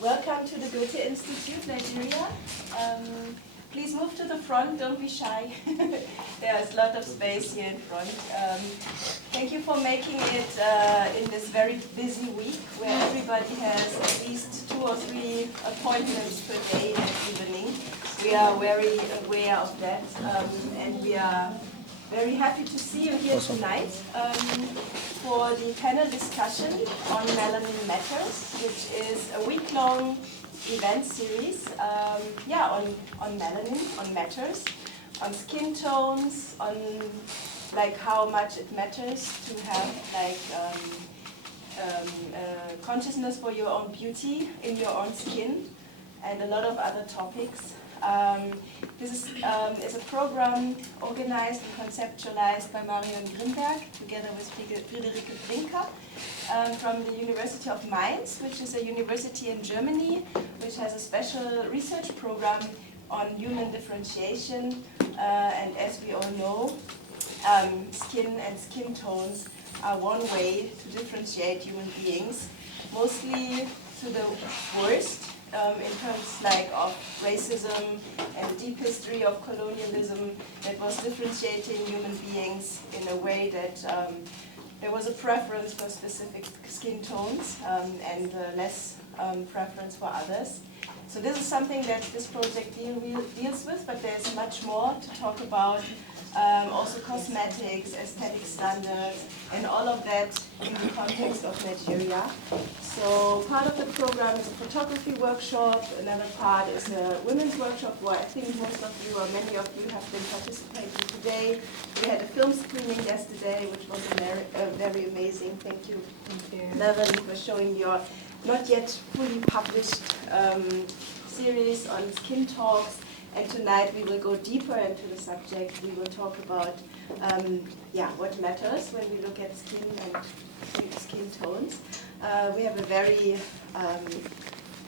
Welcome to the Goethe Institute, Nigeria. Please move to the front, don't be shy. There's a lot of space here in front. Thank you for making it in this very busy week where everybody has at least 2 or 3 appointments per day and evening. We are very aware of that, and we are very happy to see you here tonight for the panel discussion on Melanin Matters, which is a week-long event series on melanin, on matters, on skin tones, on like how much it matters to have like consciousness for your own beauty in your own skin, and a lot of other topics. This is a program organized and conceptualized by Marion Grimberg together with Friederike Brinker from the University of Mainz, which is a university in Germany which has a special research program on human differentiation. And as we all know, skin and skin tones are one way to differentiate human beings, mostly to the worst. In terms like of racism and the deep history of colonialism that was differentiating human beings in a way that there was a preference for specific skin tones and less preference for others. So this is something that this project deals with, but there's much more to talk about. Also cosmetics, aesthetic standards, and all of that in the context of Nigeria. So part of the program is a photography workshop, another part is a women's workshop where I think most of you or many of you have been participating today. We had a film screening yesterday, which was very amazing. Thank you, Melanie, for showing your not yet fully published series on skin talks. And tonight we will go deeper into the subject. We will talk about what matters when we look at skin and skin tones. We have a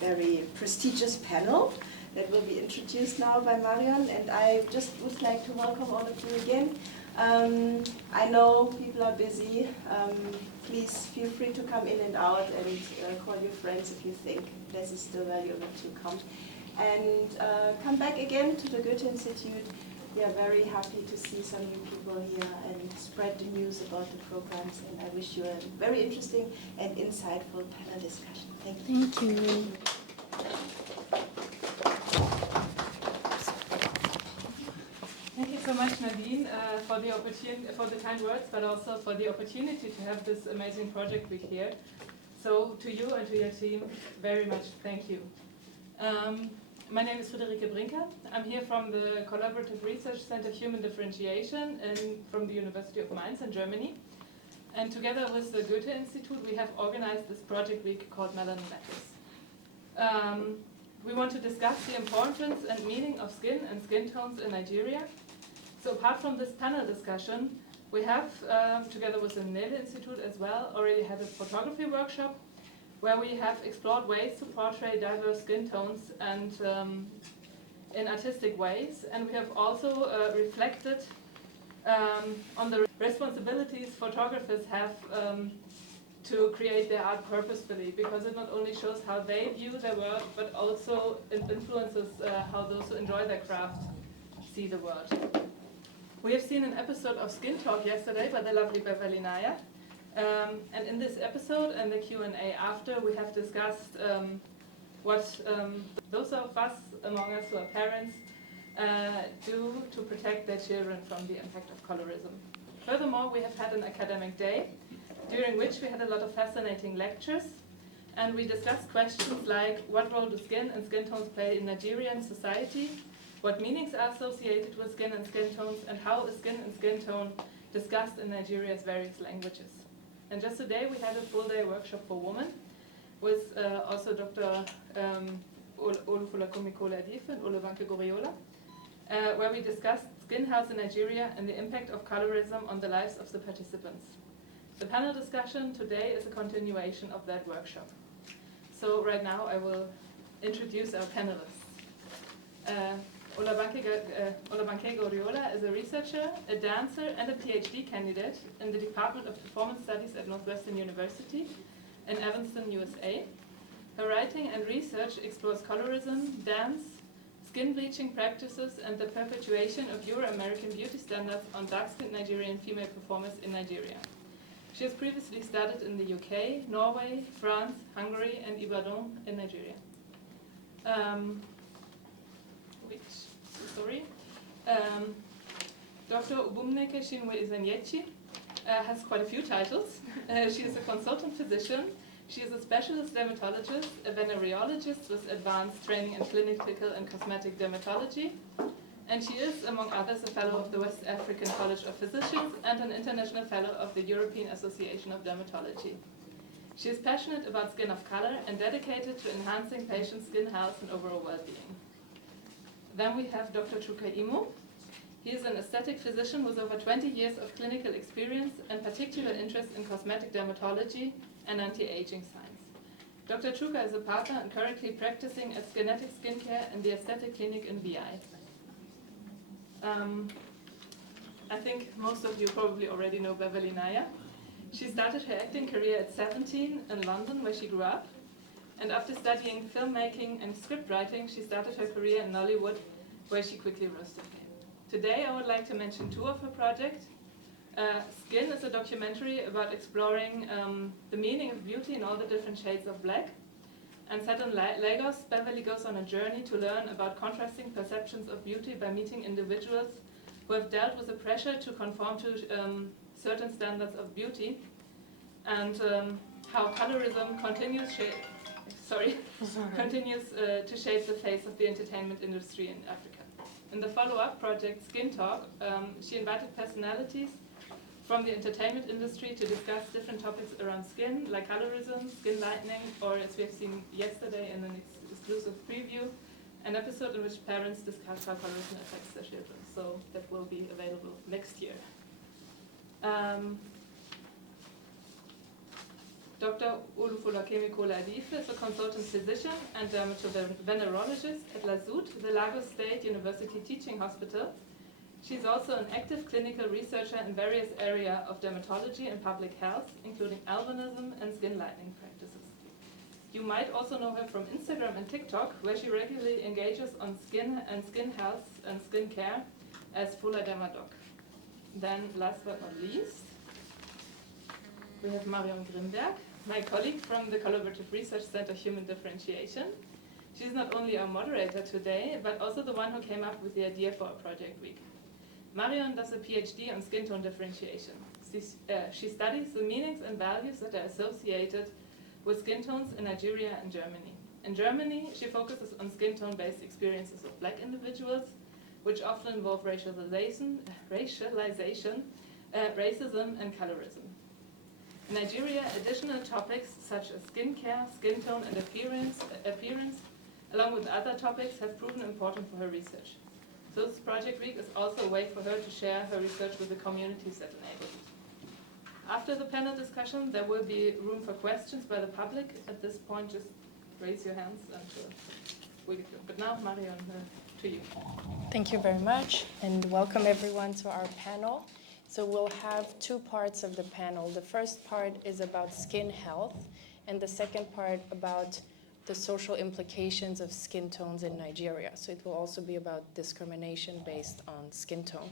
very prestigious panel that will be introduced now by Marion, and I just would like to welcome all of you again. I know people are busy. Please feel free to come in and out and call your friends if you think this is still valuable to come. And come back again to the Goethe Institute. We are very happy to see some new people here and spread the news about the programs. And I wish you a very interesting and insightful panel discussion. Thank you. Thank you. Thank you so much, Nadine, for the opportunity, for the kind words, but also for the opportunity to have this amazing project week here. So to you and to your team, very much thank you. My name is Friederike Brinker. I'm here from the Collaborative Research Center Human Differentiation from the University of Mainz in Germany. And together with the Goethe Institute, we have organized this project week called Melanin Matters. We want to discuss the importance and meaning of skin and skin tones in Nigeria. So apart from this panel discussion, we have, together with the Goethe Institute as well, already had a photography workshop where we have explored ways to portray diverse skin tones and in artistic ways. And we have also reflected on the responsibilities photographers have to create their art purposefully, because it not only shows how they view their work, but also it influences how those who enjoy their craft see the world. We have seen an episode of Skin Talk yesterday by the lovely Beverly Naya. And in this episode and the Q&A after, we have discussed what those of us among us who are parents do to protect their children from the impact of colorism. Furthermore, we have had an academic day during which we had a lot of fascinating lectures, and we discussed questions like what role do skin and skin tones play in Nigerian society, what meanings are associated with skin and skin tones, and how is skin and skin tone discussed in Nigeria's various languages. And just today we had a full-day workshop for women with also Dr. Olufolakomi Kola-Adife and Olubanke Goriola, where we discussed skin health in Nigeria and the impact of colorism on the lives of the participants. The panel discussion today is a continuation of that workshop. So right now I will introduce our panelists. Olubanke Goriola is a researcher, a dancer, and a PhD candidate in the Department of Performance Studies at Northwestern University in Evanston, USA. Her writing and research explores colorism, dance, skin bleaching practices, and the perpetuation of Euro-American beauty standards on dark-skinned Nigerian female performers in Nigeria. She has previously studied in the UK, Norway, France, Hungary, and Ibadan in Nigeria. Dr. Ubumneke Chinwe Izenyechi has quite a few titles. She is a consultant physician. She is a specialist dermatologist, a venereologist with advanced training in clinical and cosmetic dermatology, and she is, among others, a fellow of the West African College of Physicians and an international fellow of the European Association of Dermatology. She is passionate about skin of color and dedicated to enhancing patients' skin health and overall well-being. Then we have Dr. Chuka Imo. He is an aesthetic physician with over 20 years of clinical experience and particular interest in cosmetic dermatology and anti-aging science. Dr. Chuka is a partner and currently practicing as genetic skincare in the aesthetic clinic in BI. I think most of you probably already know Beverly Naya. She started her acting career at 17 in London, where she grew up. And after studying filmmaking and script writing, she started her career in Nollywood, where she quickly rose to fame. Today, I would like to mention two of her projects. Skin is a documentary about exploring the meaning of beauty in all the different shades of black. And set in Lagos, Beverly goes on a journey to learn about contrasting perceptions of beauty by meeting individuals who have dealt with the pressure to conform to certain standards of beauty, and how colorism continues to shape the face of the entertainment industry in Africa. In the follow-up project, Skin Talk, she invited personalities from the entertainment industry to discuss different topics around skin, like colorism, skin lightening, or as we have seen yesterday in an exclusive preview, an episode in which parents discuss how colorism affects their children. So that will be available next year. Dr. Olufolakemi Koladife is a consultant physician and dermatovenerologist at LASUT, the Lagos State University Teaching Hospital. She's also an active clinical researcher in various areas of dermatology and public health, including albinism and skin lightening practices. You might also know her from Instagram and TikTok, where she regularly engages on skin and skin health and skin care as Fula Dermadoc. Then, last but not least, we have Marion Grimberg, my colleague from the Collaborative Research Center Human Differentiation. She's not only our moderator today, but also the one who came up with the idea for our project week. Marion does a PhD on skin tone differentiation. She studies the meanings and values that are associated with skin tones in Nigeria and Germany. In Germany, she focuses on skin tone-based experiences of black individuals, which often involve racialization, racism, and colorism. In Nigeria, additional topics such as skincare, skin tone, and appearance, along with other topics, have proven important for her research. So this project week is also a way for her to share her research with the communities that enable it. After the panel discussion, there will be room for questions by the public. At this point, just raise your hands and we'll get going. But now, Marion, to you. Thank you very much, and welcome everyone to our panel. So we'll have two parts of the panel. The first part is about skin health, and the second part about the social implications of skin tones in Nigeria. So it will also be about discrimination based on skin tone.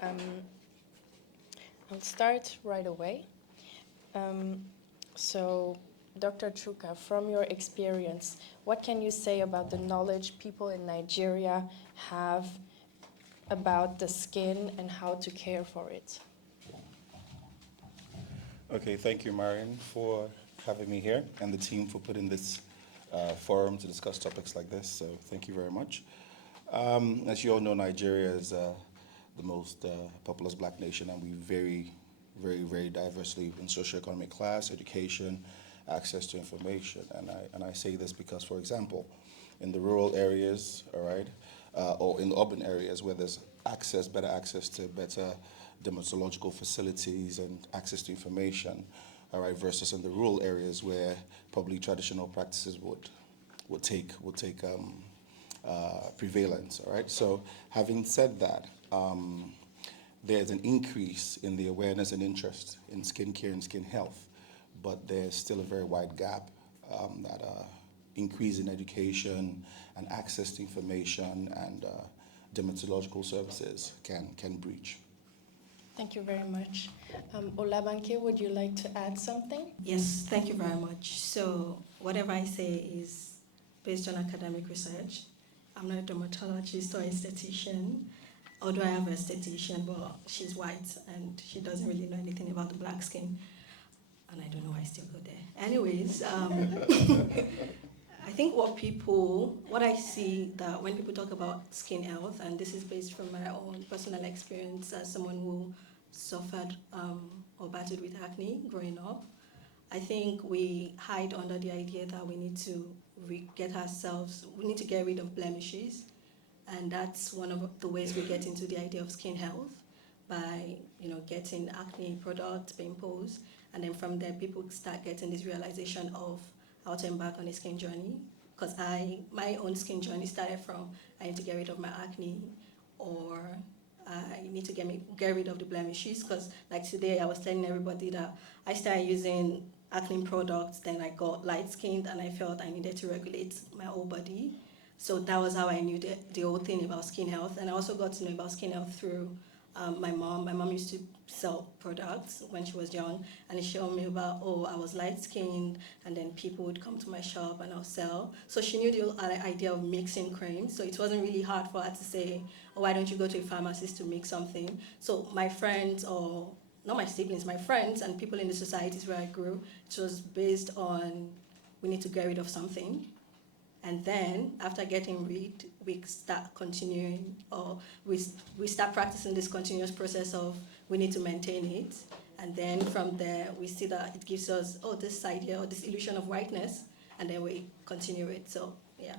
I'll start right away. So Dr. Chuka, from your experience, what can you say about the knowledge people in Nigeria have about the skin and how to care for it? Okay, thank you, Marion, for having me here, and the team for putting this forum to discuss topics like this. So thank you very much. As you all know, Nigeria is the most populous black nation, and we vary very diversely in socioeconomic class, education, access to information. And I say this because, for example, in the rural areas, all right, or in the urban areas where there's better access to better dermatological facilities and access to information, all right, versus in the rural areas where probably traditional practices would take prevalence, all right? So having said that, there's an increase in the awareness and interest in skincare and skin health, but there's still a very wide gap that increase in education and access to information and dermatological services can breach. Thank you very much. Olabanke, would you like to add something? Yes, thank you very much. So whatever I say is based on academic research. I'm not a dermatologist or esthetician, although I have an esthetician, but she's white and she doesn't really know anything about the black skin. And I don't know why I still go there. Anyways, I think what I see that when people talk about skin health, and this is based from my own personal experience as someone who suffered or battled with acne growing up, I think we hide under the idea that we need to get rid of blemishes, and that's one of the ways we get into the idea of skin health by getting acne products, pimples, and then from there people start getting this realization of how to embark on a skin journey. Because my own skin journey started from I need to get rid of my acne, or I need to get rid of the blemishes. Because like today I was telling everybody that I started using acne products, then I got light skinned and I felt I needed to regulate my whole body. So that was how I knew the whole thing about skin health. And I also got to know about skin health through my mom. My mom used to sell products when she was young, and it showed me about, I was light skinned, and then people would come to my shop and I'll sell. So she knew the idea of mixing creams, so it wasn't really hard for her to say, why don't you go to a pharmacist to mix something? So my friends, or not my siblings, my friends and people in the societies where I grew, it was based on we need to get rid of something. And then after getting rid, we start continuing, or we start practicing this continuous process of we need to maintain it. And then from there, we see that it gives us, this idea or this illusion of whiteness, and then we continue it. So, yeah.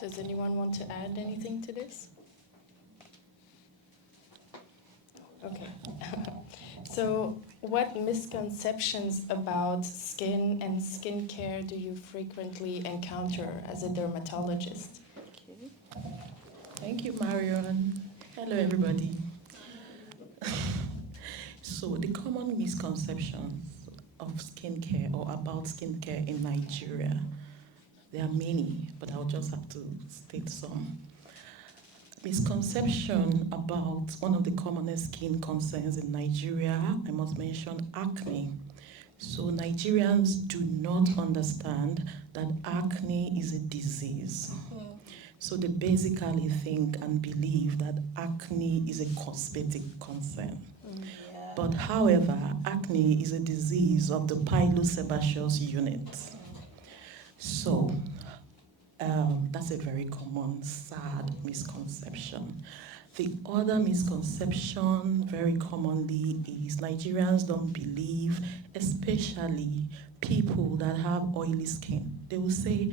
Does anyone want to add anything to this? Okay. So what misconceptions about skin and skincare do you frequently encounter as a dermatologist? Okay. Thank you, Marion. Hello, everybody. So the common misconceptions of skincare or about skincare in Nigeria, there are many, but I'll just have to state some. Misconception about one of the commonest skin concerns in Nigeria, I must mention acne. So Nigerians do not understand that acne is a disease. So they basically think and believe that acne is a cosmetic concern. Yeah. But however, acne is a disease of the pilosebaceous unit. So that's a very common, sad misconception. The other misconception very commonly is Nigerians don't believe, especially people that have oily skin. They will say,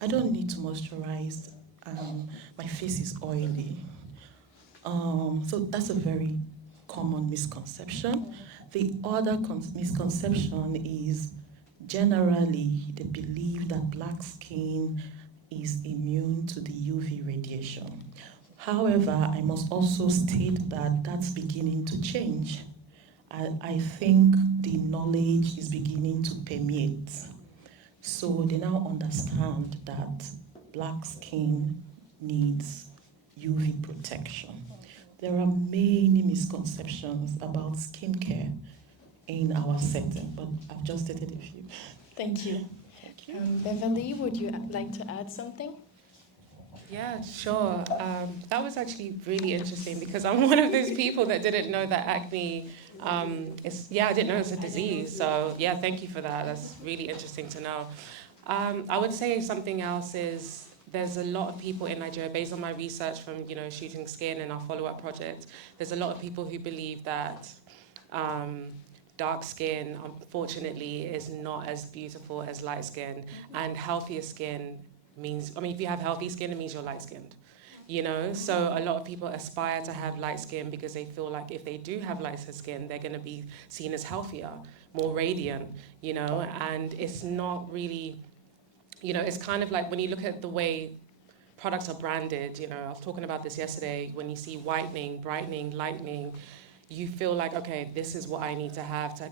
I don't need to moisturize, my face is oily. So that's a very common misconception. The other misconception is generally they believe that black skin is immune to the UV radiation. However, I must also state that that's beginning to change. I think the knowledge is beginning to permeate. So they now understand that black skin needs UV protection. There are many misconceptions about skincare in our setting, but I've just stated a few. Thank you. Beverly, would you like to add something? Yeah, sure. That was actually really interesting because I'm one of those people that didn't know that acne I didn't know it's a disease. So yeah, thank you for that. That's really interesting to know. I would say something else is there's a lot of people in Nigeria, based on my research from shooting skin and our follow-up project, there's a lot of people who believe that dark skin, unfortunately, is not as beautiful as light skin, and healthier skin means, if you have healthy skin, it means you're light-skinned, So a lot of people aspire to have light skin because they feel like if they do have lighter skin, they're going to be seen as healthier, more radiant, and it's not really, it's kind of like when you look at the way products are branded, I was talking about this yesterday, when you see whitening, brightening, lightening, you feel like, okay, this is what I need to have to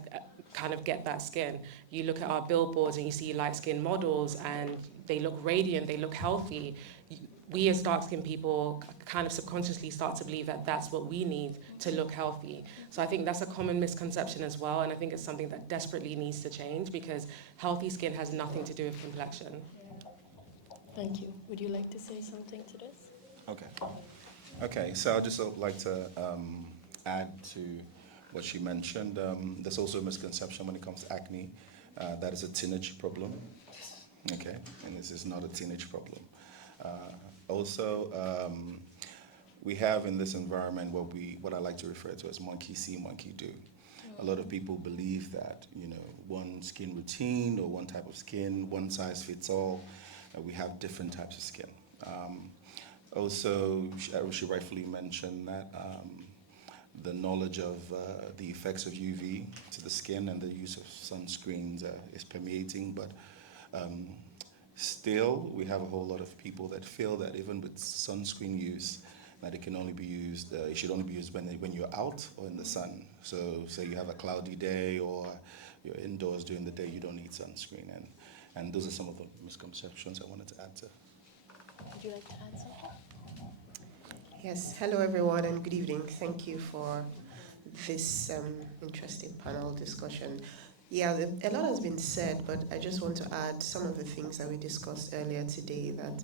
kind of get that skin. You look at our billboards and you see light-skinned models and they look radiant, they look healthy. We as dark-skinned people kind of subconsciously start to believe that that's what we need to look healthy. So I think that's a common misconception as well, and I think it's something that desperately needs to change because healthy skin has nothing to do with complexion. Thank you. Would you like to say something to this? Okay, so I'd just like to add to what she mentioned. There's also a misconception when it comes to acne, that is a teenage problem, okay? And this is not a teenage problem. We have in this environment what I like to refer to as monkey see, monkey do. A lot of people believe that, one skin routine or one type of skin, one size fits all. We have different types of skin. She rightfully mentioned that the knowledge of the effects of UV to the skin and the use of sunscreens is permeating, but still we have a whole lot of people that feel that even with sunscreen use, that it can only be used, it should only be used when you're out or in the sun. So say you have a cloudy day or you're indoors during the day, you don't need sunscreen. And those are some of the misconceptions I wanted to add to. Would you like to add something? Yes, hello everyone and good evening. Thank you for this interesting panel discussion. Yeah, a lot has been said, but I just want to add some of the things that we discussed earlier today, that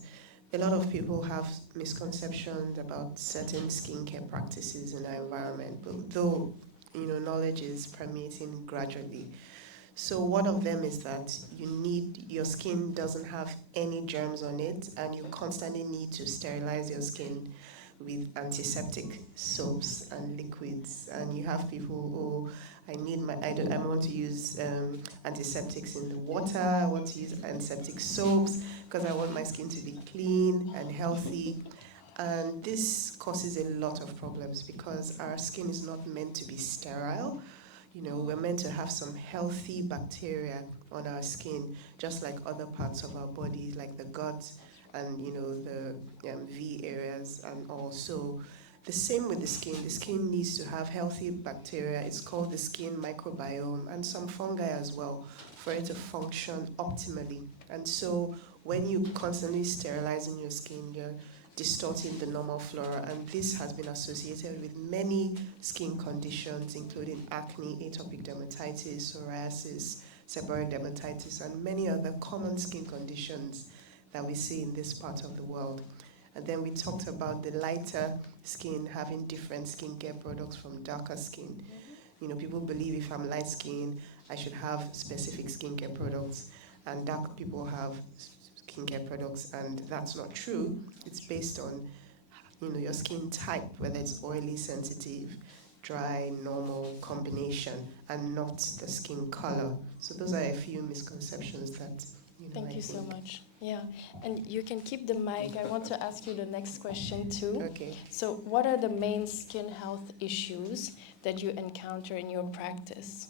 a lot of people have misconceptions about certain skincare practices in our environment, but though knowledge is permeating gradually. So one of them is that your skin doesn't have any germs on it, and you constantly need to sterilize your skin with antiseptic soaps and liquids. And you have people, I want to use antiseptics in the water, I want to use antiseptic soaps because I want my skin to be clean and healthy. And this causes a lot of problems because our skin is not meant to be sterile. We're meant to have some healthy bacteria on our skin, just like other parts of our body, like the gut and the V areas, and also the same with the skin. The skin needs to have healthy bacteria. It's called the skin microbiome, and some fungi as well, for it to function optimally. And so when you constantly sterilizing your skin, you're distorting the normal flora, and this has been associated with many skin conditions, including acne, atopic dermatitis, psoriasis, seborrheic dermatitis, and many other common skin conditions that we see in this part of the world. And then we talked about the lighter skin having different skincare products from darker skin. People believe if I'm light skin, I should have specific skincare products, and dark people have skincare products, and that's not true. It's based on your skin type, whether it's oily, sensitive, dry, normal, combination, and not the skin color. So those are a few misconceptions that Thank you so much. Yeah, and you can keep the mic. I want to ask you the next question too. Okay. So what are the main skin health issues that you encounter in your practice?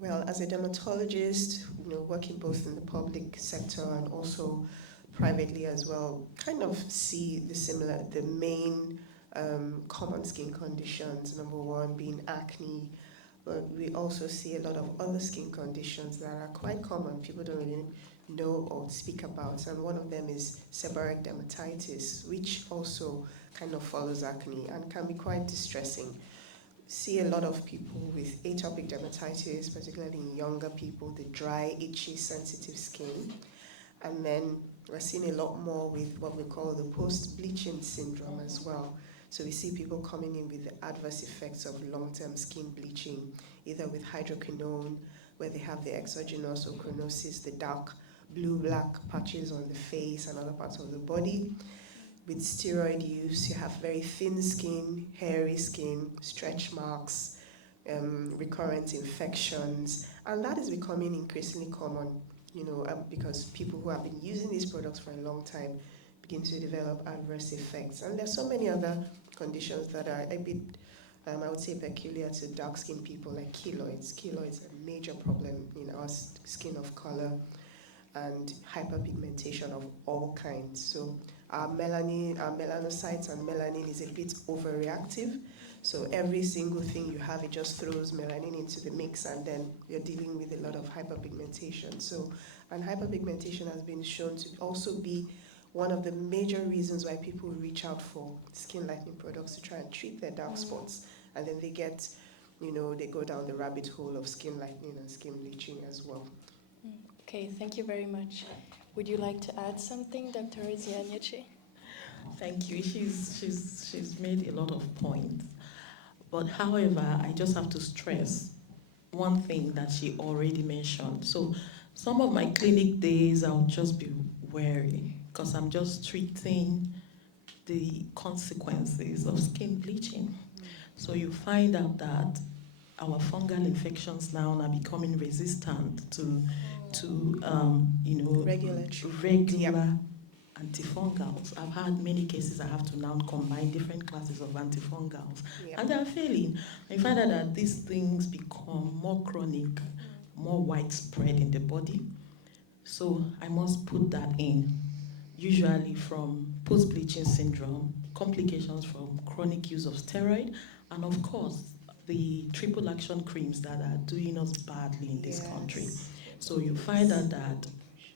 Well, as a dermatologist, working both in the public sector and also privately as well, kind of see the main common skin conditions. Number one being acne, but we also see a lot of other skin conditions that are quite common. People don't really know or speak about, and one of them is seborrheic dermatitis, which also kind of follows acne and can be quite distressing. See a lot of people with atopic dermatitis, particularly in younger people, the dry, itchy, sensitive skin. And then we're seeing a lot more with what we call the post-bleaching syndrome as well. So we see people coming in with the adverse effects of long-term skin bleaching, either with hydroquinone, where they have the exogenous ochronosis, the dark blue-black patches on the face and other parts of the body. With steroid use, you have very thin skin, hairy skin, stretch marks, recurrent infections, and that is becoming increasingly common, because people who have been using these products for a long time begin to develop adverse effects. And there's so many other conditions that are a bit, I would say, peculiar to dark-skinned people, like keloids. Keloids are a major problem in our skin of color, and hyperpigmentation of all kinds. So our melanocytes and melanin is a bit overreactive. So every single thing you have, it just throws melanin into the mix, and then you're dealing with a lot of hyperpigmentation. So, and hyperpigmentation has been shown to also be one of the major reasons why people reach out for skin lightening products to try and treat their dark spots. And then they get, they go down the rabbit hole of skin lightening and skin bleaching as well. Okay, thank you very much. Would you like to add something, Dr. Zianyachi? Thank you. She's made a lot of points. But however, I just have to stress one thing that she already mentioned. So some of my clinic days, I'll just be wary because I'm just treating the consequences of skin bleaching. So you find out that our fungal infections now are becoming resistant to regular antifungals. I've had many cases I have to now combine different classes of antifungals, and they're failing. I find out that these things become more chronic, more widespread in the body. So I must put that in, usually from post-bleaching syndrome, complications from chronic use of steroid, and of course, the triple action creams that are doing us badly in this country. So you find out that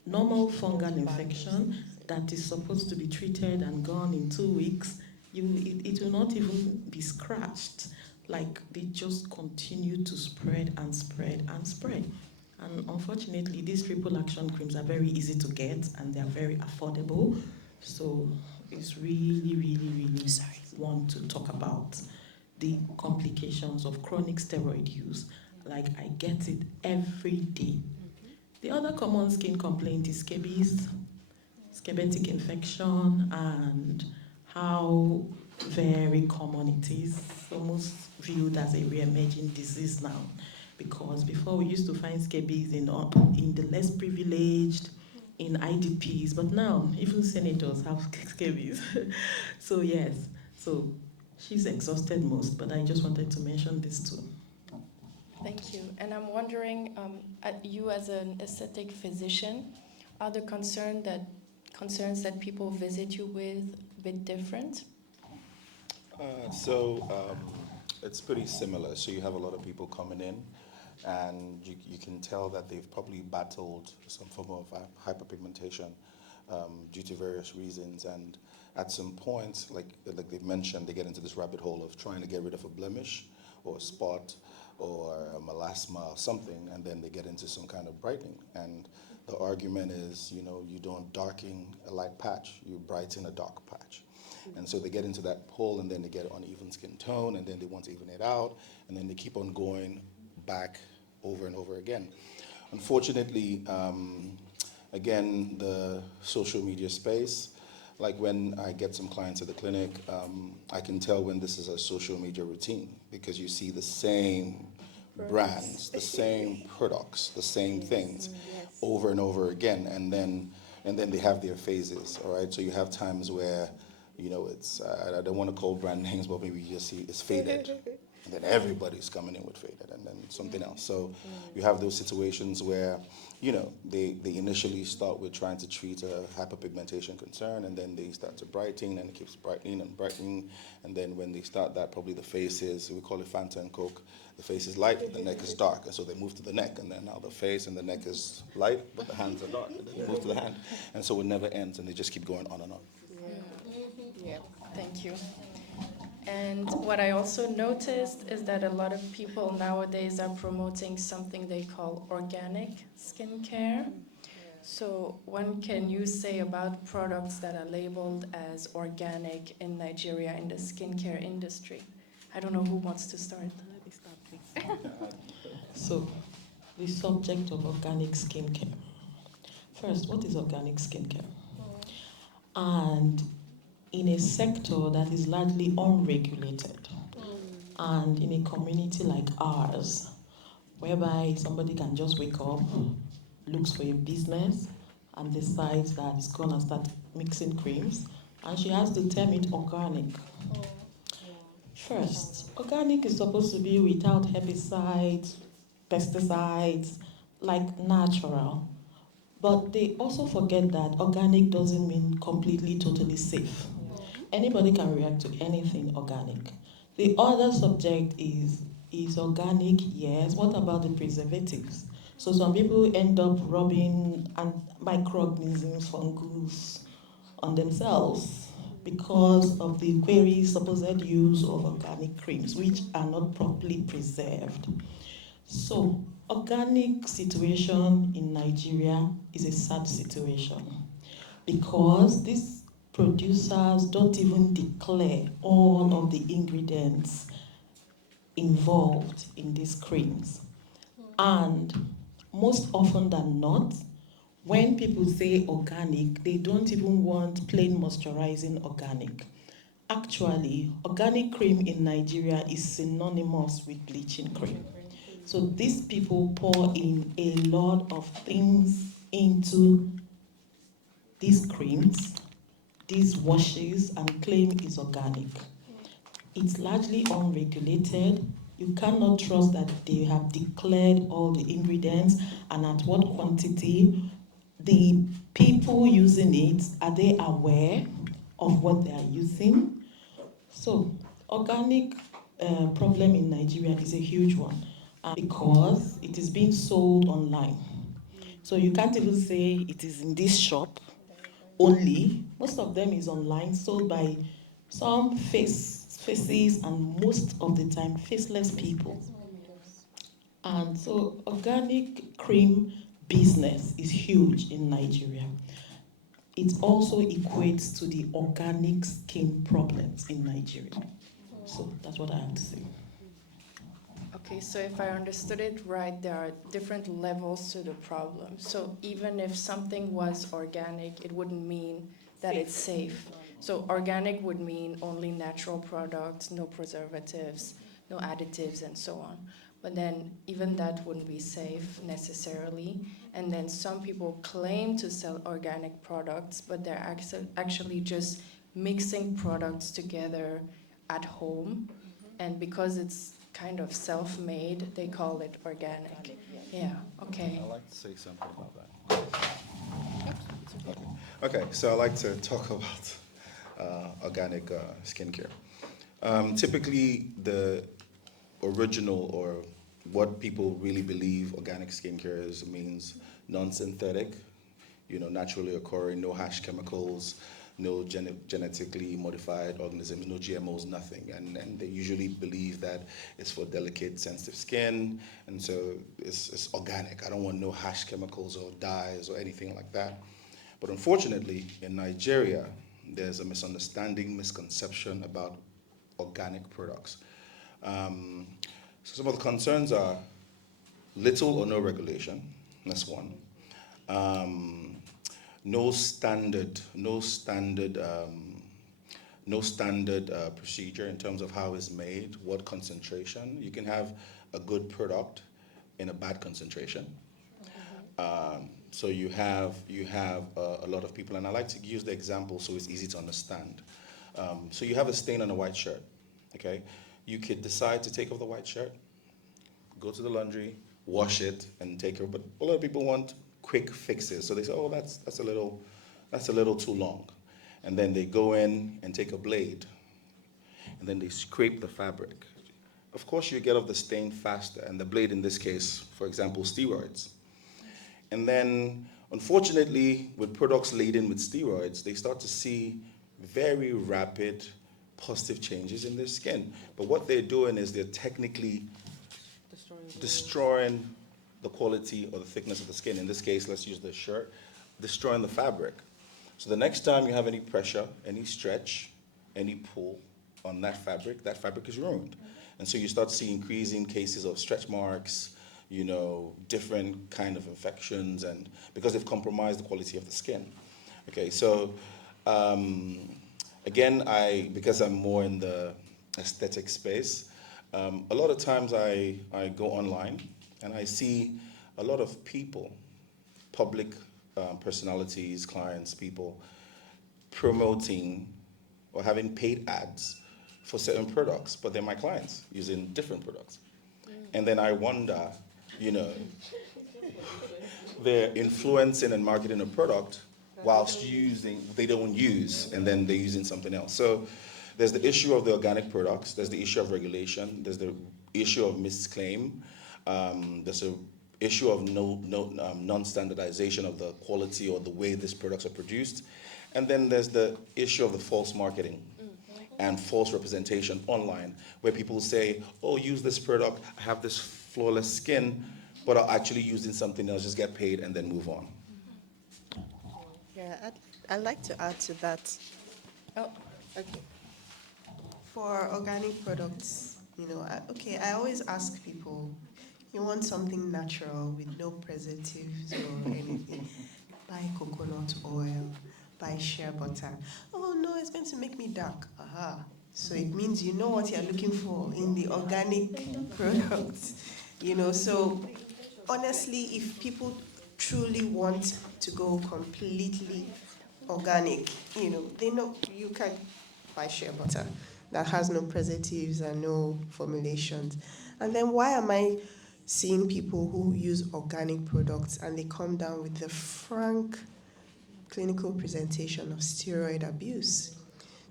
normal fungal infection that is supposed to be treated and gone in 2 weeks, it will not even be scratched. Like they just continue to spread and spread and spread. And unfortunately, these triple action creams are very easy to get and they're very affordable. So it's really, really, really want to talk about the complications of chronic steroid use. Like I get it every day. The other common skin complaint is scabies, scabetic infection, and how very common it is, almost viewed as a re-emerging disease now. Because before we used to find scabies in the less privileged, in IDPs, but now even senators have scabies. So yes, so she's exhausted most, but I just wanted to mention this too. Thank you. And I'm wondering, you as an aesthetic physician, are the concerns that people visit you with a bit different? It's pretty similar. So you have a lot of people coming in, and you can tell that they've probably battled some form of hyperpigmentation due to various reasons. And at some point, like they've mentioned, they get into this rabbit hole of trying to get rid of a blemish or a spot or a melasma or something, and then they get into some kind of brightening. And the argument is, you don't darken a light patch, you brighten a dark patch. And so they get into that hole, and then they get uneven skin tone, and then they want to even it out, and then they keep on going back over and over again. Unfortunately, again, the social media space, like when I get some clients at the clinic, I can tell when this is a social media routine because you see the same brands, the same products, the same things over and over again, and then they have their phases, all right? So you have times where, it's, I don't want to call brand names, but maybe you just see it's faded. And then everybody's coming in with faded and then something else. So you have those situations where, they initially start with trying to treat a hyperpigmentation concern, and then they start to brighten, and it keeps brightening and brightening. And then when they start that, probably the face is, we call it Fanta and Coke, the face is light, but the neck is dark. And so they move to the neck, and then now the face and the neck is light, but the hands are dark. And then they move to the hand. And so it never ends, and they just keep going on and on. Yeah, thank you. And what I also noticed is that a lot of people nowadays are promoting something they call organic skincare. So what can you say about products that are labeled as organic in Nigeria in the skincare industry? I don't know who wants to start. Let me start, please. So, the subject of organic skincare. First, what is organic skincare? And in a sector that is largely unregulated, and in a community like ours, whereby somebody can just wake up, looks for a business, and decides that it's going to start mixing creams, and she has to term it organic. First, organic is supposed to be without herbicides, pesticides, like natural. But they also forget that organic doesn't mean completely, totally safe. Anybody can react to anything organic. The other subject is organic, yes. What about the preservatives? So some people end up rubbing microorganisms, fungus on themselves because of the very supposed use of organic creams, which are not properly preserved. So, organic situation in Nigeria is a sad situation because these producers don't even declare all of the ingredients involved in these creams. And most often than not, when people say organic, they don't even want plain moisturizing organic. Actually, organic cream in Nigeria is synonymous with bleaching cream. So these people pour in a lot of things into these creams, these washes, and claim it's organic. It's largely unregulated. You cannot trust that they have declared all the ingredients and at what quantity. The people using it, are they aware of what they are using? So, organic problem in Nigeria is a huge one because it is being sold online. So you can't even say it is in this shop only. Most of them is online, sold by some faces and most of the time faceless people. And so organic cream business is huge in Nigeria. It also equates to the organic skin problems in Nigeria. So that's what I have to say. Okay, so if I understood it right, there are different levels to the problem. So even if something was organic, it wouldn't mean that it's safe. So organic would mean only natural products, no preservatives, no additives, and so on. But then even that wouldn't be safe necessarily. And then some people claim to sell organic products, but they're actually just mixing products together at home. And because it's kind of self-made, they call it organic. Yeah, okay. I'd like to say something about that. Okay, so I'd like to talk about organic skincare. Typically, the original or what people really believe organic skincare is means non-synthetic, naturally occurring, no harsh chemicals, no genetically modified organisms, no GMOs, nothing. And they usually believe that it's for delicate, sensitive skin, and so it's organic. I don't want no harsh chemicals or dyes or anything like that. But unfortunately, in Nigeria, there's a misconception about organic products. So some of the concerns are little or no regulation. That's one. No standard procedure in terms of how it's made, what concentration. You can have a good product in a bad concentration. So you have a lot of people, and I like to use the example so it's easy to understand. So you have a stain on a white shirt, okay? You could decide to take off the white shirt, go to the laundry, wash it, and take it. But a lot of people want quick fixes, so they say, "Oh, that's a little too long," and then they go in and take a blade, and then they scrape the fabric. Of course, you get off the stain faster, and the blade in this case, for example, steroids. And then, unfortunately, with products laden with steroids, they start to see very rapid positive changes in their skin. But what they're doing is they're technically destroying the quality or the thickness of the skin. In this case, let's use the shirt, destroying the fabric. So the next time you have any pressure, any stretch, any pull on that fabric is ruined. And so you start seeing increasing cases of stretch marks, different kind of infections, and because they've compromised the quality of the skin. Okay, so again, because I'm more in the aesthetic space, a lot of times I go online and I see a lot of people, public personalities, clients, people, promoting or having paid ads for certain products, but they're my clients using different products. And then I wonder, they're influencing and marketing a product whilst they don't use, and then they're using something else. So there's the issue of the organic products, there's the issue of regulation, there's the issue of misclaim, there's a issue of non-standardization of the quality or the way these products are produced. And then there's the issue of the false marketing and false representation online, where people say, oh, use this product, I have this flawless skin, but I'll actually using something else, just get paid and then move on. Yeah, I'd like to add to that. Oh, Okay. For organic products, I always ask people, you want something natural with no preservatives or anything, buy coconut oil, buy shea butter. Oh no, it's going to make me dark. Aha. So it means you know what you're looking for in the organic products. So honestly, if people truly want to go completely organic, they know you can buy shea butter that has no preservatives and no formulations. And then why am I seeing people who use organic products and they come down with the frank clinical presentation of steroid abuse?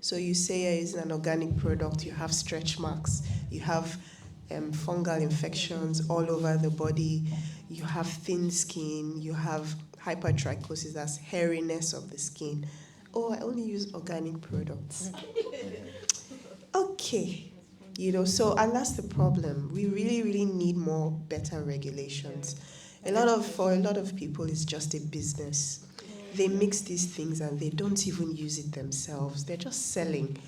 So you say you're using an organic product, you have stretch marks, you have fungal infections all over the body, you have thin skin, you have hypertrichosis, that's hairiness of the skin. Oh, I only use organic products. Okay. And that's the problem. We really, really need more better regulations. For a lot of people, it's just a business. They mix these things and they don't even use it themselves. They're just selling.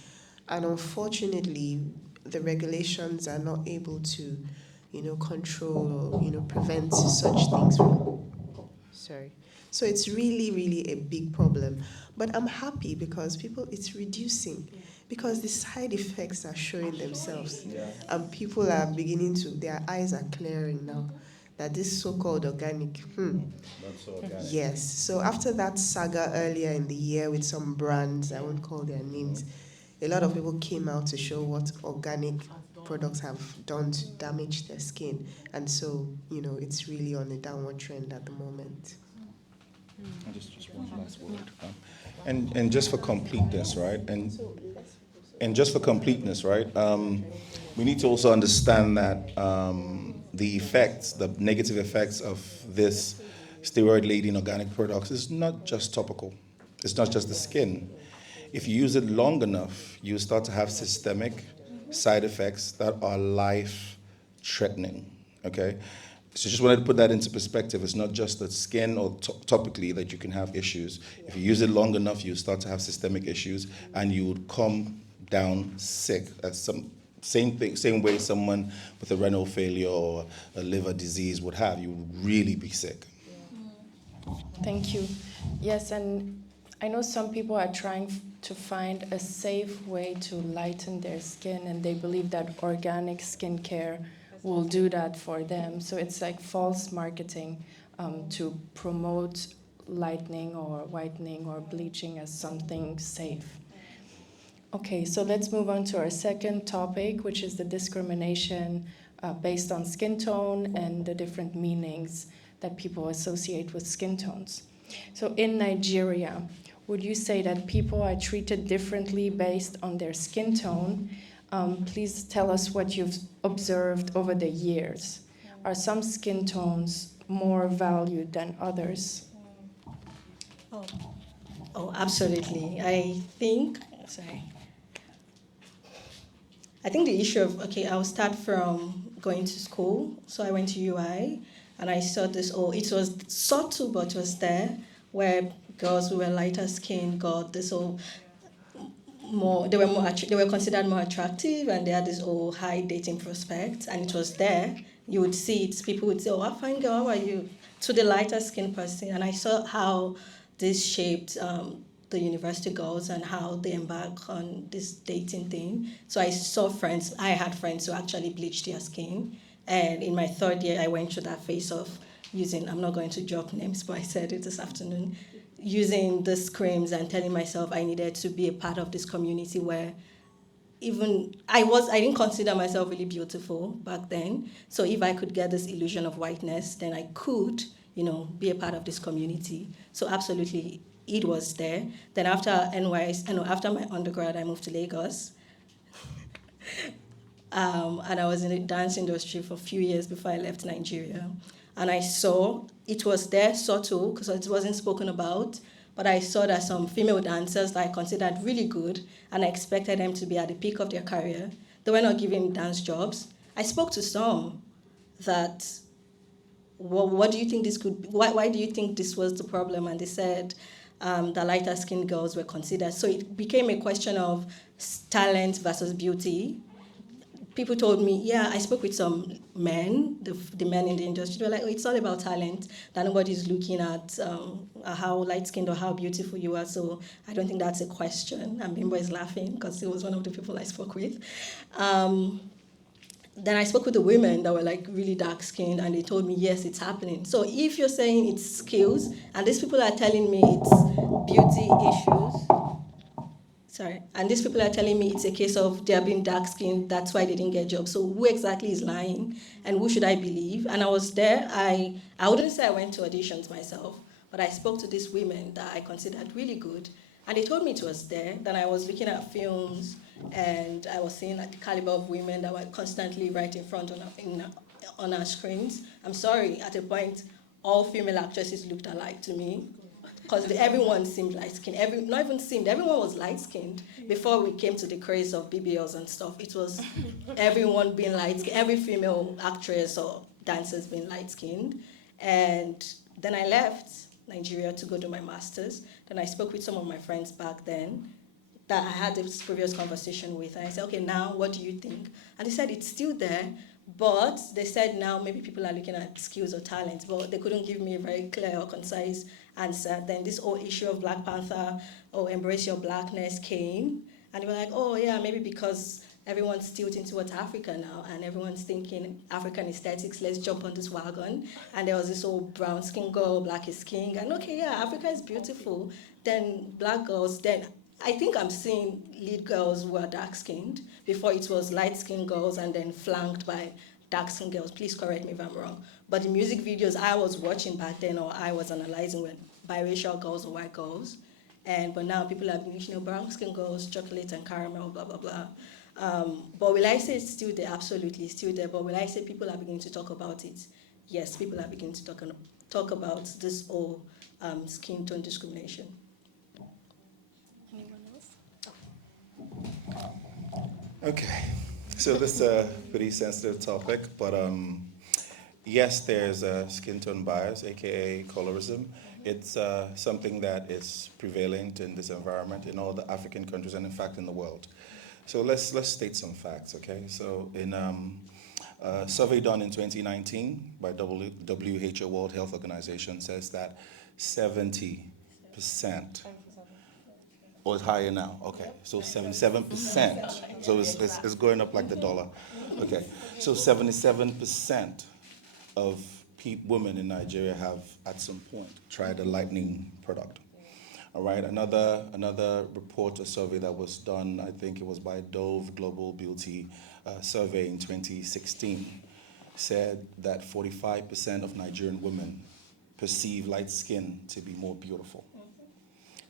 And unfortunately, the regulations are not able to, control or, prevent such things from. Sorry. So it's really, really a big problem. But I'm happy because it's reducing. Because the side effects are showing themselves. Yeah. And people are beginning their eyes are clearing now. That this so-called organic, Not so organic. Yes. So after that saga earlier in the year with some brands, I won't call their names, a lot of people came out to show what organic products have done to damage their skin. And so, it's really on a downward trend at the moment. And just one last word. And just for completeness, right? And just for completeness, right? We need to also understand that the negative effects of this steroid-laden organic products is not just topical. It's not just the skin. If you use it long enough, you start to have systemic side effects that are life-threatening, okay? So just wanted to put that into perspective. It's not just the skin or topically that you can have issues. If you use it long enough, you start to have systemic issues and you would come down sick. That's same way someone with a renal failure or a liver disease would have. You would really be sick. thank you. Yes, and I know some people are trying to find a safe way to lighten their skin, and they believe that organic skincare will do that for them. So it's like false marketing to promote lightening or whitening or bleaching as something safe. Okay, so let's move on to our second topic, which is the discrimination based on skin tone and the different meanings that people associate with skin tones. So in Nigeria, would you say that people are treated differently based on their skin tone? Please tell us what you've observed over the years. Are some skin tones more valued than others? Oh, absolutely. I think the issue of, I'll start from going to school. So I went to UI and I saw this, it was subtle, but it was there, where girls who were lighter skin got this they were considered more attractive, and they had this high dating prospect, and it was there. You would see it, people would say, oh, a fine girl, how are you? To the lighter skin person. And I saw how this shaped the university girls and how they embark on this dating thing. So I had friends who actually bleached their skin. And in my third year, I went through that phase of using, I'm not going to drop names, but I said it this afternoon, using these creams and telling myself I needed to be a part of this community where even I didn't consider myself really beautiful back then. So if I could get this illusion of whiteness, then I could, be a part of this community. So absolutely, it was there. Then after after my undergrad, I moved to Lagos, And I was in the dance industry for a few years before I left Nigeria. And I saw, it was there subtle, because it wasn't spoken about, but I saw that some female dancers that I considered really good, and I expected them to be at the peak of their career, they were not given dance jobs. I spoke to some that, well, what do you think this could be? Why do you think this was the problem? And they said that lighter skinned girls were considered. So it became a question of talent versus beauty. People told me, yeah, I spoke with some men, the men in the industry. They were like, oh, it's all about talent, that nobody's looking at how light-skinned or how beautiful you are, so I don't think that's a question. And Bimbo is laughing because he was one of the people I spoke with. Then I spoke with the women that were like really dark-skinned, and they told me, yes, it's happening. So if you're saying it's skills, and these people are telling me it's beauty issues, and these people are telling me it's a case of they're being dark-skinned, that's why they didn't get jobs. So who exactly is lying, and who should I believe? And I was there, I wouldn't say I went to auditions myself, but I spoke to these women that I considered really good, and they told me it was there. Then I was looking at films, and I was seeing like the caliber of women that were constantly right in front on our screens. I'm sorry, at a point, all female actresses looked alike to me, because everyone seemed light-skinned. Not even seemed, everyone was light-skinned before we came to the craze of BBLs and stuff. It was everyone being light-skinned, every female actress or dancers being light-skinned. And then I left Nigeria to go do my master's. Then I spoke with some of my friends back then that I had this previous conversation with. And I said, okay, now what do you think? And they said it's still there, but they said now maybe people are looking at skills or talents, but they couldn't give me a very clear or concise answer. Then this whole issue of Black Panther, or embrace your blackness, came. And they were like, oh yeah, maybe because everyone's tilting towards Africa now, and everyone's thinking African aesthetics, let's jump on this wagon. And there was this old brown skin girl, black is king, and okay, yeah, Africa is beautiful. Then black girls, then I think I'm seeing lead girls who are dark-skinned. Before it was light-skinned girls and then flanked by dark-skinned girls. Please correct me if I'm wrong. But the music videos I was watching back then, or I was analyzing, were biracial girls or white girls. But now people are being, brown-skinned girls, chocolate and caramel, blah, blah, blah. But will I say it's still there? Absolutely, it's still there. But will I say people are beginning to talk about it? Yes, people are beginning to talk about this whole skin tone discrimination. Okay, so this is a pretty sensitive topic, but yes, there's a skin tone bias, aka colorism. It's something that is prevalent in this environment in all the African countries and in fact in the world. So let's state some facts, okay? So in a survey done in 2019 by WHO, World Health Organization, says that 70%, or it's higher now, okay, so 77%, so it's going up like the dollar, okay. So 77% of women in Nigeria have at some point tried a lightening product. All right, another report or survey that was done, I think it was by Dove Global Beauty survey in 2016, said that 45% of Nigerian women perceive light skin to be more beautiful.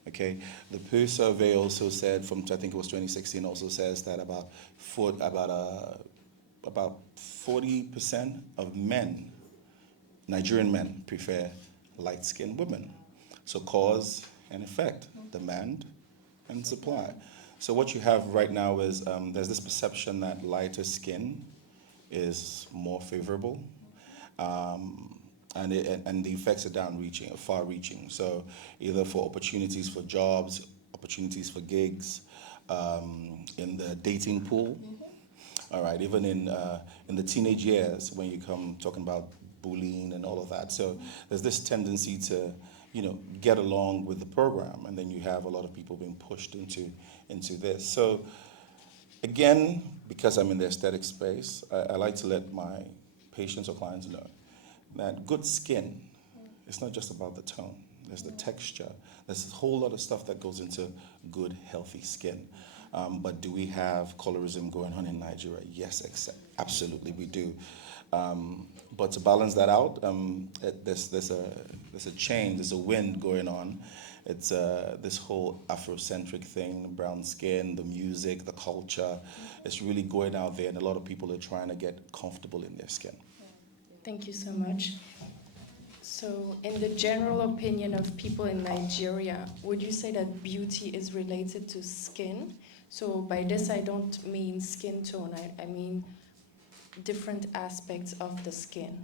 Okay, the Pew survey also said, from I think it was 2016, also says that about 40% of men, Nigerian men, prefer light-skinned women. So cause and effect, demand and supply. So what you have right now is there's this perception that lighter skin is more favorable. And the effects are far-reaching. So either for opportunities for jobs, opportunities for gigs, in the dating pool, all right, even in the teenage years when you come talking about bullying and all of that. So there's this tendency to, get along with the program, and then you have a lot of people being pushed into this. So again, because I'm in the aesthetic space, I like to let my patients or clients know that good skin, it's not just about the tone. There's the texture. There's a whole lot of stuff that goes into good, healthy skin. But do we have colorism going on in Nigeria? Yes, absolutely, we do. But to balance that out, there's a change, there's a wind going on, It's this whole Afrocentric thing, brown skin, the music, the culture. It's really going out there, and a lot of people are trying to get comfortable in their skin. Thank you so much. So, in the general opinion of people in Nigeria, would you say that beauty is related to skin? So, by this, I don't mean skin tone, I mean different aspects of the skin.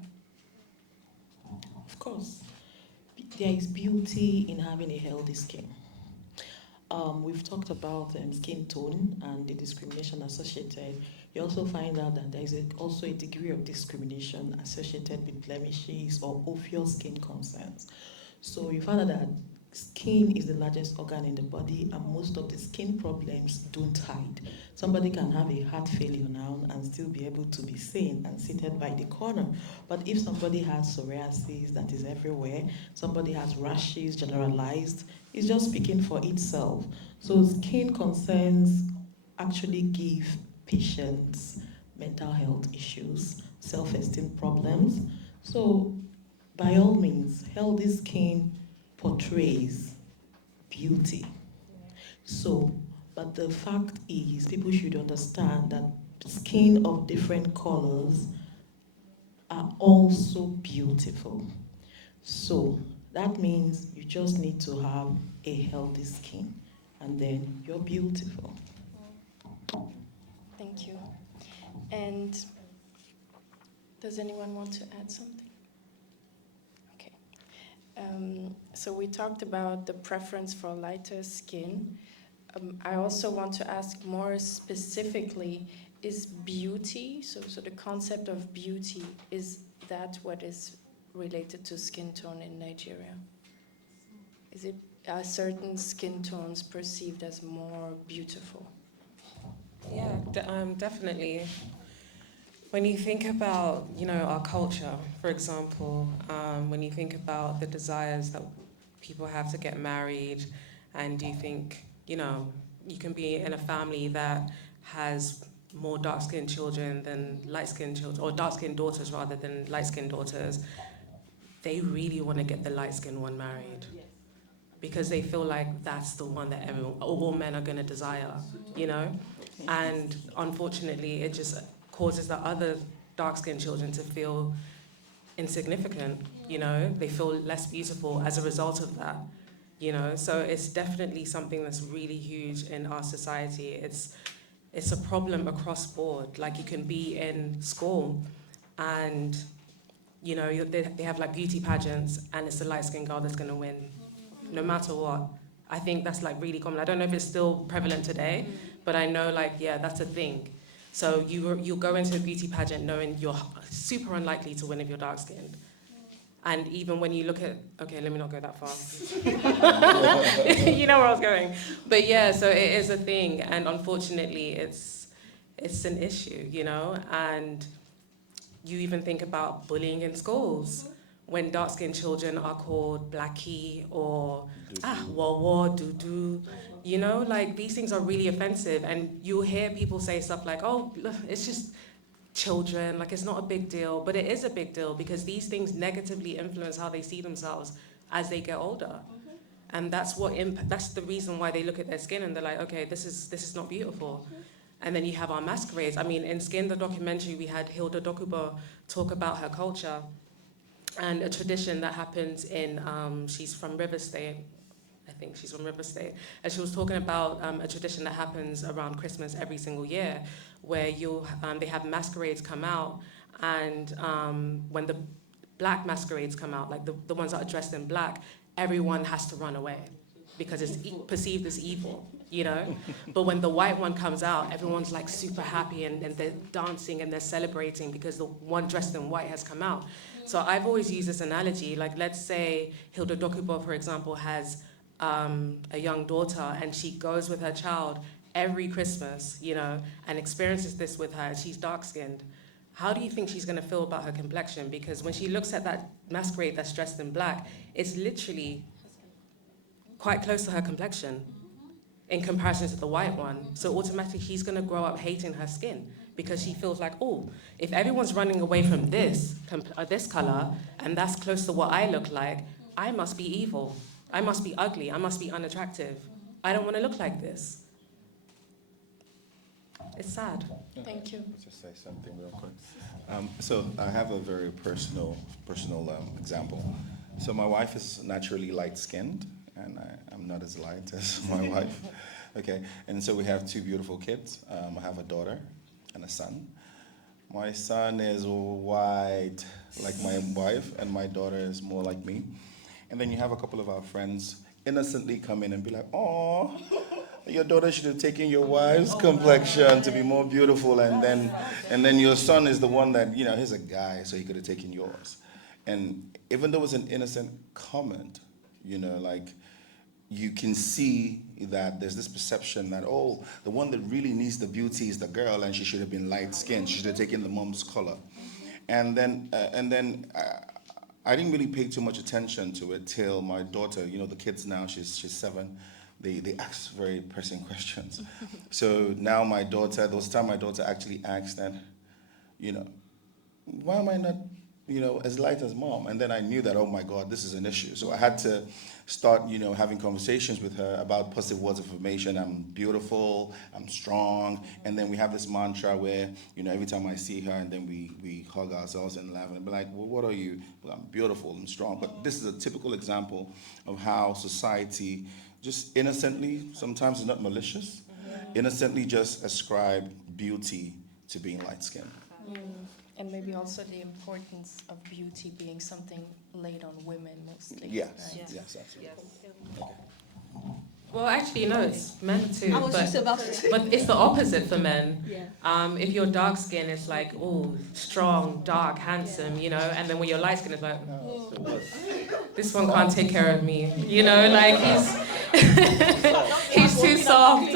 Of course, there is beauty in having a healthy skin. We've talked about skin tone and the discrimination associated. You also find out that there is also a degree of discrimination associated with blemishes or obvious skin concerns. So you find out that skin is the largest organ in the body, and most of the skin problems don't hide. Somebody can have a heart failure now and still be able to be seen and seated by the corner. But if somebody has psoriasis that is everywhere, somebody has rashes generalized, it's just speaking for itself. So skin concerns actually give patients mental health issues, self-esteem problems. So by all means, healthy skin portrays beauty. So, but the fact is, people should understand that skin of different colors are also beautiful. So, that means you just need to have a healthy skin, and then you're beautiful. Thank you. And does anyone want to add something? So we talked about the preference for lighter skin. I also want to ask more specifically, is beauty, so the concept of beauty, is that what is related to skin tone in Nigeria? Is it certain skin tones perceived as more beautiful? Yeah, definitely. When you think about, our culture, for example, when you think about the desires that people have to get married, and you think, you can be in a family that has more dark-skinned children than light-skinned children, or dark-skinned daughters rather than light-skinned daughters, they really want to get the light-skinned one married because they feel like that's the one that all men are going to desire, And unfortunately, it just causes the other dark-skinned children to feel insignificant, They feel less beautiful as a result of that, So it's definitely something that's really huge in our society. It's a problem across board. Like, you can be in school and, they have like beauty pageants and it's the light-skinned girl that's going to win, no matter what. I think that's like really common. I don't know if it's still prevalent today, but I know that's a thing. So you'll go into a beauty pageant knowing you're super unlikely to win if you're dark-skinned. And even when you look at, okay, let me not go that far. You know where I was going. But yeah, so it is a thing. And unfortunately, it's an issue, And you even think about bullying in schools when dark-skinned children are called blackie or wawa, doo-doo. These things are really offensive, and you'll hear people say stuff like, oh, look, it's just children, it's not a big deal, but it is a big deal because these things negatively influence how they see themselves as they get older. And that's the reason why they look at their skin and they're like, okay, this is not beautiful. And then you have our masquerades. I mean, in Skin, the documentary, we had Hilda Dokubo talk about her culture and a tradition that happens in, she's from River State, I think she's from River State, and she was talking about a tradition that happens around Christmas every single year, where they have masquerades come out, and when the black masquerades come out, like the ones that are dressed in black, everyone has to run away because it's perceived as evil, But when the white one comes out, everyone's like super happy and they're dancing and they're celebrating because the one dressed in white has come out. So I've always used this analogy, like let's say Hilda Dokubo, for example, has a young daughter and she goes with her child every Christmas, and experiences this with her. She's dark-skinned. How do you think she's going to feel about her complexion? Because when she looks at that masquerade that's dressed in black, it's literally quite close to her complexion in comparison to the white one. So automatically she's going to grow up hating her skin because she feels like, oh, if everyone's running away from this color and that's close to what I look like, I must be evil. I must be ugly. I must be unattractive. I don't want to look like this. It's sad. Thank you. I'll just say something real quick. So I have a very personal example. So my wife is naturally light-skinned, and I'm not as light as my wife. Okay, and so we have two beautiful kids. I have a daughter and a son. My son is white like my wife, and my daughter is more like me. And then you have a couple of our friends innocently come in and be like, "Oh, your daughter should have taken your wife's complexion to be more beautiful," and then your son is the one that, he's a guy, so he could have taken yours. And even though it's an innocent comment, like, you can see that there's this perception that, oh, the one that really needs the beauty is the girl, and she should have been light-skinned. She should have taken the mom's color. And then I didn't really pay too much attention to it till my daughter, the kids now, she's 7, they ask very pressing questions. So now my daughter, there was a time my daughter actually asked that, why am I not, as light as mom? And then I knew that, oh my God, this is an issue. So I had to start, having conversations with her about positive words of affirmation. I'm beautiful, I'm strong. And then we have this mantra where, every time I see her and then we hug ourselves and laugh and be like, well, what are you? Well, I'm beautiful, I'm strong. But this is a typical example of how society just innocently, sometimes it's not malicious, innocently just ascribe beauty to being light-skinned. And maybe also the importance of beauty being something laid on women mostly. Yes, right? yes, absolutely. Yes. Well, actually, no, it's men too. I was just about to say. But it's the opposite for men. Yeah. If you're dark skinned, it's like, oh, strong, dark, handsome, and then when you're light skinned, it's like, this one can't take care of me, like he's too soft.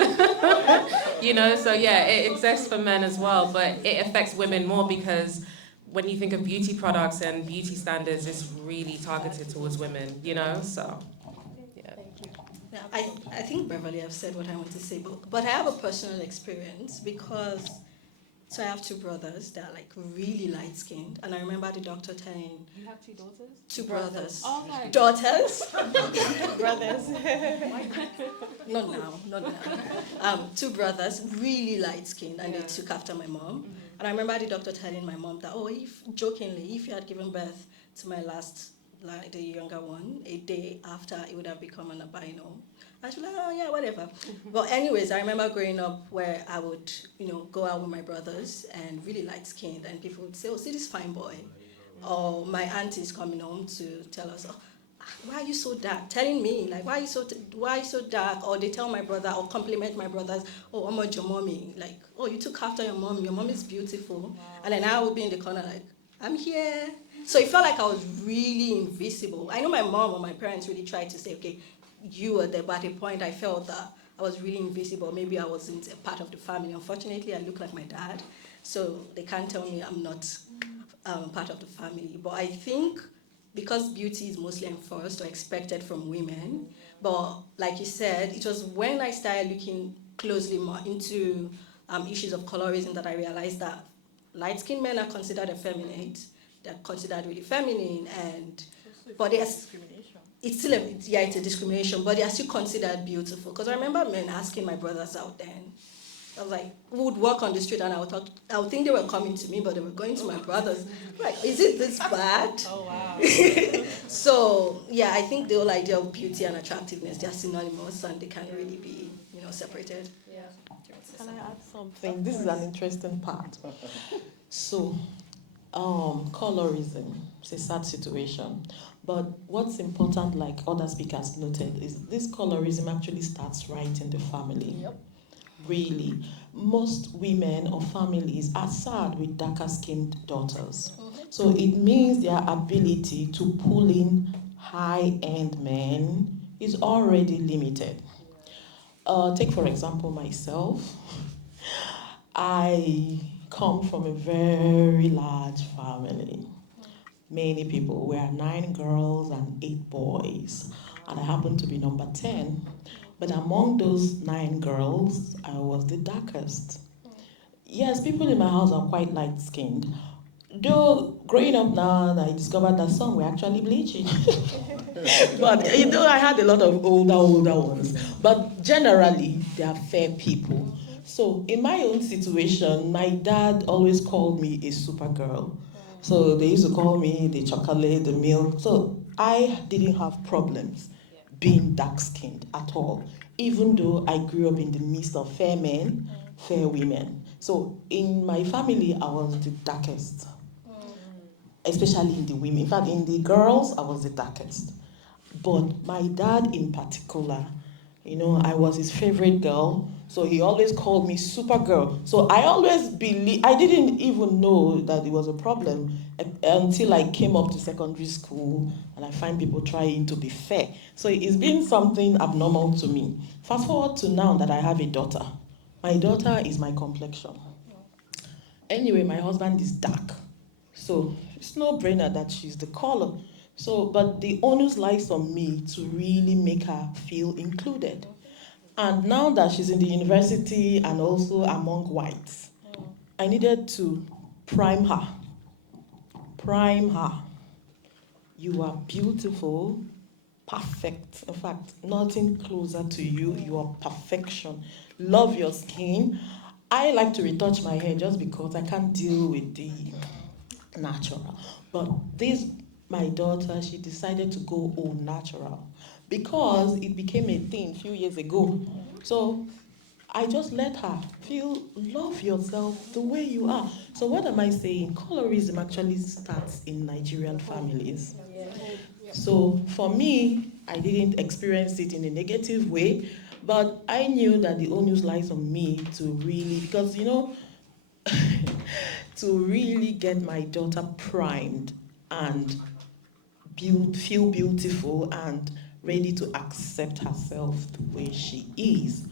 So yeah, it exists for men as well, but it affects women more because when you think of beauty products and beauty standards, it's really targeted towards women, so. Yeah, I think Beverly have said what I want to say, but I have a personal experience because, so I have 2 brothers that are like really light skinned, and I remember the doctor telling. You have 2 daughters? 2 brothers. Oh my God. Daughters? Brothers. Not now. 2 brothers, really light skinned, and they took after my mom. And I remember the doctor telling my mom that, jokingly, if you had given birth to my last, the younger one, a day after, it would have become an albino. I was like, oh yeah, whatever. But anyways, I remember growing up where I would, go out with my brothers and really light skinned, and people would say, oh, see this fine boy. Or my aunt is coming home to tell us, oh, why are you so dark? Telling me, like, why are you so dark? Or they tell my brother or compliment my brothers, oh, how much your mommy? Like, oh, you took after your mom is beautiful. Wow. And then I would be in the corner like, I'm here. So it felt like I was really invisible. I know my mom or my parents really tried to say, okay, you were there, but at a point I felt that I was really invisible. Maybe I wasn't a part of the family. Unfortunately, I look like my dad, so they can't tell me I'm not part of the family. But I think because beauty is mostly enforced or expected from women, but like you said, it was when I started looking closely more into issues of colorism that I realized that light-skinned men are considered effeminate. They're considered really feminine, but it's still it's a discrimination, but they are still considered beautiful. Because I remember men asking my brothers out then, I was like, who would walk on the street and I would think they were coming to me, but they were going to my brothers. Like, is it this bad? Oh wow. So yeah, I think the whole idea of beauty and attractiveness, they are synonymous and they can't really be, separated. Yeah. Can I add something? This is an interesting part. So, colorism is a sad situation. But what's important, like other speakers noted, is this colorism actually starts right in the family. Yep. Really. Most women or families are sad with darker skinned daughters. So it means their ability to pull in high-end men is already limited. Take, for example, myself. I come from a very large family. Many people. We are 9 girls and 8 boys. And I happen to be number 10. But among those 9 girls, I was the darkest. Yes, people in my house are quite light-skinned. Though growing up now, I discovered that some were actually bleaching. But I had a lot of older ones. But generally, they are fair people. So in my own situation, my dad always called me a super girl. So they used to call me the chocolate, the milk. So I didn't have problems being dark-skinned at all, even though I grew up in the midst of fair men, fair women. So in my family, I was the darkest, especially in the women. In fact, in the girls, I was the darkest. But my dad in particular, I was his favorite girl, so he always called me Supergirl. So I always I didn't even know that it was a problem until I came up to secondary school and I find people trying to be fair. So it's been something abnormal to me. Fast forward to now that I have a daughter. My daughter is my complexion. Anyway, my husband is dark. So it's no brainer that she's the color. So, but the onus lies on me to really make her feel included. And now that she's in the university and also among whites, I needed to prime her. Prime her. You are beautiful, perfect. In fact, nothing closer to you. You are perfection. Love your skin. I like to retouch my hair just because I can't deal with the natural. But my daughter, she decided to go all natural because it became a thing a few years ago. So I just let her love yourself the way you are. So what am I saying? Colorism actually starts in Nigerian families. So for me, I didn't experience it in a negative way, but I knew that the onus lies on me to really, because to really get my daughter primed and feel beautiful and ready to accept herself the way she is.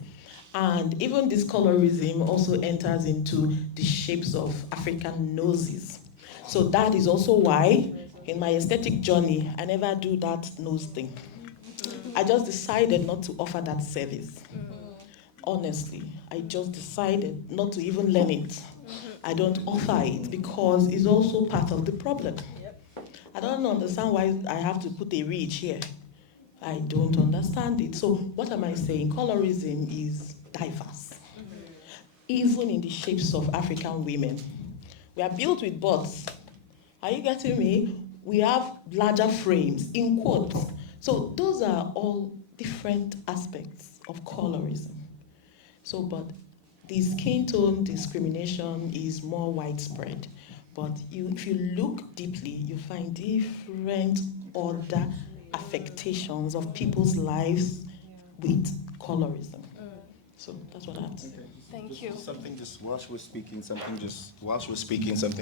And even this colorism also enters into the shapes of African noses. So that is also why in my aesthetic journey, I never do that nose thing. I just decided not to offer that service. Honestly, I just decided not to even learn it. I don't offer it because it's also part of the problem. I don't understand why I have to put a ridge here. I don't understand it. So what am I saying? Colorism is diverse. Even in the shapes of African women. We are built with butts. Are you getting me? We have larger frames, in quotes. So those are all different aspects of colorism. So, but the skin tone discrimination is more widespread. But if you look deeply, you find different other affectations of people's lives with colorism. So that's what I have to say. Thank you. Whilst we're speaking, something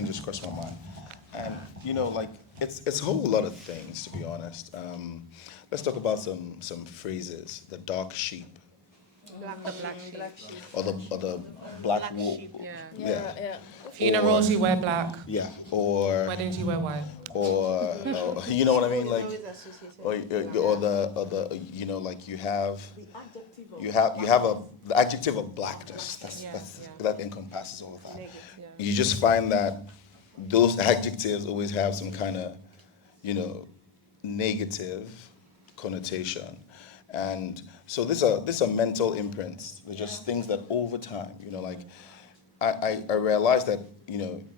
just crossed my mind. And it's a whole lot of things, to be honest. Let's talk about some phrases. The dark sheep. The black sheep. Or the black wolf. Yeah. Funerals, you wear black. Yeah. Or weddings, you wear white. Or you know what I mean, like, or the you have the adjective of blackness. That encompasses all of that. You just find that those adjectives always have some kind of negative connotation, and so these are mental imprints. They're just things that over time, like I realize that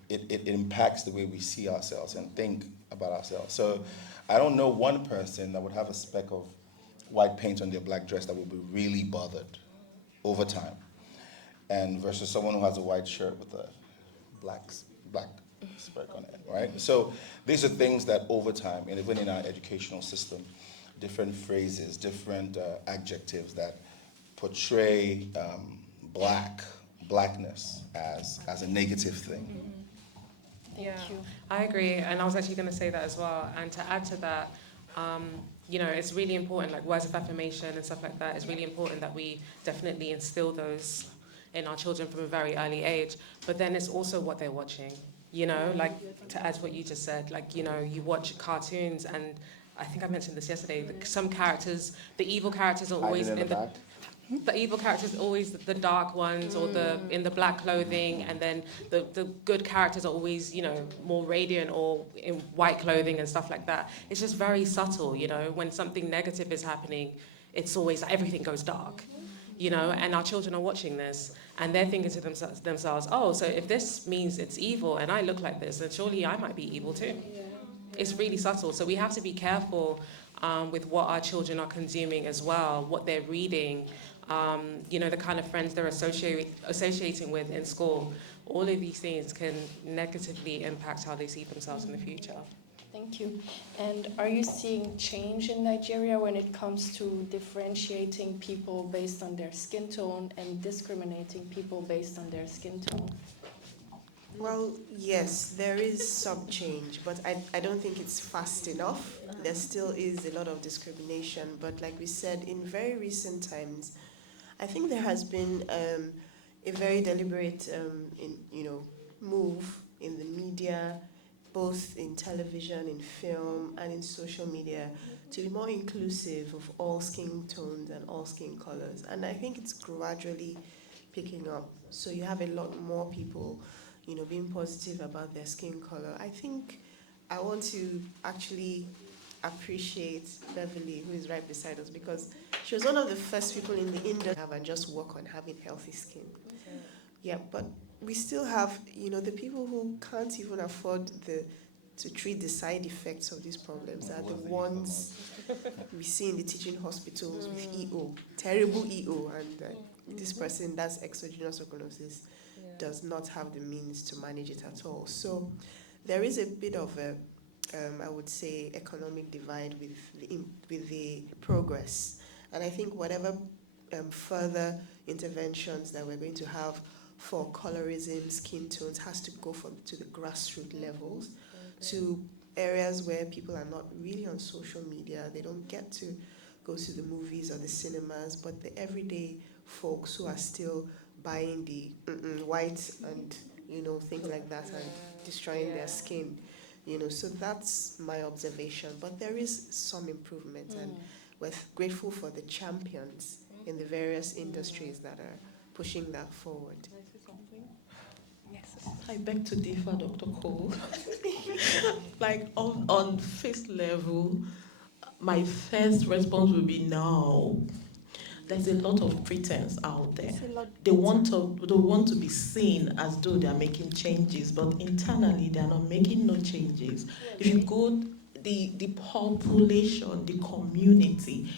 it impacts the way we see ourselves and think about ourselves. So I don't know one person that would have a speck of white paint on their black dress that would be really bothered over time, and versus someone who has a white shirt with a black speck on it, right? So these are things that over time, and even in our educational system, different phrases, different adjectives that portray blackness as a negative thing. Yeah, I agree, and I was actually going to say that as well. And to add to that, it's really important, like words of affirmation and stuff like that. It's really important that we definitely instill those in our children from a very early age. But then it's also what they're watching. Like to add to what you just said, like you watch cartoons, and I think I mentioned this yesterday. Some characters, the evil characters, are always in the the evil characters are always the dark ones or the in the black clothing, and then the good characters are always, you know, more radiant or in white clothing and stuff like that. It's just very subtle, you know. When something negative is happening, it's always everything goes dark, you know, and our children are watching this and they're thinking to themselves, oh, so if this means it's evil and I look like this, then surely I might be evil too. It's really subtle. So we have to be careful with what our children are consuming as well, what they're reading, you know, the kind of friends they're associating with in school. All of these things can negatively impact how they see themselves in the future. Thank you. And are you seeing change in Nigeria when it comes to differentiating people based on their skin tone and discriminating people based on their skin tone? Well, yes, there is some change, but I don't think it's fast enough. There still is a lot of discrimination, but like we said, in very recent times, I think there has been a very deliberate move in the media, both in television, in film, and in social media, to be more inclusive of all skin tones and all skin colors. And I think it's gradually picking up. So you have a lot more people, you know, being positive about their skin color. I think I want to actually appreciate Beverly, who is right beside us, because she was one of the first people in the industry to have and just work on having healthy skin. Yeah, but we still have, you know, the people who can't even afford to treat the side effects of these problems are the ones we see in the teaching hospitals with EO, terrible EO, and this person that's exogenous oculosis does not have the means to manage it at all. So there is a bit of a, I would say, economic divide with the progress. And I think whatever further interventions that we're going to have for colorism, skin tones, has to go to the grassroots levels, to areas where people are not really on social media. They don't get to go to the movies or the cinemas, but the everyday folks who are still buying the white and, you know, things like that, and destroying their skin, you know. So that's my observation. But there is some improvement, and we're grateful for the champions in the various industries that are pushing that forward. I beg to differ, Dr. Cole. Like on face level, my first response would be no. There's a lot of pretense out there. They want to be seen as though they are making changes, but internally they are not making no changes. If you go the population, the community,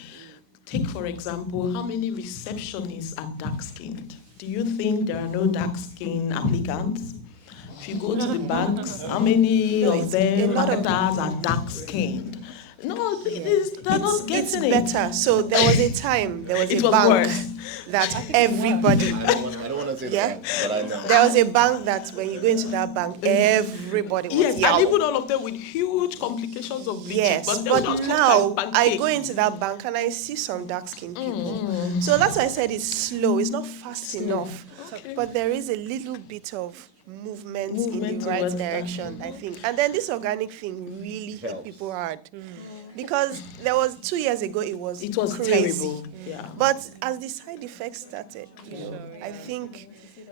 take for example, how many receptionists are dark-skinned? Do you think there are no dark-skinned applicants? If you go to the banks, how many of them marketers are dark-skinned? No, they're not getting it. It's better. So there was a time, there was it a was bank worse. that everybody... I don't want to say that, but I know. There was a bank that when you go into that bank, everybody was Yes, yellow. and even all of them with huge complications of bleaching. Yes, but now I go into that bank and I see some dark-skinned people. So that's why I said it's slow. It's not fast enough. Okay. But there is a little bit of movement in the right direction, I think. And then this organic thing really hit people hard. Because there was 2 years ago, it was crazy. Terrible. Yeah. But as the side effects started, you know, I think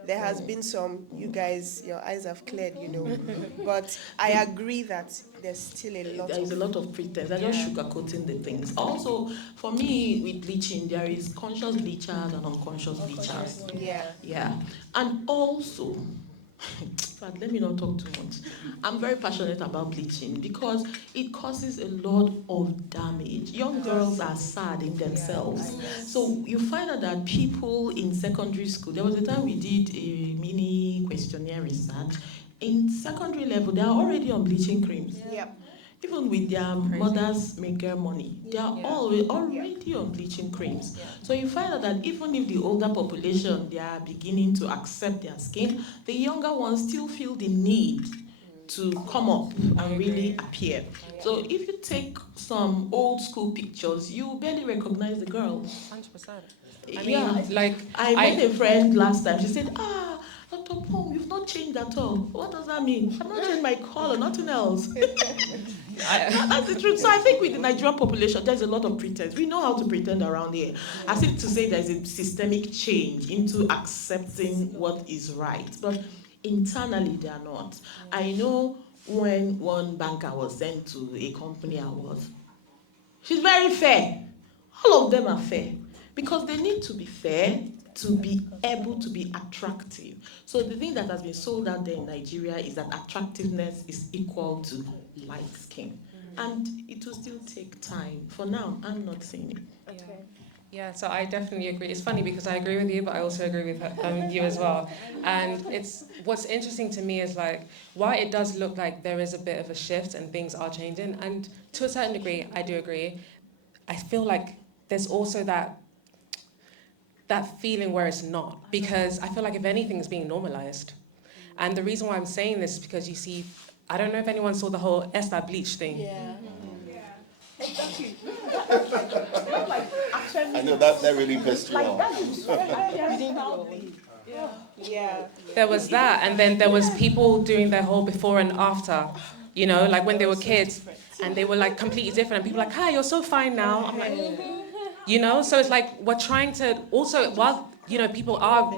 there has been some, you guys, your eyes have cleared, you know. But I agree that there's still a lot There's a lot of pretense. They're just sugarcoating the things. Also, for me, with bleaching, there is conscious bleachers and unconscious bleachers. Yeah. And also, but let me not talk too much. I'm very passionate about bleaching because it causes a lot of damage. Young girls are sad in themselves. So you find out that people in secondary school, there was a time we did a mini questionnaire research. In secondary level, they are already on bleaching creams. Even with their mothers make their money, they are already on bleaching creams. So you find out that even if the older population, they are beginning to accept their skin, the younger ones still feel the need to come up and really appear. So if you take some old school pictures, you barely recognize the girls. 100%. I mean, I met a friend last time. She said, Dr. Pong, you've not changed at all. What does that mean? I've not changed my color, nothing else. That's the truth. So I think with the Nigerian population, there's a lot of pretense. We know how to pretend around here. As if to say there's a systemic change into accepting what is right. But internally, they are not. I know when one banker was sent to a company award, she's very fair. All of them are fair. Because they need to be fair to be able to be attractive. So the thing that has been sold out there in Nigeria is that attractiveness is equal to light skin. And it will still take time. For now, I'm not seeing it. Okay. Yeah, so I definitely agree. It's funny because I agree with you, but I also agree with you as well. And what's interesting to me is like, while it does look like there is a bit of a shift and things are changing, and to a certain degree, I do agree, I feel like there's also that feeling where it's not, because I feel like if anything is being normalized. And the reason why I'm saying this is because you see, I don't know if anyone saw the whole Esther bleach thing. Yeah. Exactly. I know that really pissed you off. Yeah. There was that, and then there was people doing their whole before and after, you know, like when they were kids, and they were like completely different, and people were like, hi, you're so fine now. I'm like, you know, so it's like we're trying to also, while, you know, people are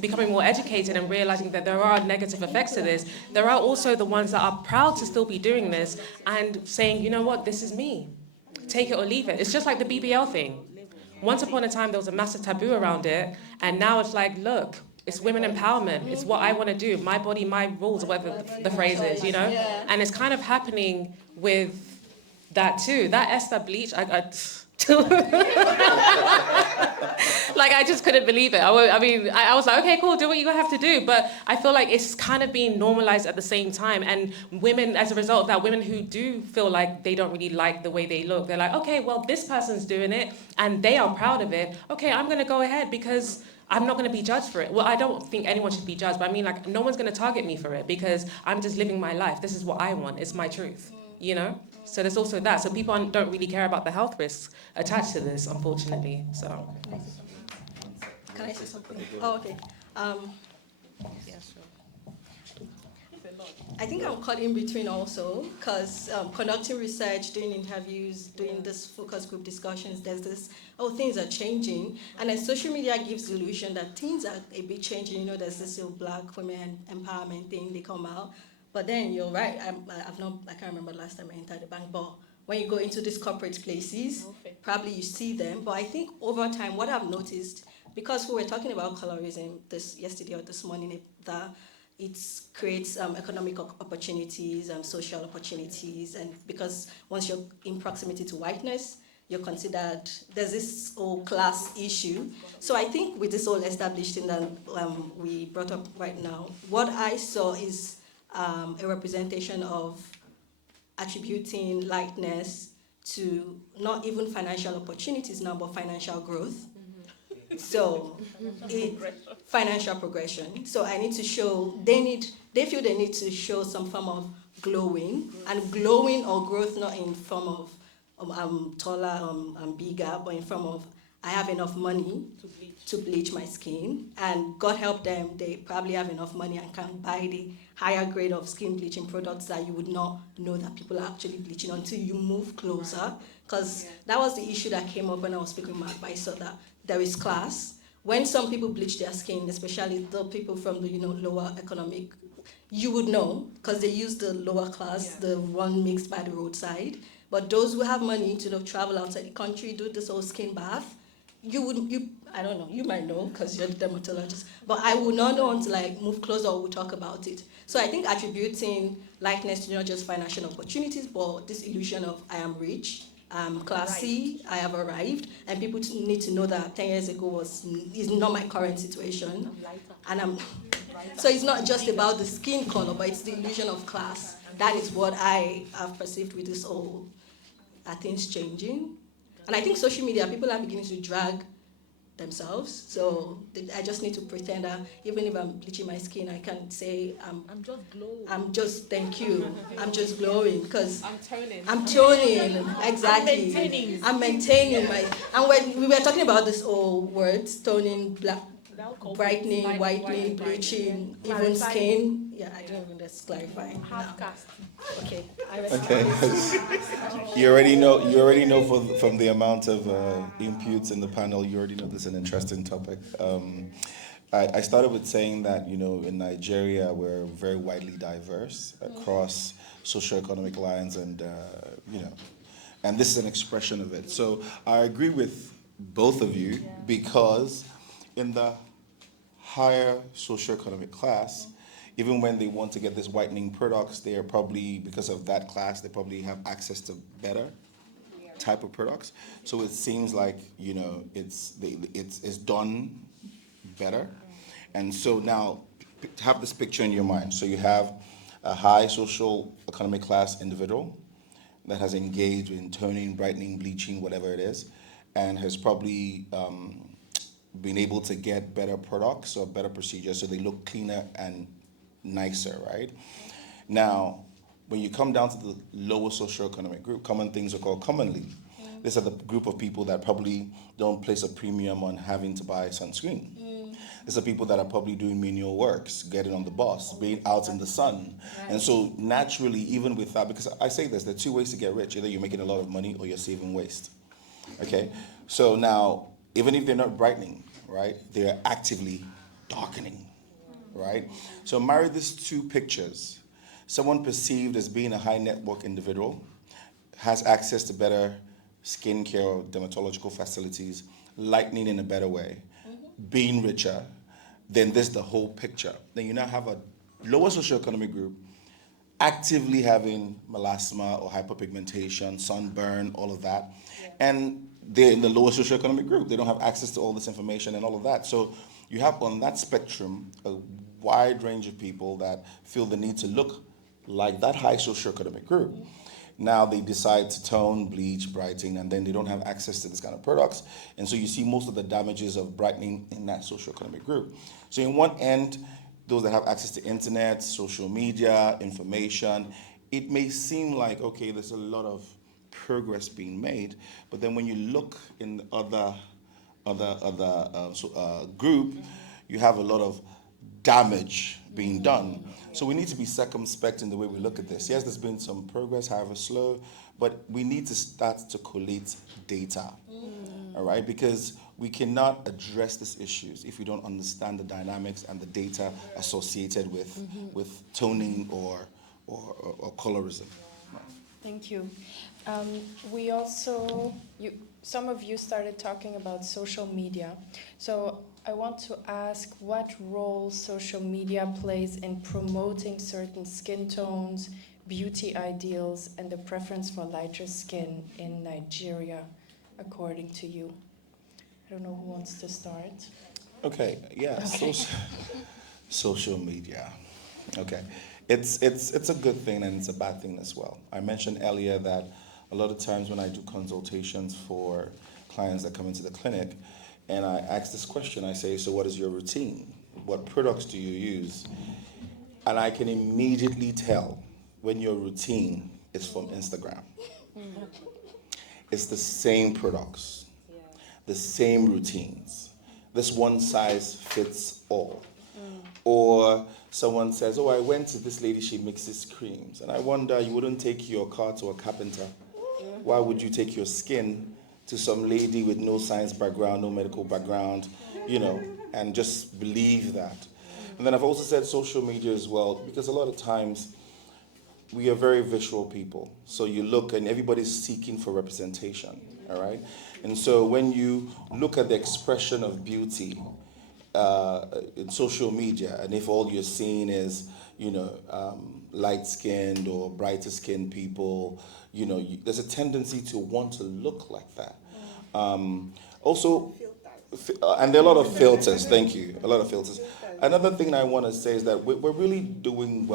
becoming more educated and realizing that there are negative effects to this, there are also the ones that are proud to still be doing this and saying, you know what, this is me. Take it or leave it. It's just like the BBL thing. Once upon a time, there was a massive taboo around it, and now it's like, look, it's women empowerment. It's what I want to do. My body, my rules, or whatever the phrase is, you know? And it's kind of happening with that too. That Esther bleach, like, I just couldn't believe it. I was like, okay, cool, do what you have to do. But I feel like it's kind of being normalized at the same time. And women, as a result of that, women who do feel like they don't really like the way they look, they're like, okay, well, this person's doing it and they are proud of it. Okay, I'm going to go ahead because I'm not going to be judged for it. Well, I don't think anyone should be judged, but I mean, like, no one's going to target me for it because I'm just living my life. This is what I want. It's my truth, you know? So there's also that. So people don't really care about the health risks attached to this, unfortunately. So. Can I say something? Oh, okay. Yeah, sure. I think I'm caught in between also, because conducting research, doing interviews, doing this focus group discussions, there's this, things are changing. And then social media gives the illusion that things are a bit changing. You know, there's this black women empowerment thing, they come out. But then you're right, I can't remember the last time I entered the bank, but when you go into these corporate places, probably you see them. But I think over time, what I've noticed, because we were talking about colorism yesterday or this morning, that it creates economic opportunities and social opportunities, and because once you're in proximity to whiteness, you're considered, there's this whole class issue. So I think with this whole established thing that we brought up right now, what I saw is a representation of attributing lightness to not even financial opportunities now, but financial growth. So, financial progression. So I need to show, they feel they need to show some form of glowing, and glowing or growth not in form of I'm taller, I'm bigger, but in form of I have enough money to bleach my skin, and God help them, they probably have enough money and can buy the higher grade of skin bleaching products that you would not know that people are actually bleaching until you move closer, because that was the issue that came up when I was speaking with my advisor, that there is class. When some people bleach their skin, especially the people from the lower economic, you would know, because they use the lower class, the one mixed by the roadside. But those who have money to travel outside the country, do this whole skin bath, I don't know, you might know because you're the dermatologist, but I will not know until I move closer or we'll talk about it. So I think attributing likeness to not just financial opportunities, but this illusion of I am rich, I'm classy, I have arrived, and people need to know that 10 years ago is not my current situation. And so it's not just about the skin color, but it's the illusion of class. That is what I have perceived with this whole things changing. And I think social media, people are beginning to drag themselves. So I just need to pretend that even if I'm bleaching my skin, I can say I'm just glowing. Thank you. I'm just glowing because I'm toning. Exactly. I'm maintaining my. And when we were talking about this old word, toning, brightening, whitening, bleaching, even skin. Yeah, I don't even just clarify. Half caste. Okay, Okay. You already know from the amount of inputs in the panel, you already know this is an interesting topic. I started with saying that, in Nigeria, we're very widely diverse across socioeconomic lines and this is an expression of it. So I agree with both of you because in the higher socioeconomic class, even when they want to get these whitening products, they are probably, because of that class, they probably have access to better type of products. So it seems like, it's done better. And so now, have this picture in your mind. So you have a high social economic class individual that has engaged in toning, brightening, bleaching, whatever it is, and has probably been able to get better products or better procedures so they look cleaner and nicer, right? Now, when you come down to the lower socioeconomic group, common things are called commonly. These are the group of people that probably don't place a premium on having to buy sunscreen. These are people that are probably doing menial works, getting on the bus, being out in the sun. And so naturally, even with that, because I say this, there are two ways to get rich. Either you're making a lot of money or you're saving waste. Okay? So now, even if they're not brightening, right, they're actively darkening, right? So marry these two pictures. Someone perceived as being a high net worth individual has access to better skincare or dermatological facilities, lightening in a better way, being richer, then this is the whole picture. Then you now have a lower socioeconomic group actively having melasma or hyperpigmentation, sunburn, all of that. And they're in the lower socioeconomic group. They don't have access to all this information and all of that. So you have on that spectrum a wide range of people that feel the need to look like that high socioeconomic group. Now they decide to tone, bleach, brighten, and then they don't have access to this kind of products. And so you see most of the damages of brightening in that socioeconomic group. So in one end, those that have access to internet, social media, information, it may seem like, okay, there's a lot of progress being made, but then when you look in the other group, you have a lot of damage being done. So we need to be circumspect in the way we look at this. Yes, there's been some progress, however slow, but we need to start to collate data, all right? Because we cannot address these issues if we don't understand the dynamics and the data associated with toning or colorism. Thank you. We also, some of you started talking about social media. So I want to ask what role social media plays in promoting certain skin tones, beauty ideals, and the preference for lighter skin in Nigeria, according to you. I don't know who wants to start. Okay, yeah, Okay. Social media. Okay, it's a good thing and it's a bad thing as well. I mentioned earlier that a lot of times when I do consultations for clients that come into the clinic, and I ask this question, I say, so what is your routine? What products do you use? And I can immediately tell when your routine is from Instagram. It's the same products, the same routines. This one size fits all. Or someone says, oh, I went to this lady, she mixes creams. And I wonder, you wouldn't take your car to a carpenter. Why would you take your skin to some lady with no science background, no medical background, and just believe that? And then I've also said social media as well, because a lot of times we are very visual people. So you look and everybody's seeking for representation, all right? And so when you look at the expression of beauty in social media, and if all you're seeing is, light-skinned or brighter-skinned people, there's a tendency to want to look like that. Also, and there are a lot of filters, thank you, a lot of filters. Another thing I want to say is that we're really doing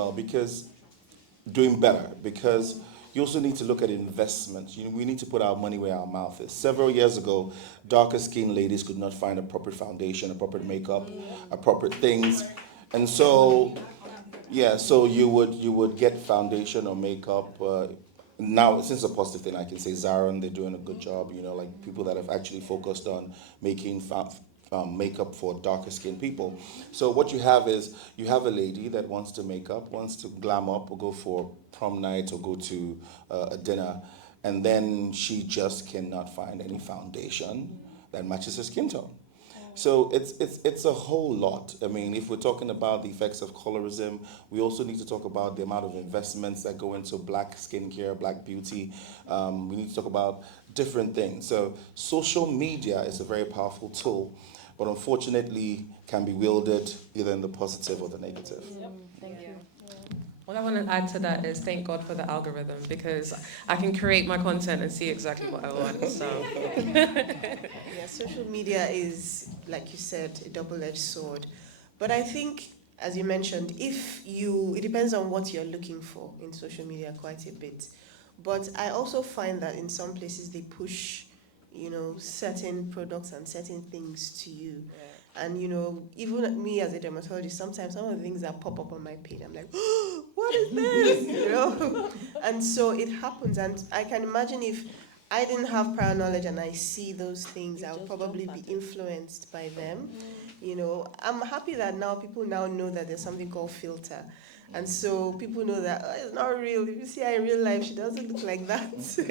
better because you also need to look at investments. We need to put our money where our mouth is. Several years ago, darker skinned ladies could not find appropriate foundation, appropriate makeup, appropriate things. And so, so you would get foundation or makeup. Now, since it's a positive thing, I can say Zara, they're doing a good job, like people that have actually focused on making makeup for darker skinned people. So what you have is you have a lady that wants to make up, wants to glam up or go for prom night or go to a dinner, and then she just cannot find any foundation that matches her skin tone. So it's a whole lot. I mean, if we're talking about the effects of colorism, we also need to talk about the amount of investments that go into black skincare, black beauty. We need to talk about different things. So social media is a very powerful tool, but unfortunately can be wielded either in the positive or the negative. Thank you. What I want to add to that is thank God for the algorithm, because I can create my content and see exactly what I want. So Yeah, social media is, like you said, a double-edged sword. But I think, as you mentioned, it depends on what you're looking for in social media quite a bit. But I also find that in some places they push, certain products and certain things to you. And, even me as a dermatologist, sometimes some of the things that pop up on my page, I'm like, oh, what is this? And so it happens. And I can imagine if I didn't have prior knowledge and I see those things, I would probably be influenced by them. I'm happy that now people now know that there's something called filter. And so people know that it's not real. If you see her in real life, she doesn't look like that. So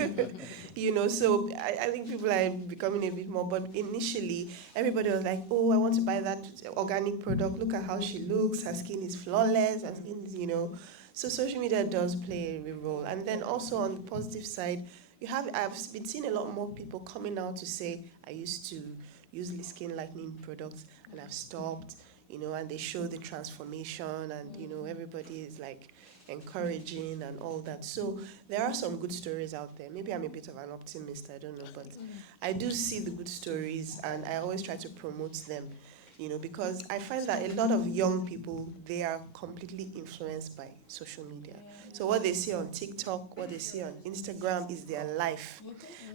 I think people are becoming a bit more. But initially, everybody was like, oh, I want to buy that organic product. Look at how she looks. Her skin is flawless. Her skin is, So social media does play a role. And then also on the positive side, I've been seeing a lot more people coming out to say, I used to use skin lightening products and I've stopped, and they show the transformation and, everybody is like encouraging and all that. So there are some good stories out there. Maybe I'm a bit of an optimist, I don't know, but I do see the good stories and I always try to promote them, because I find that a lot of young people, they are completely influenced by social media. So what they see on TikTok, what they see on Instagram is their life.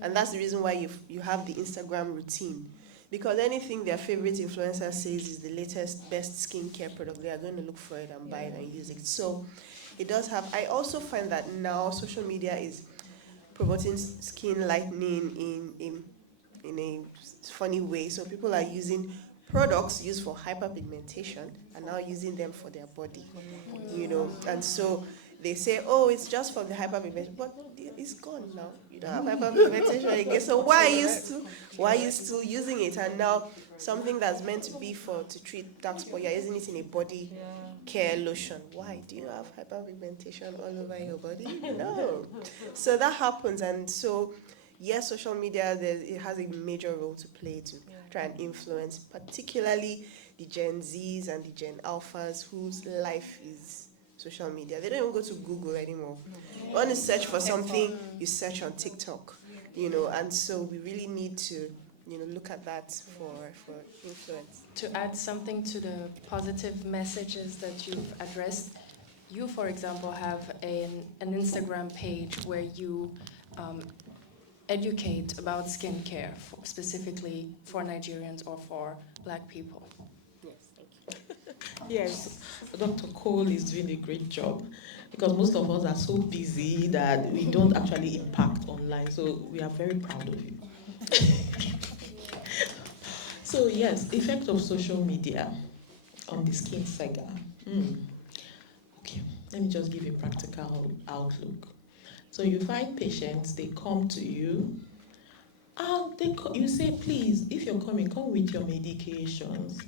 And that's the reason why you have the Instagram routine. Because anything their favorite influencer says is the latest, best skincare product, they are going to look for it and buy it and use it. So it does have, I also find that now social media is promoting skin lightening in a funny way. So people are using products used for hyperpigmentation and now using them for their body, and so they say, oh, it's just for the hyperpigmentation, but it's gone now. You don't have hyperpigmentation again. So why are you still using it? And now something that's meant to be to treat dark spot, you're using it in a body care lotion. Why? Do you have hyperpigmentation all over your body? No. So that happens, and so yes, social media, it has a major role to play to try and influence, particularly the Gen Zs and the Gen Alphas whose life is social media. They don't even go to Google anymore. You want to search for something, you search on TikTok, and so we really need to, look at that for influence. To add something to the positive messages that you've addressed, you, for example, have an Instagram page where you educate about skincare, specifically for Nigerians or for Black people. Yes, thank you. Yes, Dr. Cole is doing a great job because most of us are so busy that we don't actually impact online. So we are very proud of you. So yes, effect of social media on the skin saga. Okay, let me just give a practical outlook. So you find patients, they come to you, and you say, please, if you're coming, come with your medications.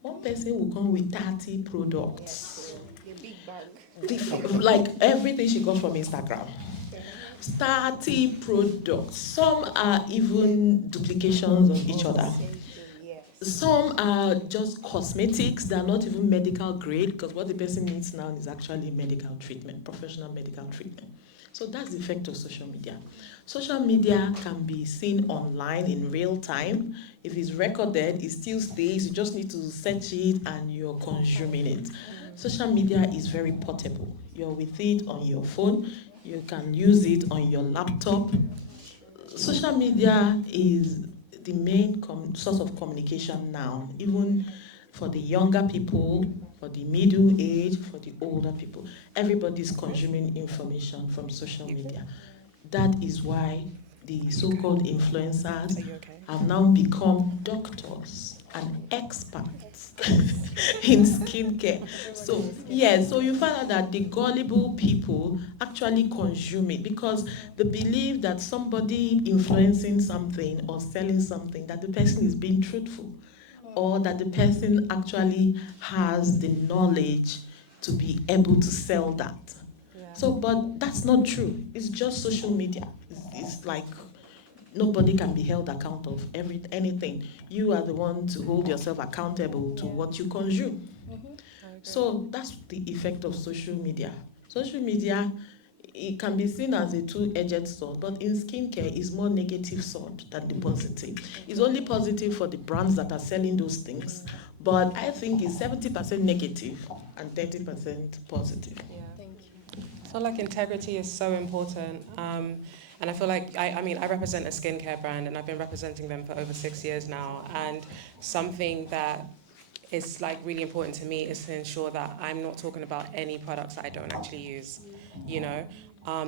One person will come with 30 products. A big bag. Like everything she got from Instagram. 30 products. Some are even duplications of each other. Some are just cosmetics. They're not even medical grade, because what the person needs now is actually medical treatment, professional medical treatment. So that's the effect of social media. Social media can be seen online in real time. If it's recorded, it still stays. You just need to search it and you're consuming it. Social media is very portable. You're with it on your phone. You can use it on your laptop. Social media is the main source of communication now, even for the younger people, for the middle age, for the older people. Everybody's consuming information from social media. That is why the so-called influencers have now become doctors an expert in skincare. So, yeah, so you find out that the gullible people actually consume it because the belief that somebody influencing something or selling something, that the person is being truthful, or that the person actually has the knowledge to be able to sell that. Yeah. So, but that's not true. It's just social media. It's like nobody can be held accountable of anything. You are the one to hold yourself accountable to what you consume. So that's the effect of social media. Social media, it can be seen as a two-edged sword, but in skincare, it's more negative sword than the positive. It's only positive for the brands that are selling those things, but I think it's 70% negative and 30% positive. Yeah. Thank you. I feel like integrity is so important. And I feel like, I mean, I represent a skincare brand and I've been representing them for over 6 years now. And something that is like really important to me is to ensure that I'm not talking about any products that I don't actually use. You know,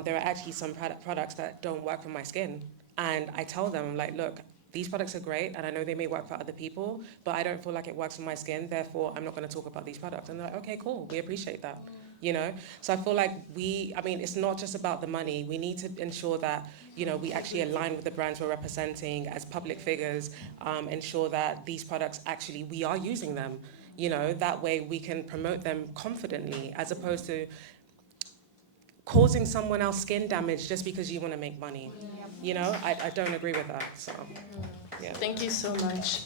there are actually some products that don't work for my skin. And I tell them, like, look, these products are great and I know they may work for other people, but I don't feel like it works for my skin, therefore I'm not going to talk about these products. And they're like, okay, cool, we appreciate that. You know, so I feel like it's not just about the money. We need to ensure that, you know, we actually align with the brands we're representing as public figures, ensure that these products actually, we are using them, you know, that way we can promote them confidently as opposed to causing someone else skin damage just because you want to make money. You know, I don't agree with that, so, yeah. Thank you so much.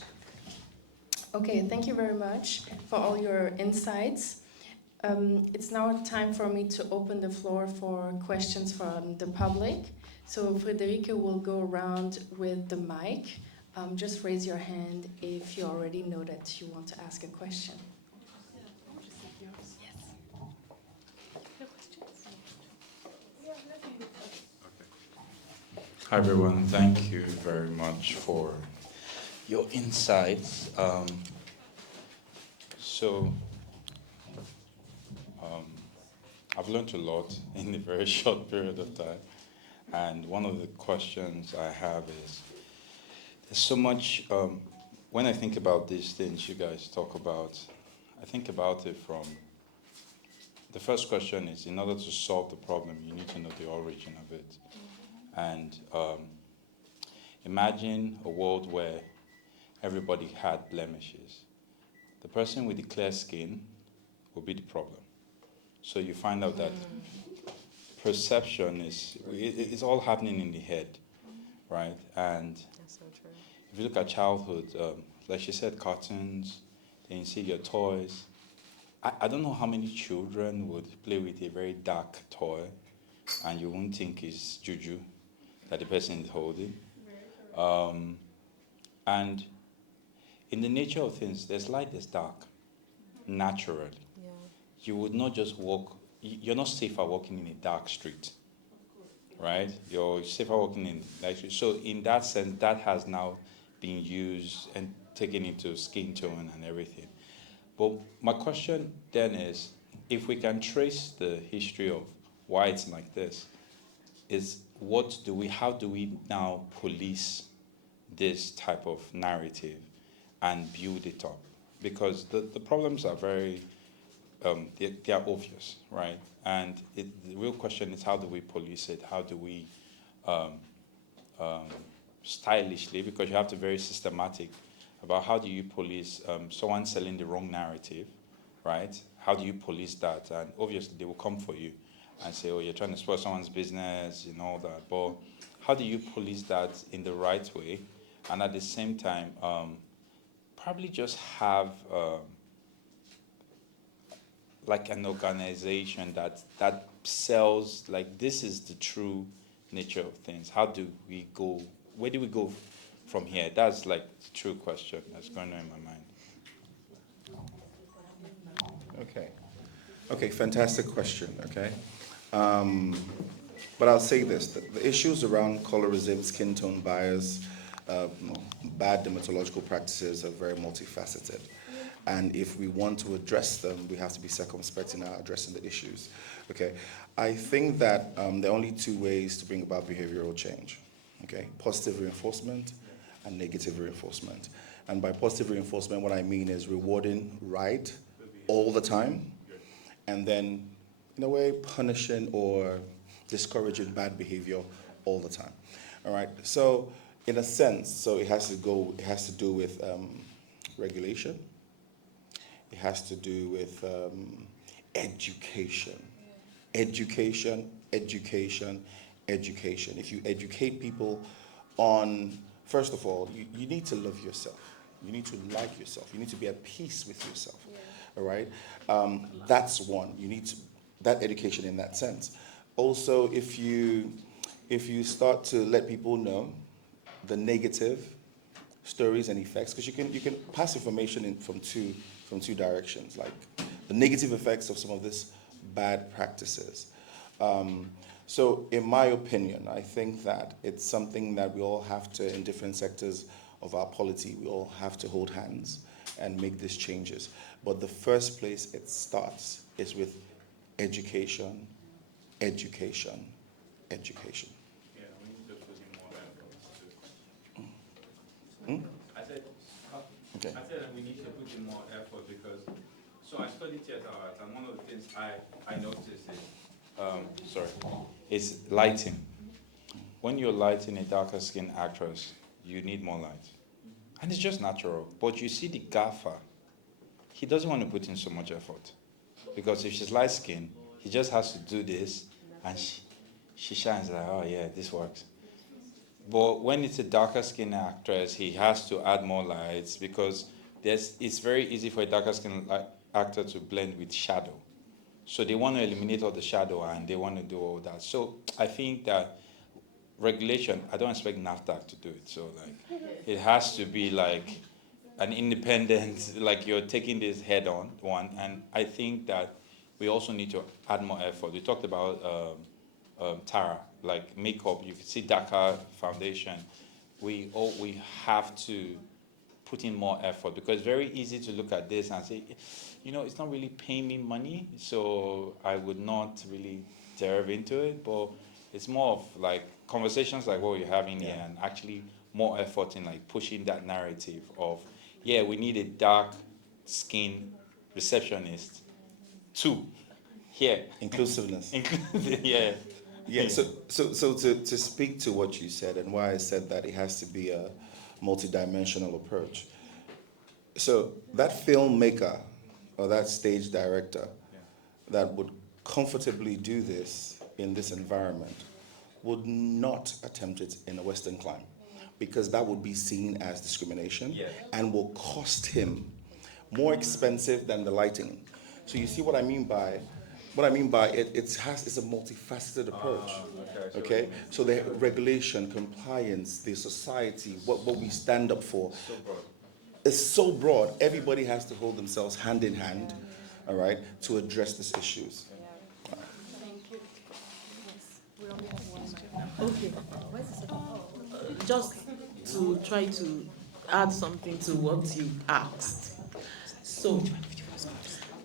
Okay, thank you very much for all your insights. It's now time for me to open the floor for questions from the public. So Friederike will go around with the mic. Just raise your hand if you already know that you want to ask a question. Hi everyone, thank you very much for your insights. I've learned a lot in a very short period of time, and one of the questions I have is, there's so much, when I think about these things you guys talk about, I think about it from, the first question is, in order to solve the problem, you need to know the origin of it. And imagine a world where everybody had blemishes. The person with the clear skin will be the problem. So you find out that perception it's all happening in the head, right? And That's so true. if you look at childhood, like she said, cartoons, then you see your toys. I don't know how many children would play with a very dark toy and you won't think it's juju that the person is holding. And in the nature of things, there's light, there's dark, naturally. Yeah. You would not just walk, you're not safer walking in a dark street, right? You're safer walking in light street. So in that sense, that has now been used and taken into skin tone and everything. But my question then is, if we can trace the history of why it's like this, is how do we now police this type of narrative and build it up? Because the problems are very, they are obvious, right? And the real question is, how do we police it? How do we stylishly, because you have to be very systematic about how do you police someone selling the wrong narrative, right? How do you police that? And obviously they will come for you and say, oh, you're trying to spoil someone's business and all that. But how do you police that in the right way? And at the same time, probably just have like an organization that sells, like, this is the true nature of things. How do we go, where do we go from here? That's like the true question that's going on in my mind. Okay, fantastic question, okay? But I'll say this, the issues around colorism, skin tone bias, bad dermatological practices are very multifaceted. And if we want to address them, we have to be circumspect in our addressing the issues, okay? I think that there are only two ways to bring about behavioral change, okay? Positive reinforcement and negative reinforcement. And by positive reinforcement, what I mean is rewarding right all the time, and then, in a way, punishing or discouraging bad behavior all the time. All right. So, in a sense, so it has to do with regulation. It has to do with education. Education, education, education. If you educate people on, first of all, you need to love yourself. You need to like yourself. You need to be at peace with yourself. All right? That's one. You need that education in that sense. Also, if you start to let people know the negative stories and effects, because you can pass information from two directions, like the negative effects of some of these bad practices. So in my opinion, I think that it's something that we all have to, in different sectors of our polity, we all have to hold hands and make these changes. But the first place it starts is with education, education, education. Yeah, we need to put in more effort too. Hmm? I said, Okay. that we need to put in more effort because, so I studied theater art, and one of the things I noticed is lighting. When you're lighting a darker skinned actress, you need more light. And it's just natural. But you see the gaffer, he doesn't want to put in so much effort. Because if she's light skinned, he just has to do this, and she shines like, oh yeah, this works. But when it's a darker skinned actress, he has to add more lights because it's very easy for a darker skinned actor to blend with shadow. So they want to eliminate all the shadow and they want to do all that. So I think that regulation, I don't expect NAFTA to do it. So like, it has to be like an independent, like you're taking this head on one. And I think that we also need to add more effort. We talked about Tara, like makeup. You can see darker foundation. We have to put in more effort because it's very easy to look at this and say, it's not really paying me money, so I would not really delve into it. But it's more of like conversations like what we're having here, and actually more effort in like pushing that narrative of, we need a dark skin receptionist too. Here. Inclusiveness. Yeah. Yeah, so to speak to what you said and why I said that it has to be a multidimensional approach. So that filmmaker or that stage director that would comfortably do this in this environment would not attempt it in a Western clime because that would be seen as discrimination and will cost him more expensive than the lighting. So you see what I mean by it? It's a multifaceted approach. Okay, so the regulation, compliance, the society, what we stand up for, is so broad. Everybody has to hold themselves hand in hand, all right, to address these issues. Thank you. Yes, we only have one mic. Okay. Just to try to add something to what you asked. So,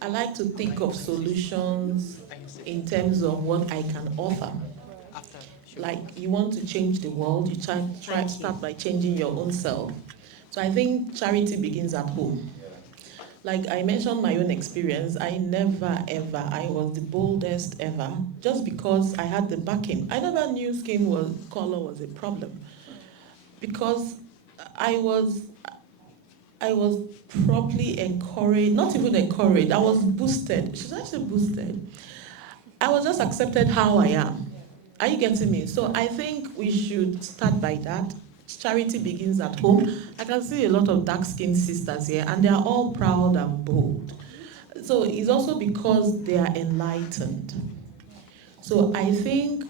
I like to think of solutions in terms of what I can offer. Like you want to change the world, you start by changing your own self. So I think charity begins at home. Like I mentioned my own experience, I was the boldest ever, just because I had the backing. I never knew color was a problem. Because I was properly encouraged, not even encouraged, I was boosted. She's actually boosted. I was just accepted how I am. Are you getting me? So I think we should start by that. Charity begins at home. I can see a lot of dark-skinned sisters here, and they are all proud and bold. So it's also because they are enlightened. So I think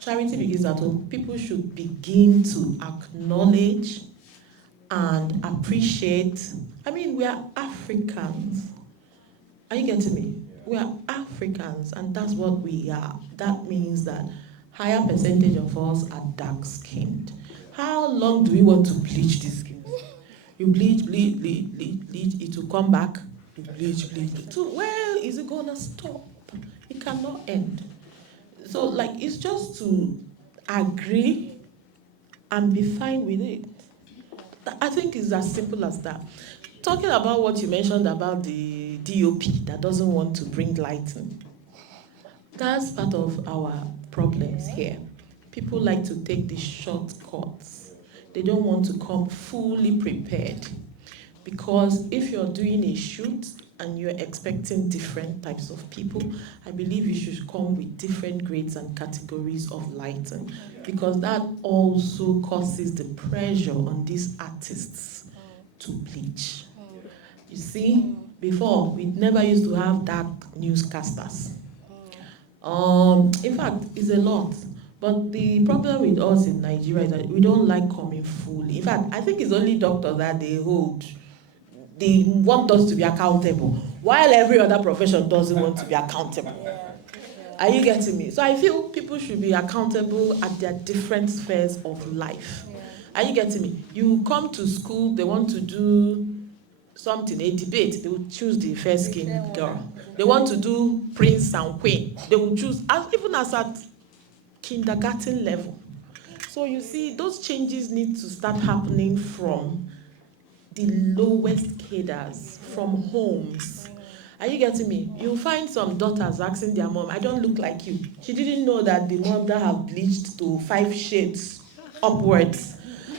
charity begins at home. People should begin to acknowledge and appreciate. I mean, we are Africans. Are you getting me? We are Africans, and that's what we are. That means that higher percentage of us are dark-skinned. How long do we want to bleach this skin? You bleach, it will come back. You bleach. So where is it gonna stop? It cannot end. So like it's just to agree and be fine with it. I think it's as simple as that. Talking about what you mentioned about the DOP that doesn't want to bring lighting, that's part of our problems here. People like to take the shortcuts. They don't want to come fully prepared. Because if you're doing a shoot and you're expecting different types of people, I believe you should come with different grades and categories of lighting, because that also causes the pressure on these artists to bleach. You see, before we never used to have dark newscasters. In fact, it's a lot. But the problem with us in Nigeria is that we don't like coming fully. In fact, I think it's only doctors that they want us to be accountable, while every other profession doesn't want to be accountable. Are you getting me? So I feel people should be accountable at their different spheres of life. Are you getting me? You come to school, they want to do something, a debate, they will choose the fair-skinned girl. They want to do prince and queen, they will choose, even as at kindergarten level. So you see, those changes need to start happening from the lowest cadres, from homes. Are you getting me? You'll find some daughters asking their mom, I don't look like you. She didn't know that the mother have bleached to 5 shades upwards.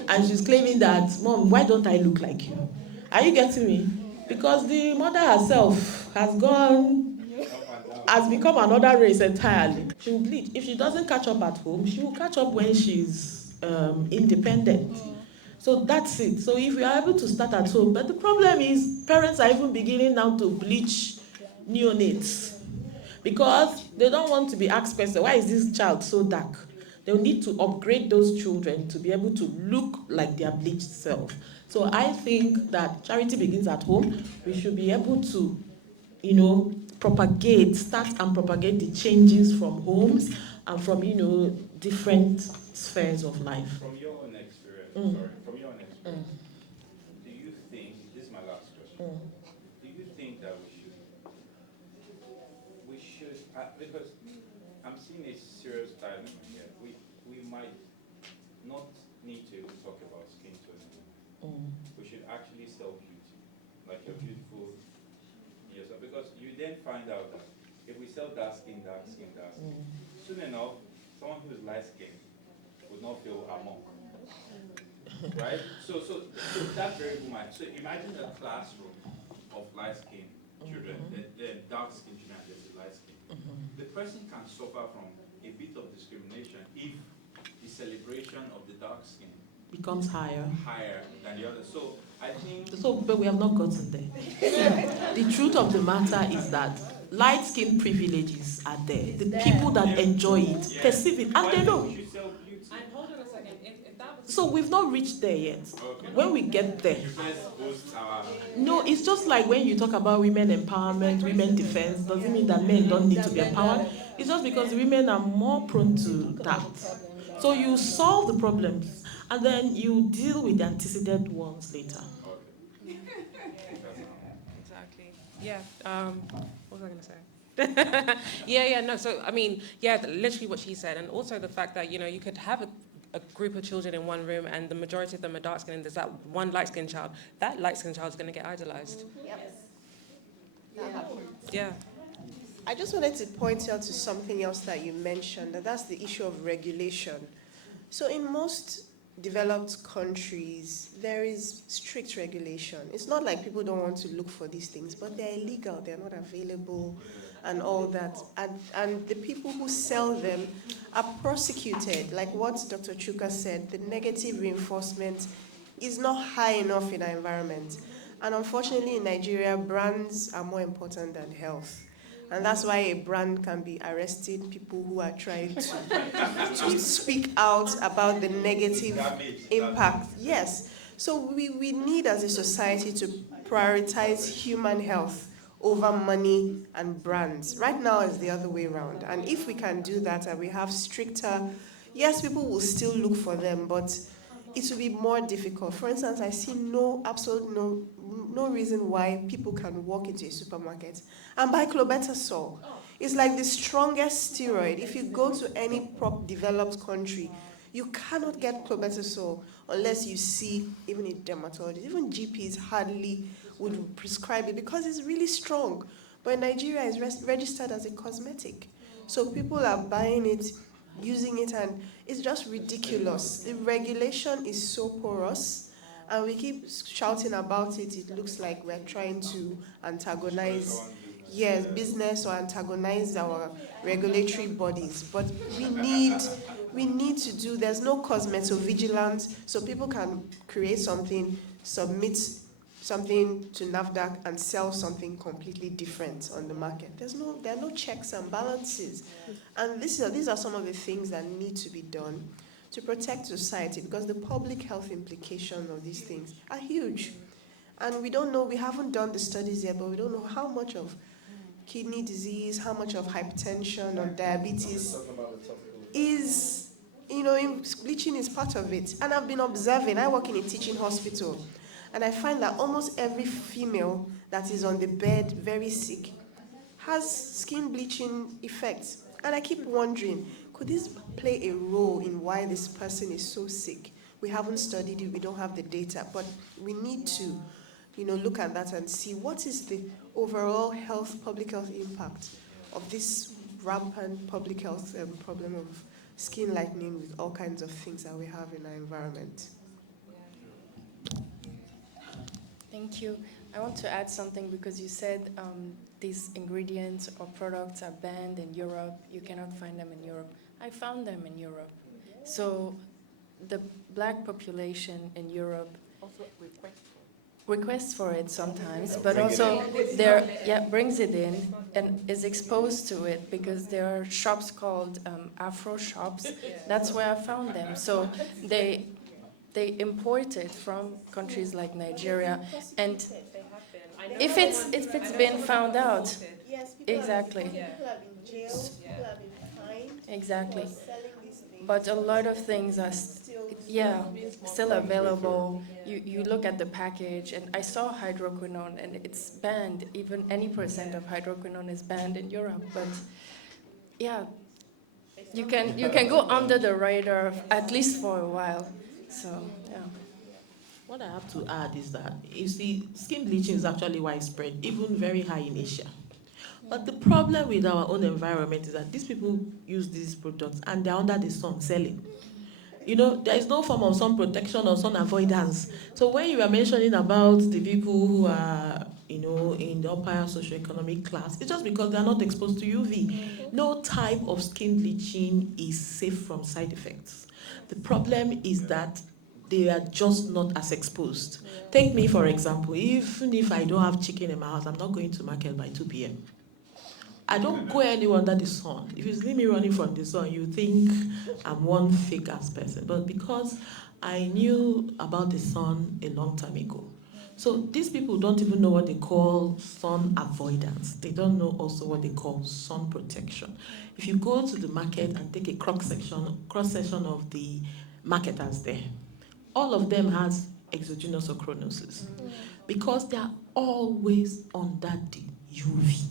And she's claiming that, Mom, why don't I look like you? Are you getting me? Because the mother herself has become another race entirely. She will bleach. If she doesn't catch up at home, she will catch up when she's independent. So that's it. So if we are able to start at home, but the problem is parents are even beginning now to bleach neonates because they don't want to be asked questions, why is this child so dark? They'll need to upgrade those children to be able to look like their bleached self. So I think that charity begins at home. We should be able to, start and propagate the changes from homes and from, different spheres of life. From your own experience, do you think, this is my last question, do you think that we should, because I'm seeing a serious dilemma here, we might not need to talk about skin tone. We should actually sell beauty, like you're beautiful yourself, because you then find out that if we sell dark skin, soon enough, someone who's light skinned would not feel among. Right? So that very woman. So imagine a classroom of light skinned children, then dark skinned children, and there's the light skin. The person can suffer from a bit of discrimination if the celebration of the dark skin becomes higher than the other. So I think. But we have not gotten there. The truth of the matter is that light skin privileges are there. The people that enjoy it perceive it, and they know. So we've not reached there yet. Okay. When we get there. No, it's just like when you talk about women empowerment, women defense, doesn't mean that men don't need to be empowered. It's just because women are more prone to that. So you solve the problems, and then you deal with the antecedent ones later. Exactly. Yeah. What was I going to say? No. So, I mean, literally what she said. And also the fact that, you could have a group of children in one room and the majority of them are dark skinned and there's that one light skinned child. That light skinned child is going to get idolized. Yeah. I just wanted to point out to something else that you mentioned, that's the issue of regulation. So in most developed countries, there is strict regulation. It's not like people don't want to look for these things, but they're illegal, they're not available, and all that. And the people who sell them are prosecuted. Like what Dr. Chuka said, the negative reinforcement is not high enough in our environment. And unfortunately in Nigeria, brands are more important than health. And that's why a brand can be arresting people who are trying to speak out about the negative impact. Yes. So we need as a society to prioritize human health over money and brands. Right now it's the other way around. And if we can do that and we have stricter, yes, people will still look for them, but it will be more difficult. For instance, I see absolutely no reason why people can walk into a supermarket and buy clobetasol. It's like the strongest steroid. If you go to any developed country, You cannot get clobetasol unless you see even a dermatologist. Even GPs hardly would prescribe it because it's really strong. But in Nigeria, it's registered as a cosmetic. So people are buying it, using it, and it's just ridiculous. The regulation is so porous, and we keep shouting about it. It looks like we're trying to antagonize, yes, business or antagonize our regulatory bodies. But we need to do, there's no cosmetovigilance, so people can create something, submit something to NAFDAC and sell something completely different on the market. There are no checks and balances. And these are some of the things that need to be done to protect society, because the public health implications of these things are huge. And we don't know, we haven't done the studies yet, but we don't know how much of kidney disease, how much of hypertension or diabetes is, bleaching is part of it. And I've been observing, I work in a teaching hospital, and I find that almost every female that is on the bed very sick has skin bleaching effects. And I keep wondering, could this play a role in why this person is so sick? We haven't studied it, we don't have the data, but we need to, look at that and see what is the overall public health impact of this rampant public health problem of skin lightening with all kinds of things that we have in our environment. Thank you. I want to add something because you said these ingredients or products are banned in Europe. You cannot find them in Europe. I found them in Europe. So the black population in Europe requests for it sometimes, but also brings it in and is exposed to it because there are shops called Afro shops. That's where I found them. So they import it from countries like Nigeria, and if it's been found out, exactly, People have been jailed, people have been fined, exactly. for selling these things. But a lot of things are still available. You look at the package, and I saw hydroquinone, and it's banned. Even any percent of hydroquinone is banned in Europe. But yeah, you can go under the radar at least for a while. So yeah. What I have to add is that, you see, skin bleaching is actually widespread, even very high in Asia. But the problem with our own environment is that these people use these products and they're under the sun selling. There is no form of sun protection or sun avoidance. So when you are mentioning about the people who are, in the upper socioeconomic class, it's just because they're not exposed to UV. No type of skin bleaching is safe from side effects. The problem is that they are just not as exposed. Take me, for example. Even if I don't have chicken in my house, I'm not going to market by 2 p.m. I don't go anywhere under the sun. If you see me running from the sun, you think I'm one fake-ass person. But because I knew about the sun a long time ago. So these people don't even know what they call sun avoidance. They don't know also what they call sun protection. If you go to the market and take a cross-section of the marketers there, all of them has exogenous ochronosis because they are always under the UV.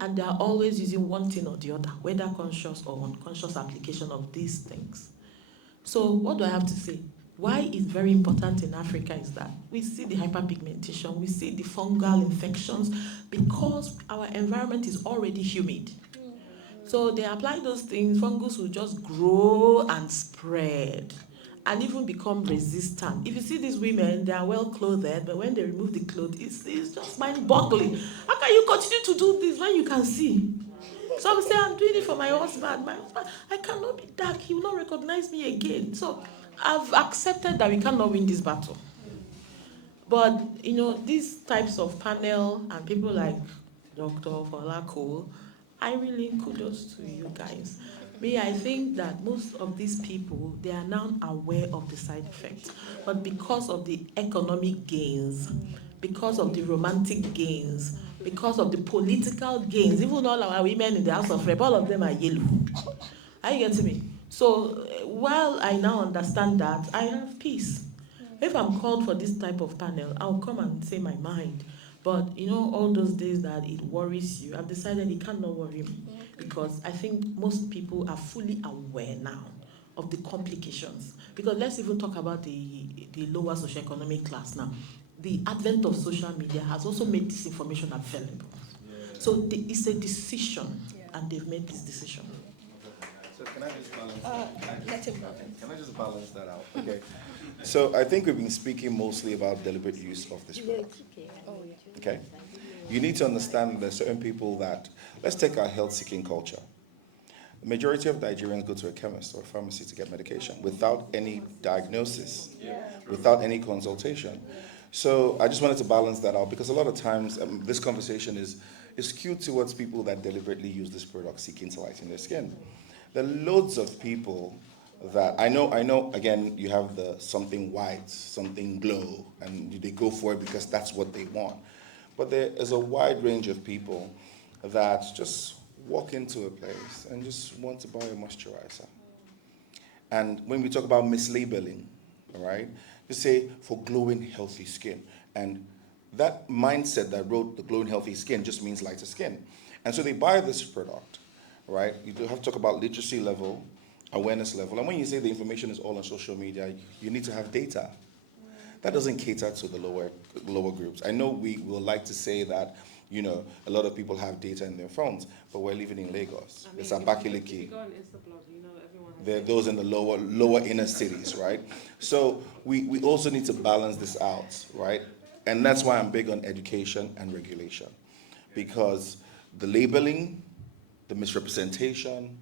And they are always using one thing or the other, whether conscious or unconscious application of these things. So what do I have to say? Why it's very important in Africa is that we see the hyperpigmentation, we see the fungal infections because our environment is already humid. So they apply those things, fungus will just grow and spread and even become resistant. If you see these women, they are well clothed, but when they remove the clothes, it's just mind-boggling. How can you continue to do this when you can see? So I say, I'm doing it for my husband. My husband, I cannot be dark. He will not recognize me again. So I've accepted that we cannot win this battle. But, these types of panel and people like Dr. Folako, I really kudos to you guys. I think that most of these people, they are now aware of the side effects. But because of the economic gains, because of the romantic gains, because of the political gains, even all our women in the House of Rep, all of them are yellow. Are you getting me? So while I now understand that, I have peace. If I'm called for this type of panel, I'll come and say my mind. But all those days that it worries you, I've decided it cannot worry me because I think most people are fully aware now of the complications. Because let's even talk about the lower socioeconomic class now. The advent of social media has also made this information available. So it's a decision, and they've made this decision. So can I just balance Let him go. Can I just balance that out? Okay. So I think we've been speaking mostly about deliberate use of this product. Okay. You need to understand that there are certain people that, let's take our health-seeking culture. The majority of Nigerians go to a chemist or a pharmacy to get medication without any diagnosis, without any consultation. So I just wanted to balance that out because a lot of times this conversation is skewed towards people that deliberately use this product seeking to lighten their skin. There are loads of people that I know, again, you have the something white, something glow, and they go for it because that's what they want. But there is a wide range of people that just walk into a place and just want to buy a moisturizer. And when we talk about mislabeling, all right, you say for glowing healthy skin. And that mindset that wrote the glowing healthy skin just means lighter skin. And so they buy this product, right? You do have to talk about literacy level, awareness level. And when you say the information is all on social media, you need to have data. That doesn't cater to the lower groups. I know we will like to say that, you know, a lot of people have data in their phones, but we're living in Lagos. It's Abakaliki. If you go on Instablog, you know everyone has. There are those in the lower inner cities, right? So we also need to balance this out, right? And that's why I'm big on education and regulation, because the labeling, the misrepresentation,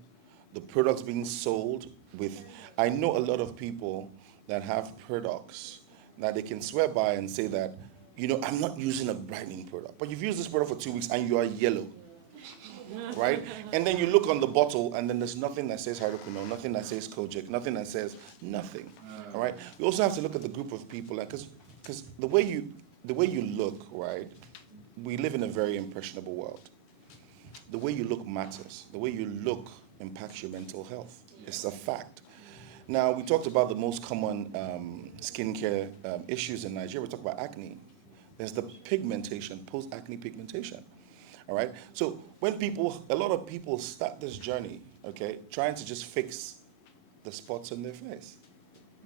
the products being sold with, I know a lot of people that have products that they can swear by and say that, you know, I'm not using a brightening product, but you've used this product for 2 weeks and you are yellow, right? And then you look on the bottle and then there's nothing that says hydroquinone, nothing that says kojic, nothing that says nothing, all right? You also have to look at the group of people, because the way you look, right, we live in a very impressionable world. The way you look matters. The way you look impacts your mental health. It's a fact. Now, we talked about the most common skincare issues in Nigeria. We talked about acne. There's the pigmentation, post-acne pigmentation. All right? So when a lot of people start this journey, okay, trying to just fix the spots on their face.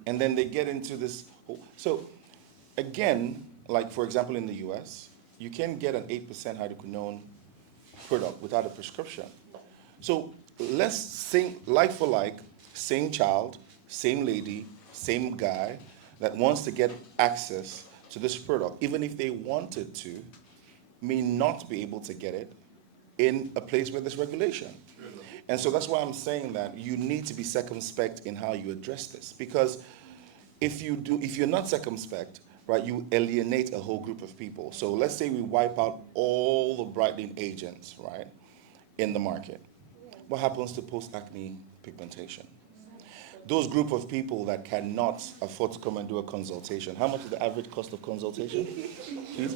And then they get into this whole, so again, like for example in the US, you can get an 8% hydroquinone product without a prescription. So let's think like for like, same child, same lady, same guy that wants to get access to this product, even if they wanted to, may not be able to get it in a place where there's regulation. And so that's why I'm saying that you need to be circumspect in how you address this, because if you're not circumspect, right, you alienate a whole group of people. So let's say we wipe out all the brightening agents, right, in the market. What happens to post-acne pigmentation? Those group of people that cannot afford to come and do a consultation, how much is the average cost of consultation? Please?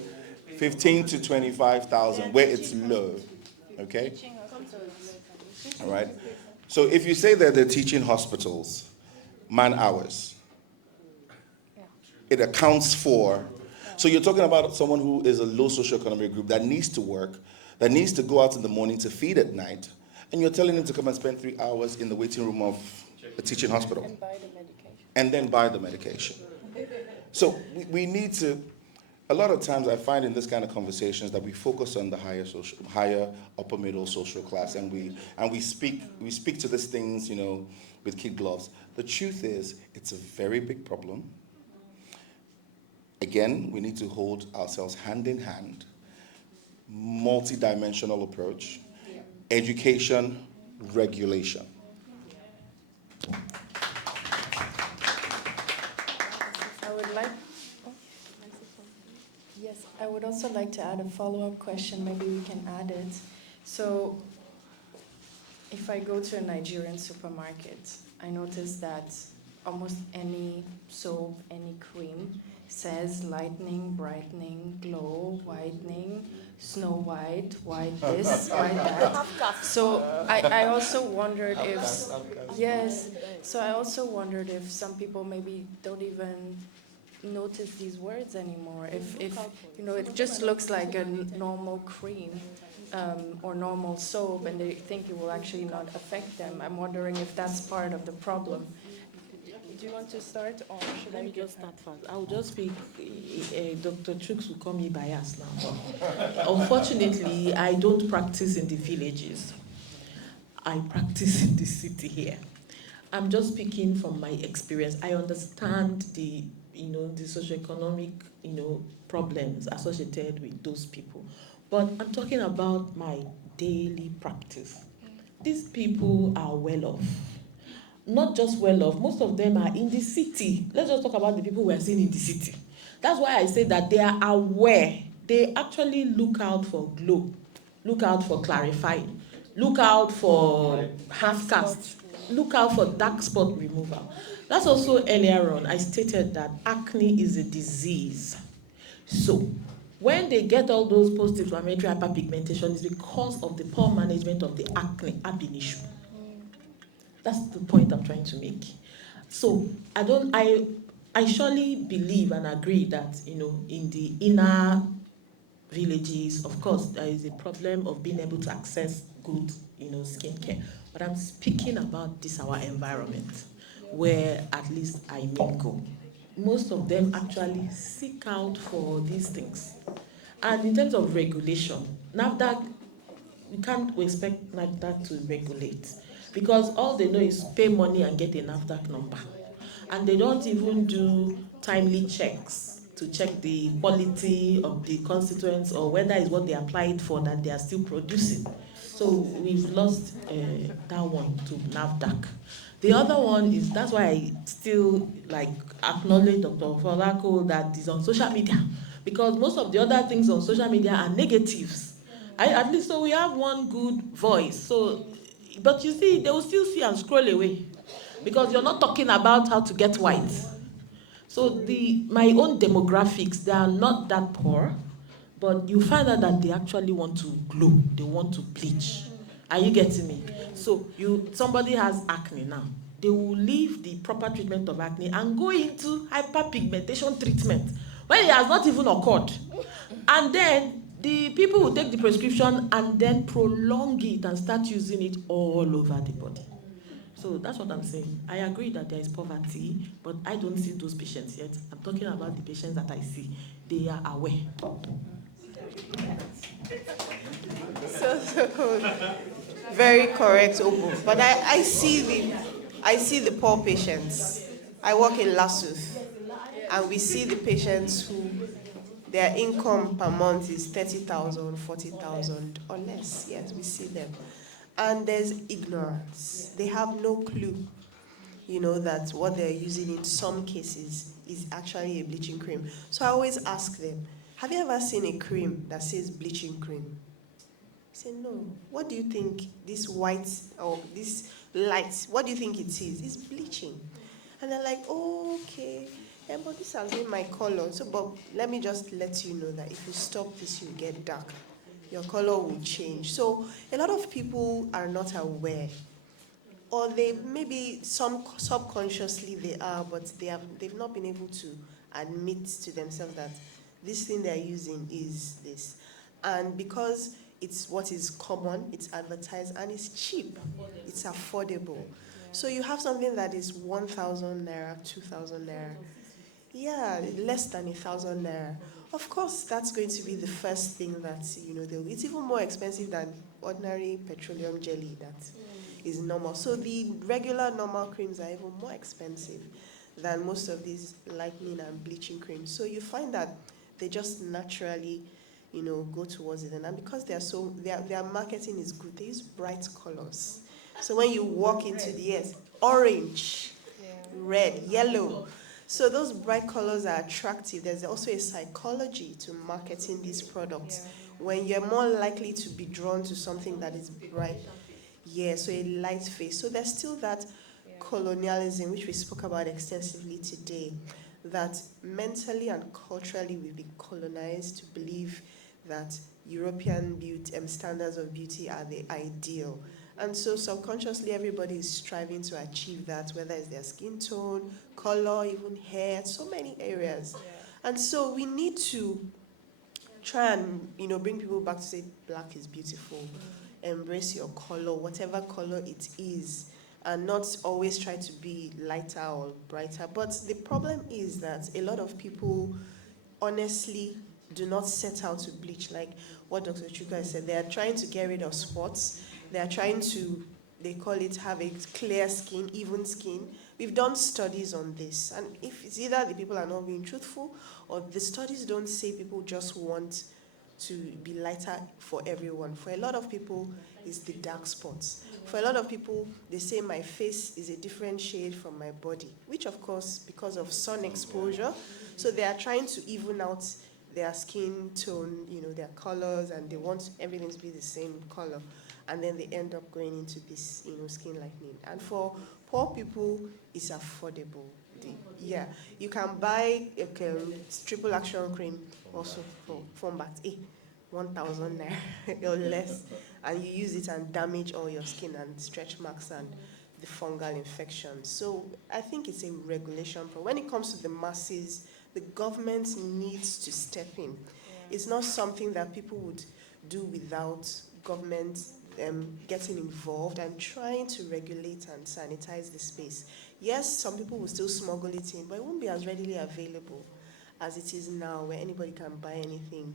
15 to 25,000, where it's low, okay? All right. So if you say that they're teaching hospitals, man hours, it accounts for, so you're talking about someone who is a low socioeconomic group that needs to work, that needs to go out in the morning to feed at night, and you're telling them to come and spend 3 hours in the waiting room of a teaching hospital. And buy the medication. And then buy the medication. So we need to, a lot of times I find in this kind of conversations that we focus on the higher upper middle social class, and we speak to these things, you know, with kid gloves. The truth is, it's a very big problem. Again, we need to hold ourselves hand in hand, multi-dimensional approach, education, regulation. I would also like to add a follow-up question. Maybe we can add it. So if I go to a Nigerian supermarket, I notice that almost any soap, any cream says lightening, brightening, glow, whitening, snow white, white this, white that. So I also wondered if, so I also wondered if some people maybe don't even notice these words anymore. If you know, it just looks like a normal cream or normal soap, and they think it will actually not affect them. I'm wondering if that's part of the problem, do you want to start or should Let I me give just her? start first. I'll just speak. Dr. Chooks will call me biased now. Unfortunately, I don't practice in the villages. I practice in the city here. I'm just speaking from my experience. I understand the socioeconomic, problems associated with those people. But I'm talking about my daily practice. These people are well off. Not just well off, most of them are in the city. Let's just talk about the people we are seeing in the city. That's why I say that they are aware. They actually look out for glow, look out for clarifying, look out for half cast, look out for dark spot removal. That's also earlier on, I stated that acne is a disease. So, when they get all those post-inflammatory hyperpigmentation, it's because of the poor management of the acne ab initio. That's the point I'm trying to make. So I surely believe and agree that in the inner villages, of course, there is a problem of being able to access good skincare. But I'm speaking about this our environment, where at least I mingle. Most of them actually seek out for these things. And in terms of regulation, NAFDAC, we can't expect NAFDAC to regulate because all they know is pay money and get a NAFDAC number. And they don't even do timely checks to check the quality of the constituents or whether it's what they applied for that they are still producing. So we've lost that one to NAFDAC. The other one is, that's why I still acknowledge Dr. Folako that is on social media, because most of the other things on social media are negatives. At least so we have one good voice. So, but you see, they will still see and scroll away because you're not talking about how to get white. So my own demographics, they are not that poor, but you find out that they actually want to glow, they want to bleach. Are you getting me? So somebody has acne now. They will leave the proper treatment of acne and go into hyperpigmentation treatment when it has not even occurred. And then the people will take the prescription and then prolong it and start using it all over the body. So that's what I'm saying. I agree that there is poverty, but I don't see those patients yet. I'm talking about the patients that I see. They are aware. So very correct, Obu. But I see the poor patients. I work in Lasuth, and we see the patients who their income per month is 30,000, 40,000 or less. Yes, we see them. And there's ignorance. They have no clue, that what they're using in some cases is actually a bleaching cream. So I always ask them, have you ever seen a cream that says bleaching cream? I say, no. What do you think this white or this light, what do you think it is? It's bleaching. And they're like, oh, okay. Yeah, but this has been my color. So, but let me just let you know that if you stop this, you get dark. Your color will change. So a lot of people are not aware. Or they maybe some subconsciously they are, but they've not been able to admit to themselves that this thing they're using is this. And because it's what is common, it's advertised, and it's cheap, it's affordable. So you have something that is 1,000 naira, 2,000 naira, yeah, less than 1,000 naira. Of course, that's going to be the first thing that it's even more expensive than ordinary petroleum jelly that is normal. So the regular normal creams are even more expensive than most of these lightening and bleaching creams. So you find that they just naturally, go towards it. And because their marketing is good, they use bright colors. So when you walk into the orange, red, yellow. So those bright colors are attractive. There's also a psychology to marketing these products. When you're more likely to be drawn to something that is bright. Yeah, so a light face. So there's still that colonialism, which we spoke about extensively today, that mentally and culturally we've been colonized to believe that European beauty standards of beauty are the ideal. And so subconsciously everybody is striving to achieve that, whether it's their skin tone, color, even hair, so many areas. And so we need to try and bring people back to say black is beautiful. Embrace your color, whatever color it is. and not always try to be lighter or brighter. But the problem is that a lot of people honestly do not set out to bleach, like what Dr. Chuka said. They are trying to get rid of spots. They are trying to, they call it, have a clear skin, even skin. We've done studies on this, and if it's either the people are not being truthful, or the studies don't say people just want to be lighter for everyone. For a lot of people, it's the dark spots. For a lot of people, they say my face is a different shade from my body, which of course, because of sun exposure, so they are trying to even out their skin tone, their colors, and they want everything to be the same color. And then they end up going into this, skin lightening. And for poor people, it's affordable. Yeah, you can buy a triple action cream also for about 1,000 naira or less, and you use it and damage all your skin and stretch marks and the fungal infections. So I think it's a regulation problem. When it comes to the masses, the government needs to step in. It's not something that people would do without government getting involved and trying to regulate and sanitize the space. Yes, some people will still smuggle it in, but it won't be as readily available as it is now, where anybody can buy anything,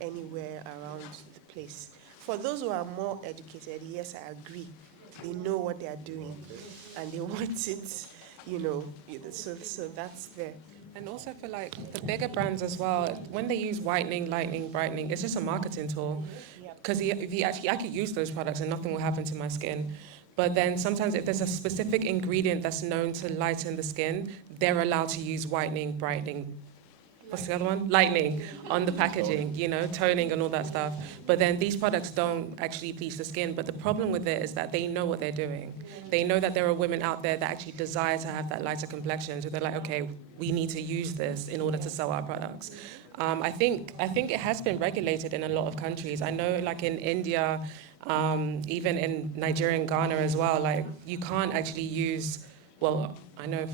anywhere around the place. For those who are more educated, yes, I agree. They know what they are doing, and they want it, so that's there. And also for like the bigger brands as well, when they use whitening, lightening, brightening, it's just a marketing tool. Because I could use those products and nothing will happen to my skin. But then sometimes if there's a specific ingredient that's known to lighten the skin, they're allowed to use whitening, brightening, what's the other one? Lightening on the packaging, toning and all that stuff. But then these products don't actually bleach the skin. But the problem with it is that they know what they're doing. They know that there are women out there that actually desire to have that lighter complexion. So they're like, okay, we need to use this in order to sell our products. I think it has been regulated in a lot of countries. I know like in India, even in Nigeria and Ghana as well, like you can't actually use, well, I know,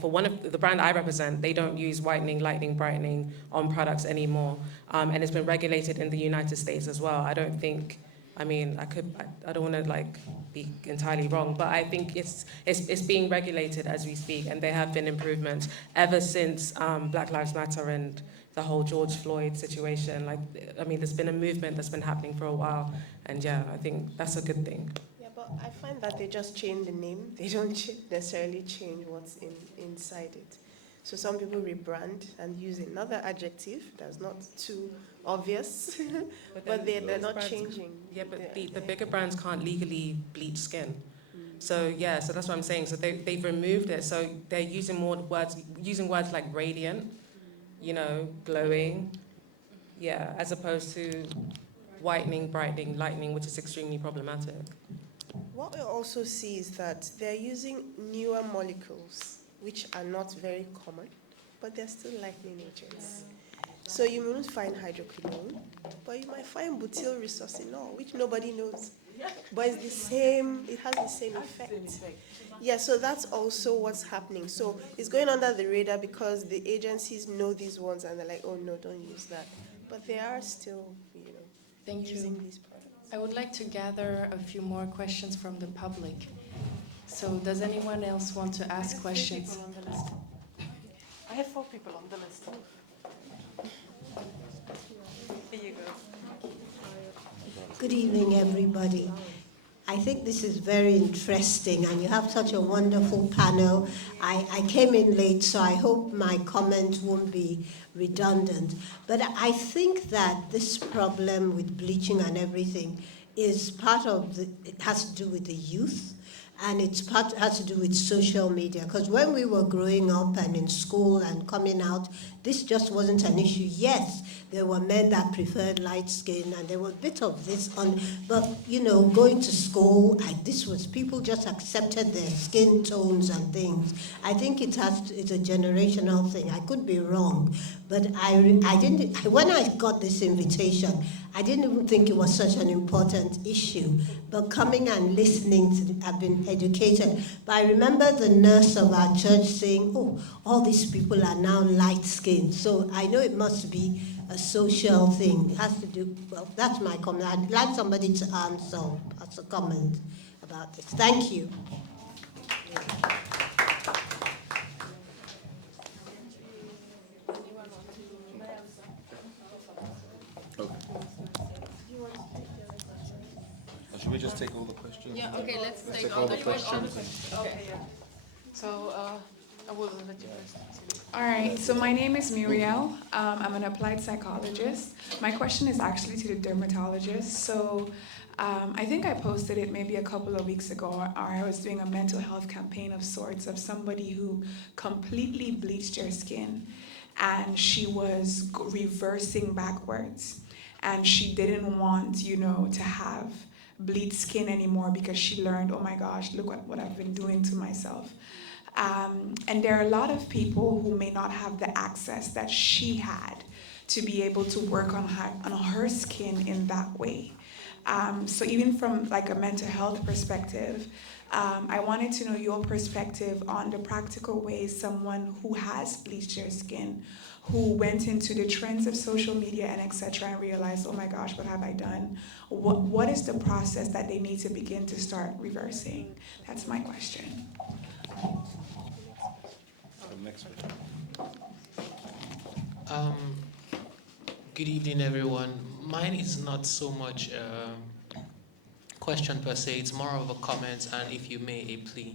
for one of the brand I represent, they don't use whitening, lightening, brightening on products anymore. And it's been regulated in the United States as well. I don't think, I don't want to like be entirely wrong, but I think it's being regulated as we speak, and there have been improvements ever since Black Lives Matter and the whole George Floyd situation. There's been a movement that's been happening for a while, and I think that's a good thing. Yeah, but I find that they just change the name. They don't necessarily change what's inside it. So some people rebrand and use another adjective that's not too obvious, but they're not changing. Yeah, but the bigger brands can't legally bleach skin. So so that's what I'm saying. So they've removed it. So they're using words like radiant, glowing, as opposed to whitening, brightening, lightening, which is extremely problematic. What we also see is that they're using newer molecules, which are not very common, but they're still lightening agents. So you won't find hydroquinone, but you might find butyl resorcinol, which nobody knows. But it's the same, it has the same effect. Yeah, so that's also what's happening. So it's going under the radar because the agencies know these ones and they're like, oh no, don't use that. But they are still, using these products. I would like to gather a few more questions from the public. So does anyone else want to ask questions? I have 4 people on the list. Here you go. Good evening, everybody. I think this is very interesting, and you have such a wonderful panel. I came in late, so I hope my comments won't be redundant. But I think that this problem with bleaching and everything is part of it has to do with the youth, and has to do with social media. Because when we were growing up and in school and coming out, this just wasn't an issue. Yes, there were men that preferred light skin, and there was a bit of this but going to school, people just accepted their skin tones and things. I think it's a generational thing. I could be wrong, but I didn't. When I got this invitation, I didn't even think it was such an important issue. But coming and listening, I've been educated. But I remember the nurse of our church saying, "Oh, all these people are now light-skinned." So I know it must be a social thing. It has to do. Well, that's my comment. I'd like somebody to answer as a comment about this. Thank you. Should we just take all the questions? Yeah, okay, let's take all the questions. Okay. So, I will let you first. All right, so my name is Muriel. I'm an applied psychologist. My question is actually to the dermatologist. So I think I posted it maybe a couple of weeks ago, or I was doing a mental health campaign of sorts of somebody who completely bleached their skin and she was reversing backwards. And she didn't want, to have bleached skin anymore because she learned, oh my gosh, look what I've been doing to myself. And there are a lot of people who may not have the access that she had to be able to work on her skin in that way. So even from like a mental health perspective, I wanted to know your perspective on the practical ways someone who has bleached their skin, who went into the trends of social media and etc. and realized, oh my gosh, what have I done? What is the process that they need to begin to start reversing? That's my question. Next one. Good evening, everyone. Mine is not so much a question per se, it's more of a comment and, if you may, a plea.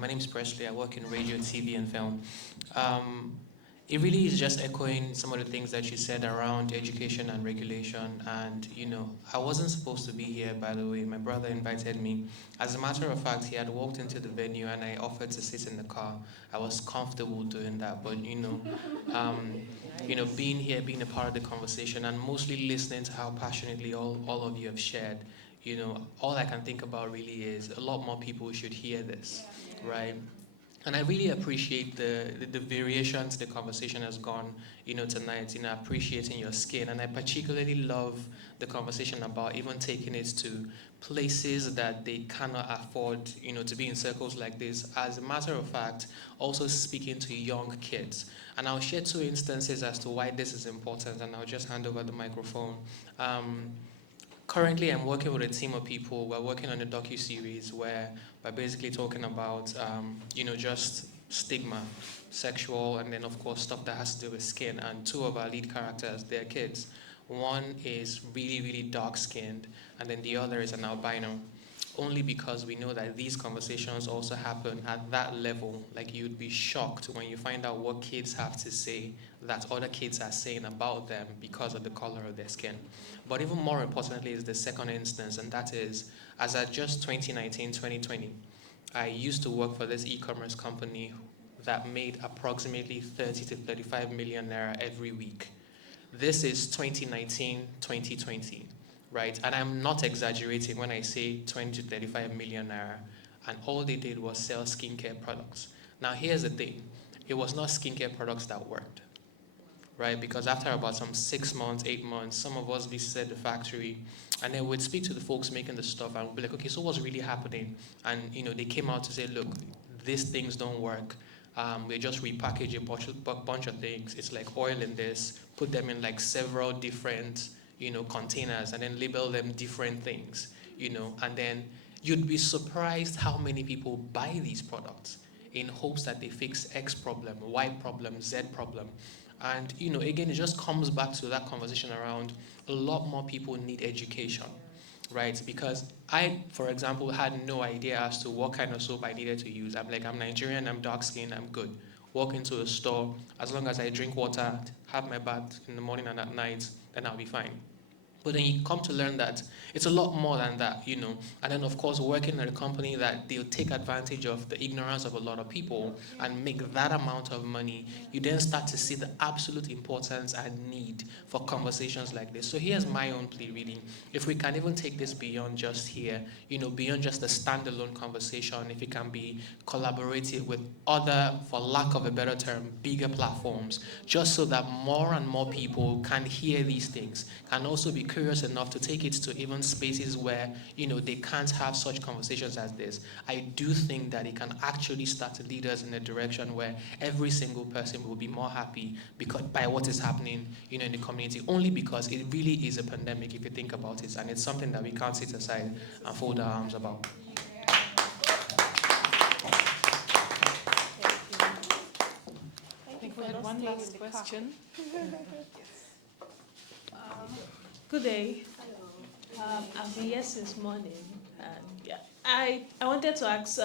My name is Presley, I work in radio, TV, and film. It really is just echoing some of the things that you said around education and regulation. And, I wasn't supposed to be here, by the way. My brother invited me. As a matter of fact, he had walked into the venue and I offered to sit in the car. I was comfortable doing that. But, being here, being a part of the conversation, and mostly listening to how passionately all of you have shared, all I can think about really is a lot more people should hear this, right? And I really appreciate the variations the conversation has gone, tonight, appreciating your skin. And I particularly love the conversation about even taking it to places that they cannot afford, to be in circles like this. As a matter of fact, also speaking to young kids. And I'll share 2 instances as to why this is important, and I'll just hand over the microphone. Currently, I'm working with a team of people. We're working on a docu-series where we're basically talking about, just stigma, sexual, and then, of course, stuff that has to do with skin. And 2 of our lead characters, they're kids. One is really, really dark-skinned, and then the other is an albino. Only because we know that these conversations also happen at that level. Like, you'd be shocked when you find out what kids have to say that other kids are saying about them because of the color of their skin. But even more importantly is the second instance, and that is, as at just 2019, 2020, I used to work for this e-commerce company that made approximately 30 to 35 million naira every week. This is 2019, 2020. Right, and I'm not exaggerating when I say 20 to 35 million naira, and all they did was sell skincare products. Now, here's the thing. It was not skincare products that worked, right? Because after about some 6 months, 8 months, some of us visited the factory, and then we'd speak to the folks making the stuff, and we'd be like, okay, so what's really happening? And, they came out to say, look, these things don't work. We just repackage a bunch of things. It's like oil in this, put them in like several different containers, and then label them different things, and then you'd be surprised how many people buy these products in hopes that they fix X problem, Y problem, Z problem. And, again, it just comes back to that conversation around a lot more people need education, right? Because I, for example, had no idea as to what kind of soap I needed to use. I'm Nigerian, I'm dark-skinned, I'm good. Walk into a store, as long as I drink water, have my bath in the morning and at night, then I'll be fine. But then you come to learn that it's a lot more than that, And then, of course, working at a company that they'll take advantage of the ignorance of a lot of people and make that amount of money, you then start to see the absolute importance and need for conversations like this. So here's my own plea, really. If we can even take this beyond just here, beyond just a standalone conversation, if it can be collaborative with other, for lack of a better term, bigger platforms, just so that more and more people can hear these things, can also be curious enough to take it to even spaces where, they can't have such conversations as this. I do think that it can actually start to lead us in a direction where every single person will be more happy because by what is happening, in the community, only because it really is a pandemic if you think about it, and it's something that we can't sit aside and fold our arms about. one last question. Good day. I've been here since morning, and yeah, I wanted to ask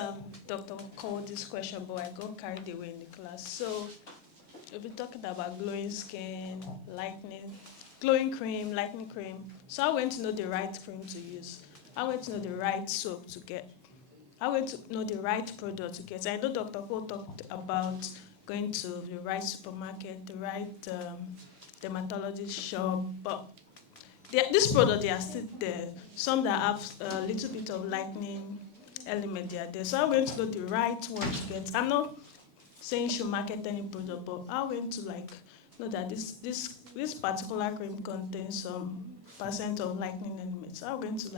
Dr. Cole this question, but I got carried away in the class. So we've been talking about glowing skin, lightening, glowing cream, lightening cream. So I went to know the right cream to use. I went to know the right soap to get. I went to know the right product to get. I know Dr. Cole talked about going to the right supermarket, the right dermatologist shop, but this product, they are still there. Some that have a little bit of lightening element, they are there. So I went to know the right one to get. I'm not saying you should market any product, but I went to know that this particular cream contains some percent of lightening elements. So I'm going to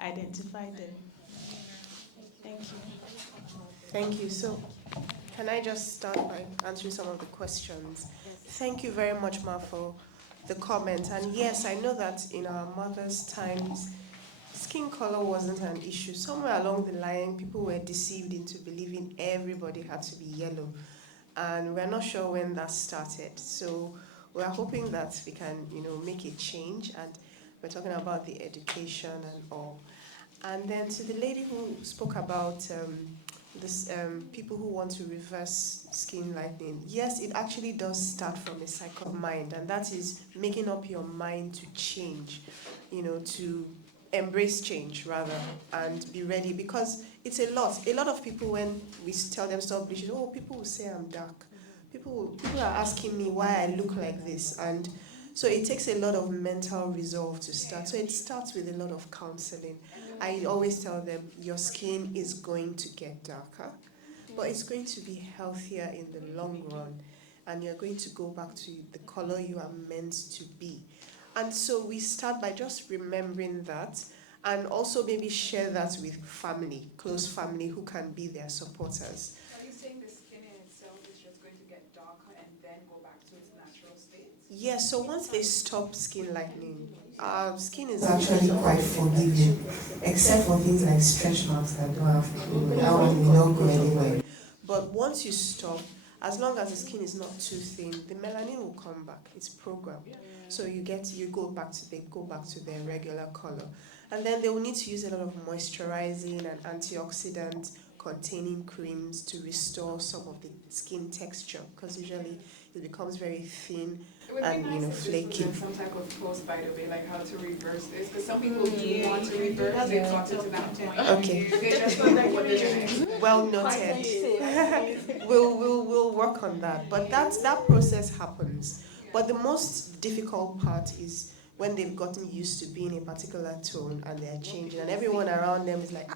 identify them. Thank you. Thank you. So, can I just start by answering some of the questions? Thank you very much, Ma, for the comment. And yes, I know that in our mother's times, skin color wasn't an issue. Somewhere along the line, people were deceived into believing everybody had to be yellow. And we're not sure when that started. So we're hoping that we can, make a change. And we're talking about the education and all. And then to the lady who spoke about people who want to reverse skin lightening, yes, it actually does start from a cycle of mind, and that is making up your mind to change, to embrace change rather, and be ready, because it's a lot. A lot of people, when we tell them stop bleaching, people will say I'm dark. People are asking me why I look like this, and so it takes a lot of mental resolve to start. So it starts with a lot of counseling. I always tell them, your skin is going to get darker, but it's going to be healthier in the long run, and you're going to go back to the color you are meant to be. And so we start by just remembering that, and also maybe share that with family, close family who can be their supporters. Are you saying the skin in itself is just going to get darker and then go back to its natural state? Yes, so once they stop skin lightening, our skin is actually quite forgiving, except for things like stretch marks that don't have that one will not go anywhere. But once you stop, as long as the skin is not too thin, the melanin will come back. It's programmed. So they go back to their regular color. And then they will need to use a lot of moisturizing and antioxidant containing creams to restore some of the skin texture, because usually it becomes very thin and flaky. Some type of post, by the way, like how to reverse this, because some people do want to reverse. They've gotten to that point. Okay. They just don't know what they're doing. Well noted. We'll work on that. But that process happens. But the most difficult part is when they've gotten used to being a particular tone and they're changing, and everyone around them is like,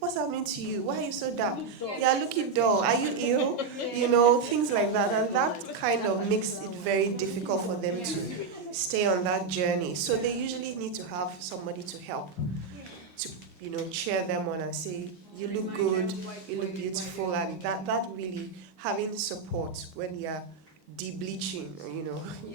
what's happening to you? Why are you so dark? You're looking dull. Are you ill? Things like that. And that kind of makes it very difficult for them to stay on that journey. So they usually need to have somebody to help, to cheer them on and say, you look good, you look beautiful, and that really having support when you're de-bleaching,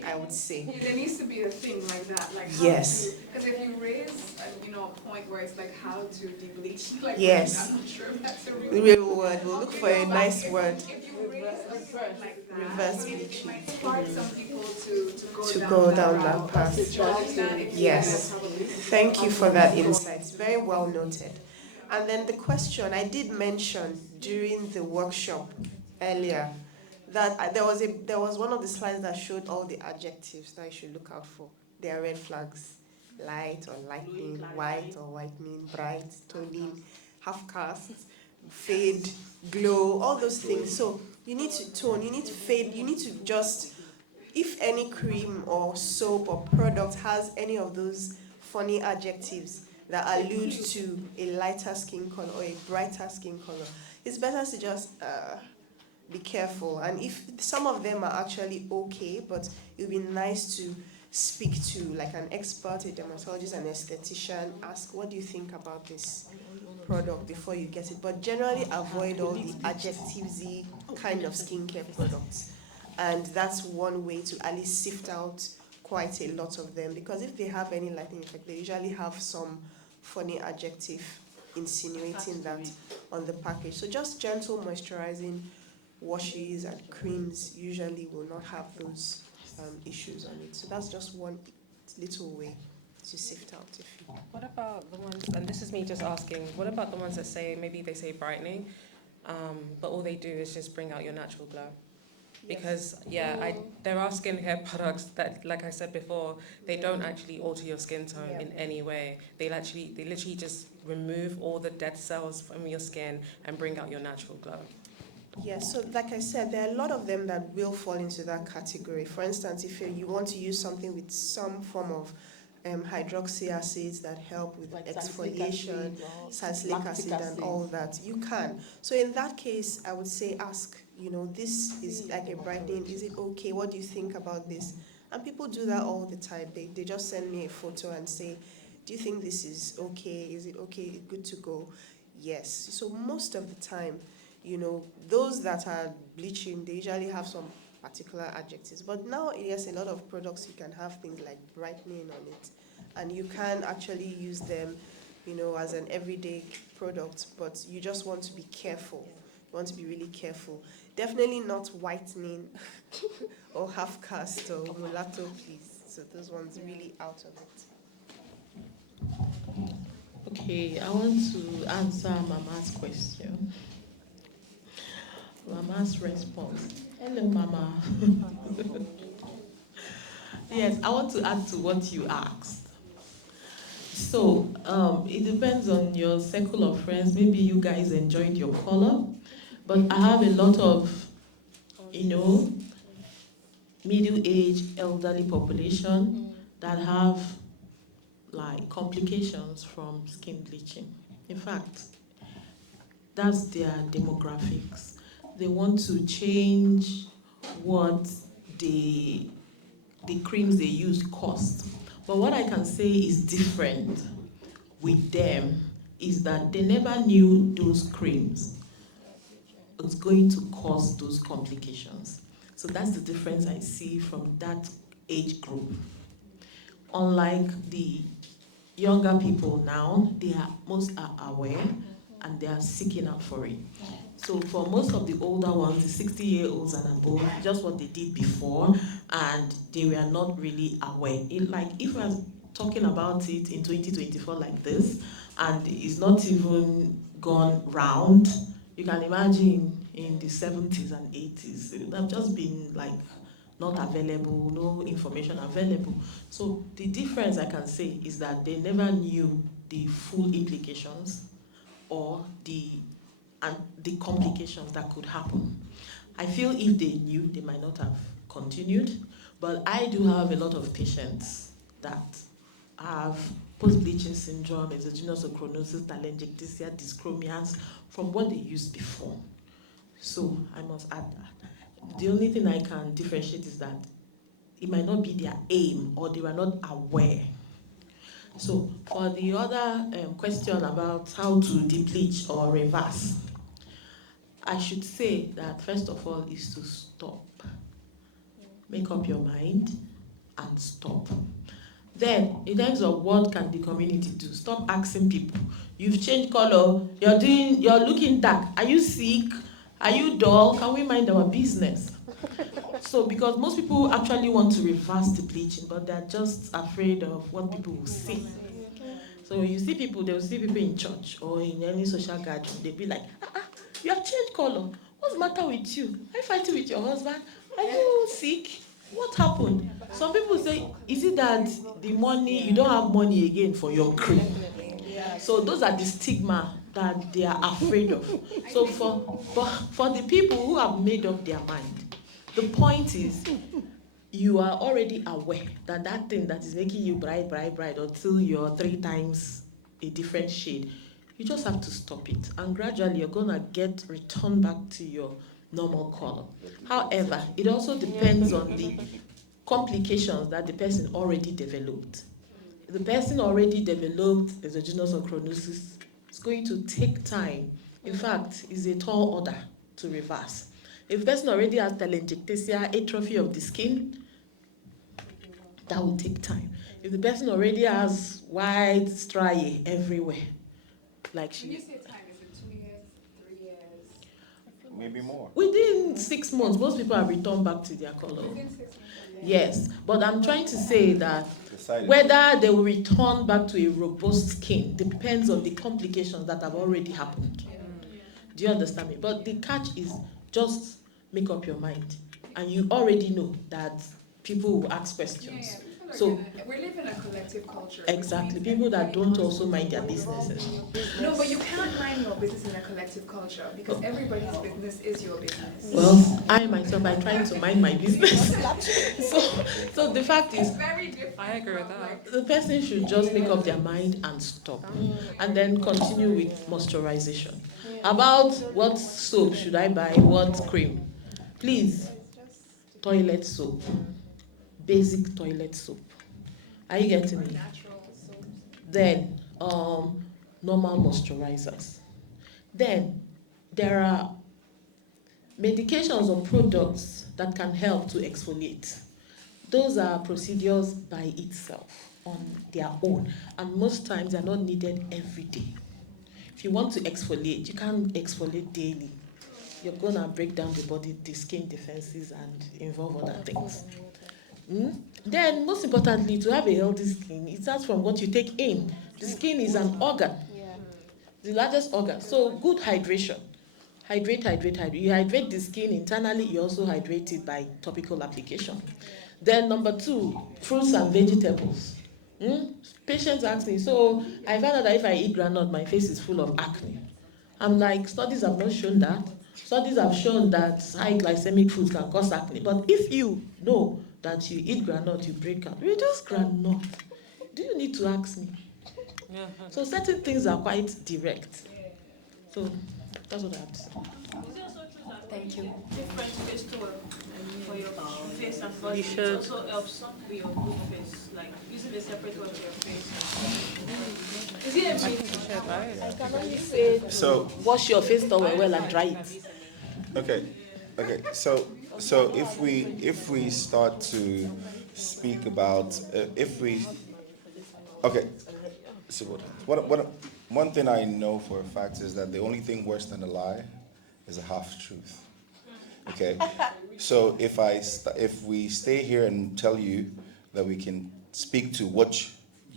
I would say. There needs to be a thing like that, yes. Because if you raise, a point where it's like how to de-bleach, yes. I'm not sure if that's a real word. We'll look for a nice word. If you raise a point like that, reverse bleaching. it might spark some people to go down that path. Yes. Thank you for that insight. It's very well noted. And then the question I did mention during the workshop earlier, that there was one of the slides that showed all the adjectives that you should look out for. They are red flags: light or lightening, white or whitening, bright, toning, half cast, fade, glow, all those things. So you need to tone, you need to fade, you need to just, if any cream or soap or product has any of those funny adjectives that allude to a lighter skin color or a brighter skin color, it's better to just be careful. And if some of them are actually okay, but it would be nice to speak to like an expert, a dermatologist, an esthetician, ask, what do you think about this product before you get it? But generally avoid all the adjectives-y kind of skincare products. And that's one way to at least sift out quite a lot of them, because if they have any lightening effect, they usually have some funny adjective insinuating that on the package. So just gentle moisturizing, washes and creams usually will not have those issues on it. So that's just one little way to sift out if you. What about the ones, and this is me just asking, what about the ones that say, maybe they say brightening, but all they do is just bring out your natural glow? Because, there are skincare products that, like I said before, they don't actually alter your skin tone in any way. They literally just remove all the dead cells from your skin and bring out your natural glow. Yes, so like I said, there are a lot of them that will fall into that category. For instance, if you want to use something with some form of hydroxy acids that help with like exfoliation, salicylic acid and all that, you can. So in that case, I would say ask, this is like a brightening, is it okay? What do you think about this? And people do that all the time. They just send me a photo and say, do you think this is okay? Is it okay? Good to go? Yes. So most of the time, those that are bleaching, they usually have some particular adjectives. But now, yes, a lot of products, you can have things like brightening on it. And you can actually use them, as an everyday product. But you just want to be careful. You want to be really careful. Definitely not whitening or half cast or mulatto, please. So those ones really out of it. Okay, I want to answer Mama's question. Mama's response. Hello, Mama. Yes, I want to add to what you asked. So, it depends on your circle of friends. Maybe you guys enjoyed your color, but I have a lot of, middle-aged elderly population that have like complications from skin bleaching. In fact, that's their demographics. They want to change what the creams they use cost. But what I can say is different with them is that they never knew those creams was going to cause those complications. So that's the difference I see from that age group. Unlike the younger people now, most are aware and they are seeking out for it. So for most of the older ones, the 60-year-olds and above, just what they did before, and they were not really aware. If we're talking about it in 2024 like this, and it's not even gone round, you can imagine in the 70s and 80s, it would have just been not available, no information available. So the difference I can say is that they never knew the full implications or the complications that could happen. I feel if they knew, they might not have continued, but I do have a lot of patients that have post-bleaching syndrome, exogenous ochronosis, telangiectasia, dyschromias from what they used before. So I must add that. The only thing I can differentiate is that it might not be their aim or they were not aware. So for the other question about how to de-bleach or reverse, I should say that first of all is to stop. Make up your mind and stop. Then, in terms of what can the community do, stop asking people, you've changed color, you're looking dark, are you sick? Are you dull? Can we mind our business? So, because most people actually want to reverse the bleaching, but they're just afraid of what people will say. So when you see people, they'll see people in church or in any social gathering, they'll be like, you have changed color. What's the matter with you? Are you fighting with your husband? Are you sick? What happened? Some people say, is it that the money, you don't have money again for your cream? So those are the stigma that they are afraid of. So for the people who have made up their mind, the point is, you are already aware that that thing that is making you bright until you're 3 times a different shade, you just have to stop it. And gradually you're gonna return back to your normal color. However, it also depends on the complications that the person already developed. If the person already developed exogenous ochronosis, it's going to take time. In fact, it's a tall order to reverse. If the person already has telangiectasia, atrophy of the skin, that will take time. If the person already has white striae everywhere, When you say time, is it 2 years, 3 years? maybe more. Within 6 months, most people have returned back to their color. Yes, but I'm trying to say that whether they will return back to a robust skin depends on the complications that have already happened. Do you understand me? But the catch is just make up your mind. And you already know that people will ask questions. So we live in a collective culture. Exactly. People that don't also mind their businesses. No, but you can't mind your business in a collective culture because everybody's business is your business. Well, I myself, I'm trying to mind my business. so the fact is, Very different. I agree with that. the person should just make up their mind and stop. And then continue with moisturization. About what soap should I buy, what cream? Please, toilet soap. Basic toilet soap. Are you getting me? Then, normal moisturizers. Then, there are medications or products that can help to exfoliate. Those are procedures by itself, on their own. And most times, they're not needed every day. If you want to exfoliate, you can't exfoliate daily. You're going to break down the body, the skin defenses, and involve other things. Then, most importantly, to have a healthy skin, it starts from what you take in. The skin is an organ, the largest organ. So, good hydration. Hydrate. You hydrate the skin internally, you also hydrate it by topical application. Then, number 2, fruits and vegetables. Patients ask me, so I found out that if I eat groundnut, my face is full of acne. I'm like, studies have not shown that. Studies have shown that high glycemic foods can cause acne. But if you know that you eat groundnut, you break out, reduce groundnut. Do you need to ask me? So certain things are quite direct. So that's what I have to say. Thank you. Different face towel for your face and body. You should. It also helps with your good face, like using a separate one for your face. Is it a myth? I can only say So wash your face towel well and dry it. Okay. So if we start to speak about so one thing I know for a fact is that the only thing worse than a lie is a half truth. Okay. So if we stay here and tell you that we can speak to what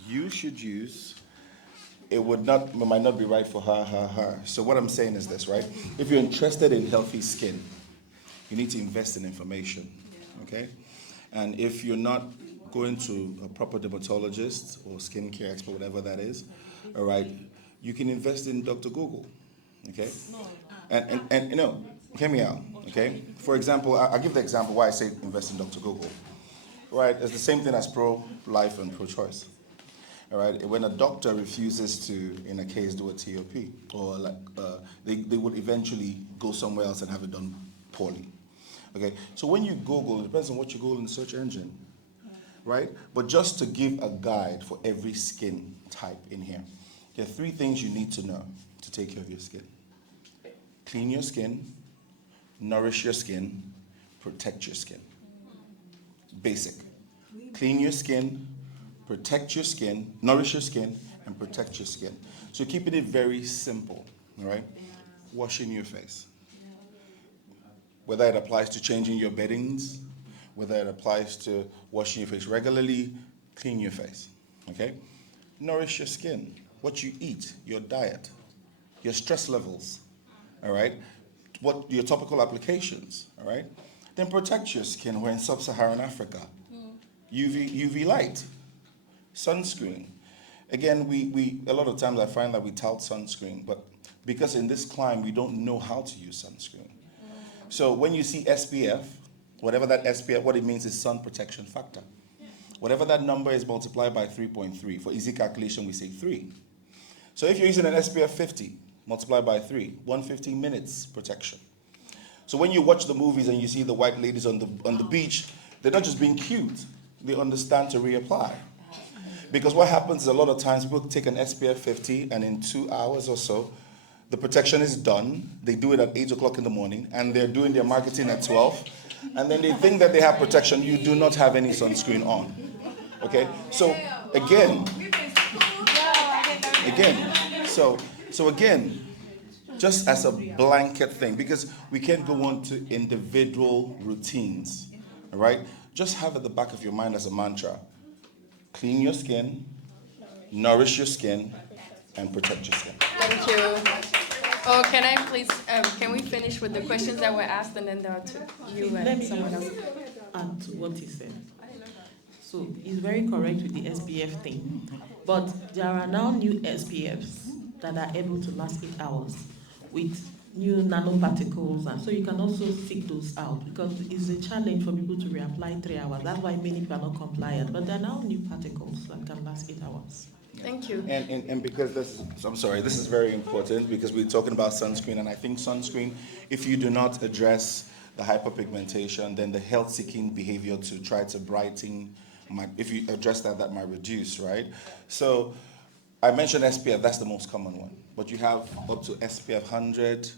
you should use, it might not be right for her. So what I'm saying is this, right? If you're interested in healthy skin, you need to invest in information, okay? And if you're not going to a proper dermatologist or skincare expert, whatever that is, all right, you can invest in Dr. Google, okay? And hear me out, okay? For example, I'll give the example why I say invest in Dr. Google, right? It's the same thing as pro-life and pro-choice. All right. When a doctor refuses to, in a case, do a TOP, or they would eventually go somewhere else and have it done poorly. Okay. So when you Google, it depends on what you Google in the search engine, right? But just to give a guide for every skin type in here, there are 3 things you need to know to take care of your skin: clean your skin, nourish your skin, protect your skin. Basic. Clean your skin, protect your skin, nourish your skin, and protect your skin. So keeping it very simple, all right? Washing your face. Whether it applies to changing your beddings, whether it applies to washing your face regularly, clean your face, okay? Nourish your skin, what you eat, your diet, your stress levels, all right? What your topical applications, all right? Then protect your skin. We're in sub-Saharan Africa. UV light. Sunscreen. Again, we a lot of times I find that we tout sunscreen, but because in this climate we don't know how to use sunscreen. So when you see SPF, whatever that SPF, what it means is sun protection factor. Whatever that number is multiplied by 3.3. For easy calculation, we say 3. So if you're using an SPF 50, multiplied by 3, 150 minutes protection. So when you watch the movies and you see the white ladies on the beach, they're not just being cute, they understand to reapply. Because what happens is a lot of times people take an SPF 50 and in 2 hours or so, the protection is done. They do it at 8 o'clock in the morning and they're doing their marketing at 12. And then they think that they have protection. You do not have any sunscreen on. Okay? So again, just as a blanket thing, because we can't go on to individual routines, all right? Just have at the back of your mind as a mantra: clean your skin, nourish your skin, and protect your skin. Thank you. Oh, can I please, can we finish with the questions that were asked, and then there are two, you and someone else. Add to what he said. So he's very correct with the SPF thing, but there are now new SPFs that are able to last 8 hours with new nanoparticles, and so you can also seek those out, because it's a challenge for people to reapply 3 hours. That's why many people are not compliant, but there are now new particles that can last 8 hours. Thank you. And because this is, I'm sorry, this is very important, because we're talking about sunscreen, and I think sunscreen, if you do not address the hyperpigmentation, then the health-seeking behavior to try to brighten might, if you address that, that might reduce, right? So I mentioned SPF, that's the most common one, but you have up to SPF 100.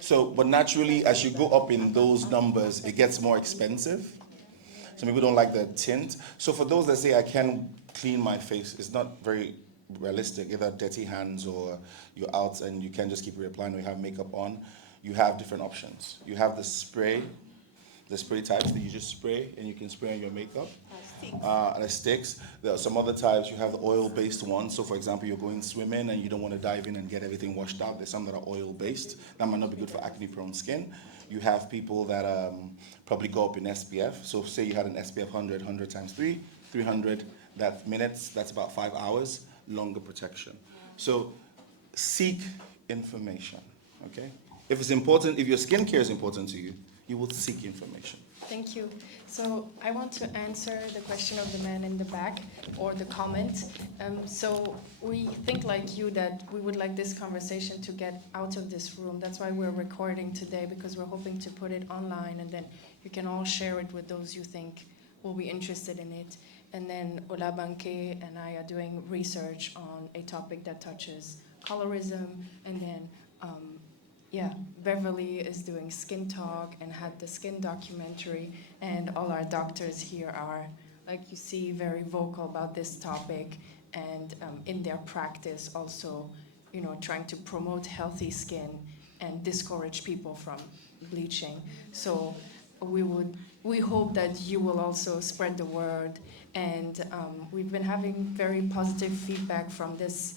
So, but naturally, as you go up in those numbers, it gets more expensive. Some people don't like the tint. So for those that say, I can clean my face, it's not very realistic. Either dirty hands, or you're out and you can just keep reapplying, or you have makeup on. You have different options. You have the spray types that you just spray, and you can spray on your makeup. And the sticks. There are some other types. You have the oil-based ones. So for example, you're going swimming and you don't want to dive in and get everything washed out. There's some that are oil-based. That might not be good for acne-prone skin. You have people that probably go up in SPF. So say you had an SPF 100 times 3, 300, that's minutes, that's about 5 hours, longer protection. So seek information, okay? If it's important, if your skincare is important to you, you will seek information. Thank you. So I want to answer the question of the man in the back, or the comment. So we think like you that we would like this conversation to get out of this room. That's why we're recording today, because we're hoping to put it online, and then you can all share it with those you think will be interested in it. And then Olabanke and I are doing research on a topic that touches colorism, and then Beverly is doing Skin Talk and had the skin documentary, and all our doctors here are, like you see, very vocal about this topic, and in their practice also, you know, trying to promote healthy skin and discourage people from bleaching. So we hope that you will also spread the word, and we've been having very positive feedback from this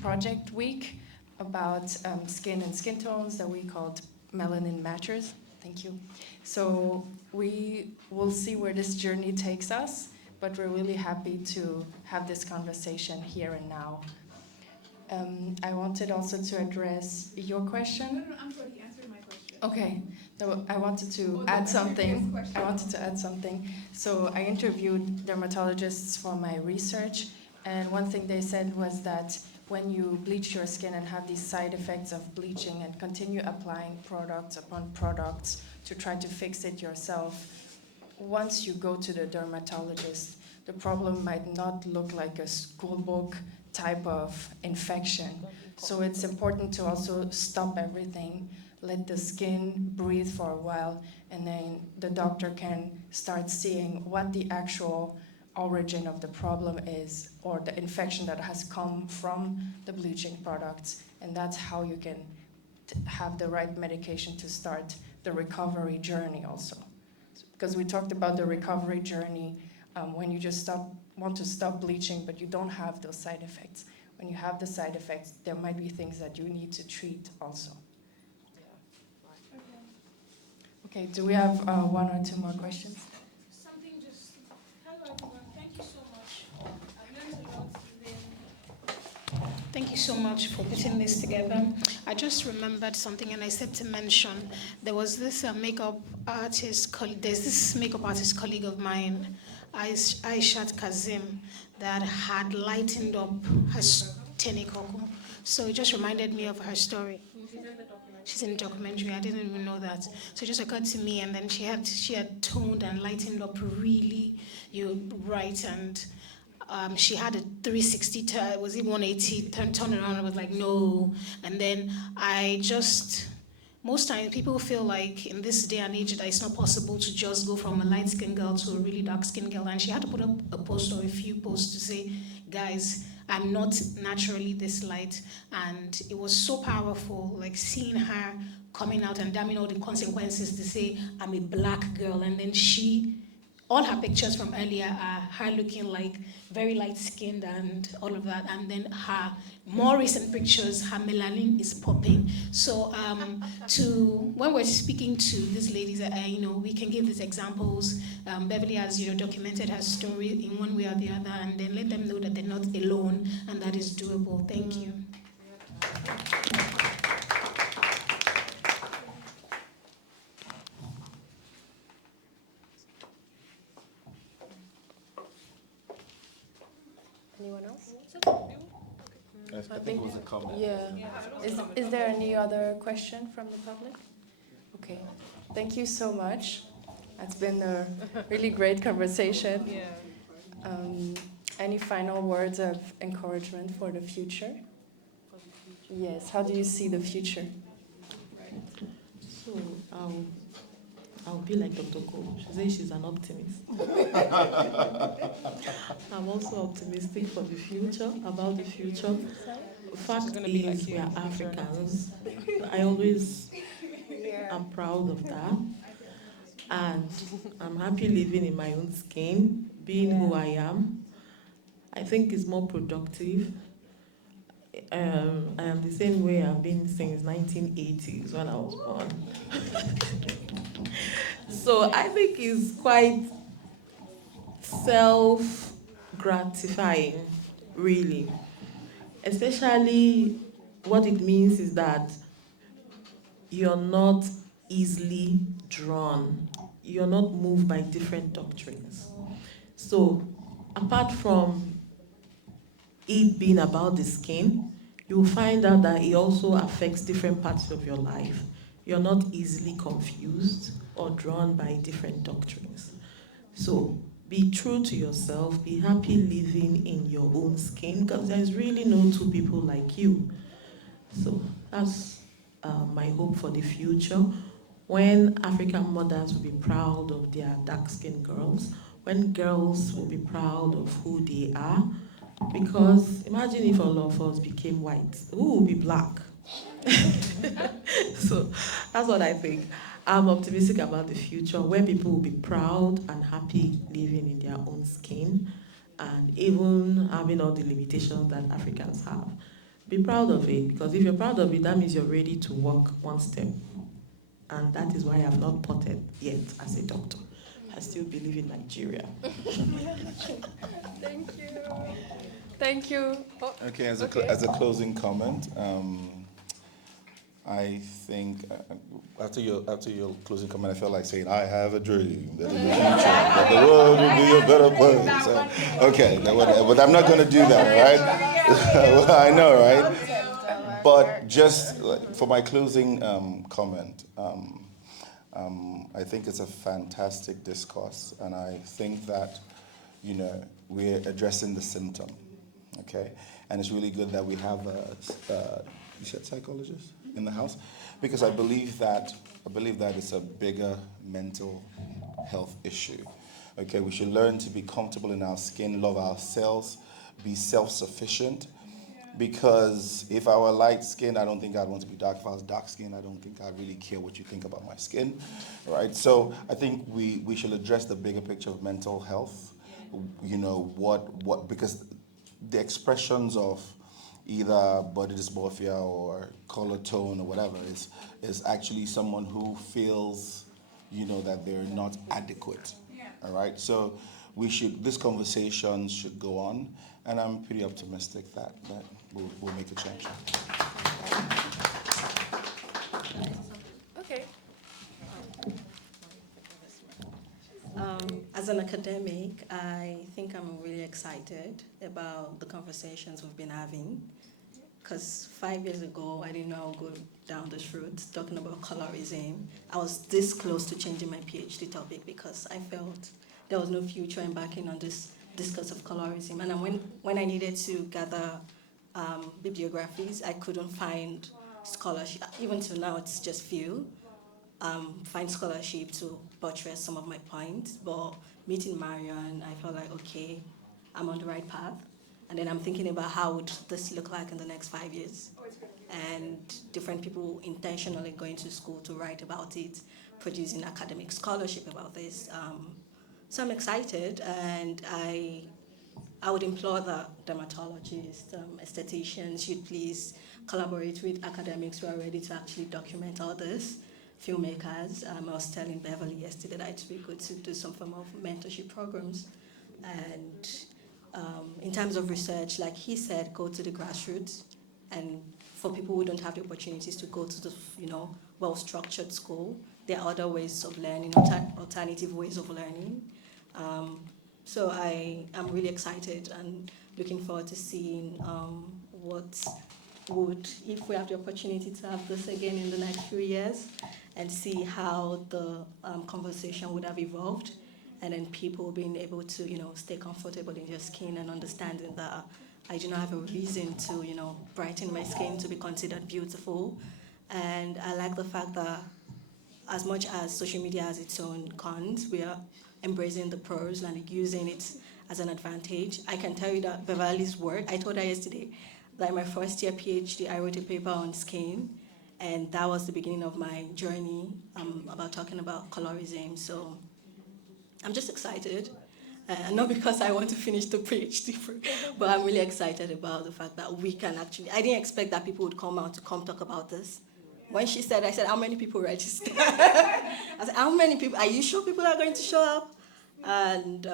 project week, about skin and skin tones that we called Melanin Matters. Thank you. So we will see where this journey takes us, but we're really happy to have this conversation here and now. I wanted also to address your question. No, I'm sorry, you answered my question. Okay, so I wanted to add something. So I interviewed dermatologists for my research, and one thing they said was that when you bleach your skin and have these side effects of bleaching and continue applying products upon products to try to fix it yourself, once you go to the dermatologist, the problem might not look like a school book type of infection. So it's important to also stop everything, let the skin breathe for a while, and then the doctor can start seeing what the actual origin of the problem is, or the infection that has come from the bleaching products, and that's how you can have the right medication to start the recovery journey also. Because we talked about the recovery journey when you just want to stop bleaching, but you don't have those side effects. When you have the side effects, there might be things that you need to treat also. Okay, do we have one or two more questions? Thank you so much for putting this together. I just remembered something, and I said to mention there was this makeup artist. There's this makeup artist colleague of mine, Aishat Kazim, that had lightened up her tenikoko. So it just reminded me of her story. She's in the documentary. I didn't even know that. So it just occurred to me, and then she had toned and lightened up really, right, and. She had a 360, it was even 180, turn around, I was like, no. And then most times people feel like in this day and age that it's not possible to just go from a light-skinned girl to a really dark-skinned girl. And she had to put up a post or a few posts to say, guys, I'm not naturally this light. And it was so powerful, like seeing her coming out and damning all the consequences to say, I'm a black girl. And then all her pictures from earlier are her looking like very light skinned and all of that. And then her more recent pictures, her melanin is popping. So when we're speaking to these ladies, we can give these examples. Beverly has, documented her story in one way or the other, and then let them know that they're not alone and that is doable. Thank you. Anyone else? I think it was a comment. Yeah. Is there any other question from the public? Okay. Thank you so much. It's been a really great conversation. Any final words of encouragement for the future? Yes. How do you see the future? So, I'll be like Dr. Cole. She says she's an optimist. I'm also optimistic for the future, about the future. Fact is, we are Africans. I always am proud of that. And I'm happy living in my own skin, being who I am. I think it's more productive. I am the same way I've been since 1980s when I was born. So I think it's quite self-gratifying, really. Especially what it means is that you're not easily drawn. You're not moved by different doctrines. So apart from it being about the skin, you'll find out that it also affects different parts of your life. You're not easily confused or drawn by different doctrines. So be true to yourself, be happy living in your own skin, because there's really no two people like you. So that's my hope for the future. When African mothers will be proud of their dark-skinned girls, when girls will be proud of who they are, because imagine if all of us became white, who would be black? So that's what I think. I'm optimistic about the future where people will be proud and happy living in their own skin and even having all the limitations that Africans have. Be proud of it, because if you're proud of it, that means you're ready to walk one step. And that is why I have not potted yet as a doctor. I still believe in Nigeria. Thank you. Thank you. Oh, Okay, as a closing comment, I think after your closing comment, I felt like saying, I have a dream that in the future that the world will be a better place. Okay, but I'm not going to do that, right? Well, I know, right? But just for my closing comment, I think it's a fantastic discourse, and I think that, we're addressing the symptom, okay? And it's really good that we have you said psychologist in the house, because I believe that it's a bigger mental health issue. Okay, we should learn to be comfortable in our skin, love ourselves, be self-sufficient. Because if I were light skin, I don't think I'd want to be dark. If I was dark skin, I don't think I'd really care what you think about my skin, right? So I think we should address the bigger picture of mental health. Because the expressions of either body dysmorphia or color tone or whatever is actually someone who feels, that they're not adequate. All right, so this conversation should go on, and I'm pretty optimistic that we'll make a change. Okay. As an academic, I think I'm really excited about the conversations we've been having, because 5 years ago, I didn't know I would go down this route, talking about colorism. I was this close to changing my PhD topic because I felt there was no future embarking on this discourse of colorism. And when I needed to gather bibliographies, I couldn't find scholarship. Even till now, it's just few. Find scholarship to buttress some of my points. But meeting Marion, I felt like, okay, I'm on the right path. And then I'm thinking about how would this look like in the next 5 years. And different people intentionally going to school to write about it, producing academic scholarship about this. So I'm excited, and I would implore the dermatologists, estheticians should please collaborate with academics who are ready to actually document all this. Filmmakers, I was telling Beverly yesterday that it would be good to do some form of mentorship programs. And in terms of research, like he said, go to the grassroots. And for people who don't have the opportunities to go to the, well-structured school, there are other ways of learning, alternative ways of learning. So I am really excited and looking forward to seeing if we have the opportunity to have this again in the next few years, and see how the conversation would have evolved, and then people being able to, stay comfortable in their skin and understanding that I do not have a reason to, brighten my skin to be considered beautiful. And I like the fact that as much as social media has its own cons, we are embracing the pros and using it as an advantage. I can tell you that Beverly's work, I told her yesterday, like my first year PhD, I wrote a paper on skin, and that was the beginning of my journey about talking about colorism. So I'm just excited. Not because I want to finish the PhD, but I'm really excited about the fact that we can actually, I didn't expect that people would come out to come talk about this. When she said, I said, how many people registered? I said, how many people, are you sure people are going to show up? And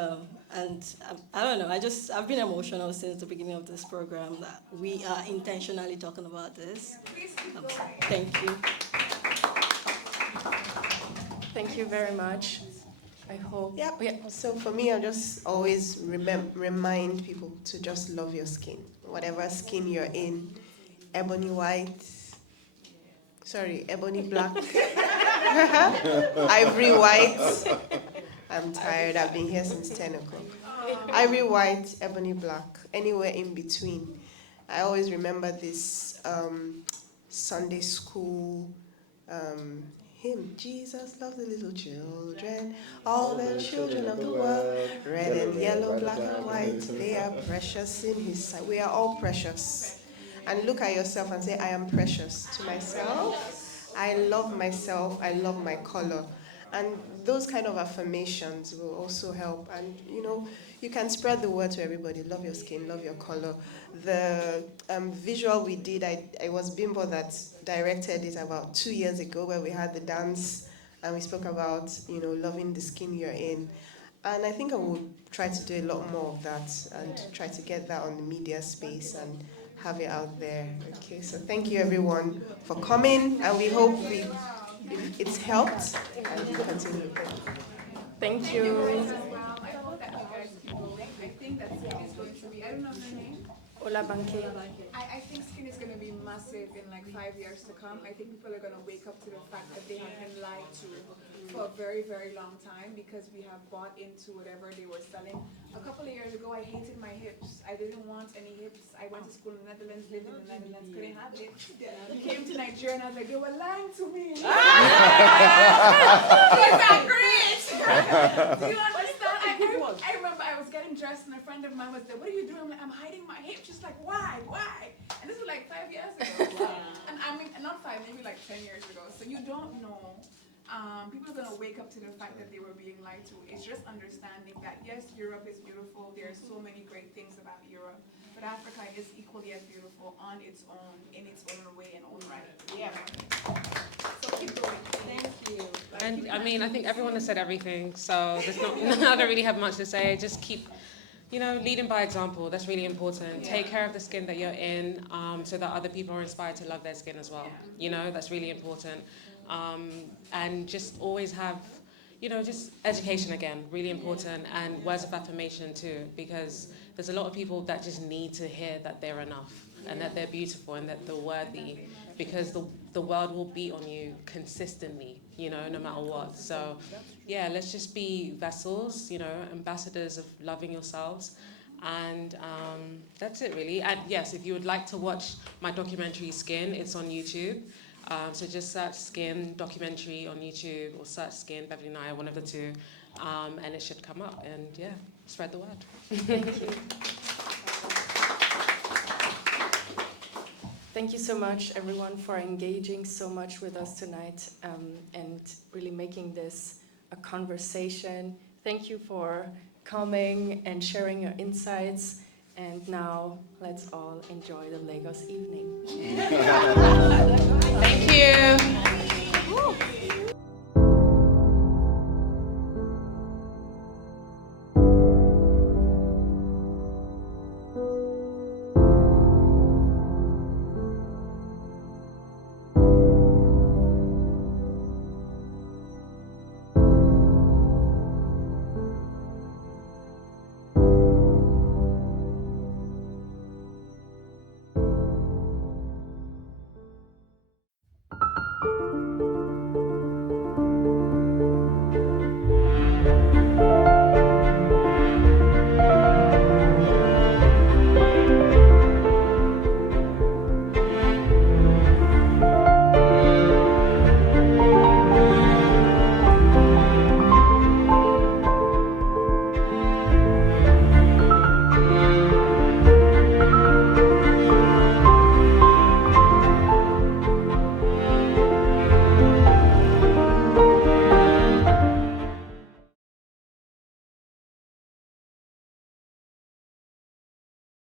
I don't know, I've been emotional since the beginning of this program that we are intentionally talking about this. Thank you. Thank you very much. I hope. Yeah. So for me, I just always remind people to just love your skin. Whatever skin you're in, ebony white, ebony black, ivory white. I'm tired, I've been here since 10 o'clock. Ivory white, ebony black, anywhere in between. I always remember this Sunday school hymn, Jesus loves the little children, all the children of the world, red and yellow, black and white, they are precious in his sight. We are all precious. And look at yourself and say, I am precious to myself. I love myself, I love my color. And those kind of affirmations will also help. And you can spread the word to everybody. Love your skin, love your color. The visual we did, I was Bimbo that directed it about 2 years ago, where we had the dance and we spoke about, loving the skin you're in. And I think I will try to do a lot more of that and try to get that on the media space and have it out there. Okay, so thank you everyone for coming, and we hope it's helped and we continue. Thank you. I hope that you guys keep going. I think that skin is going to be, I don't know her name. Ola Banke. I think skin is going to be massive in like 5 years to come. I think people are going to wake up to the fact that they have been lied to for a very, very long time, because we have bought into whatever they were selling. A couple of years ago, I hated my hips. I didn't want any hips. I went to school in the Netherlands, lived in the Netherlands, couldn't have it. I came to Nigeria and I was like, they were lying to me. Is that great? Do you understand? I remember I was getting dressed and a friend of mine was there, what are you doing? I'm like, I'm hiding my hips. She's like, why? And this was like 5 years ago. And I mean, not 5, maybe like 10 years ago. So you don't know. People are going to wake up to the fact that they were being lied to. It's just understanding that, yes, Europe is beautiful. There are so many great things about Europe. But Africa is equally as beautiful on its own, in its own way and own right. Yeah. So keep going. Thank you. And I mean, I think everyone has said everything, so there's I don't really have much to say. Just keep, leading by example. That's really important. Yeah. Take care of the skin that you're in, so that other people are inspired to love their skin as well. Yeah. That's really important. And just always have, just education again, really important, and words of affirmation too, because there's a lot of people that just need to hear that they're enough and that they're beautiful and that they're worthy, because the world will beat on you consistently, no matter what. So yeah, let's just be vessels, ambassadors of loving yourselves. And that's it really. And yes, if you would like to watch my documentary Skin, it's on YouTube. So just search Skin documentary on YouTube, or search Skin Beverly Nye, one of the two, and it should come up. And yeah, spread the word. Thank you. thank you so much, everyone, for engaging so much with us tonight and really making this a conversation. Thank you for coming and sharing your insights. And now, let's all enjoy the Lagos evening. Thank you.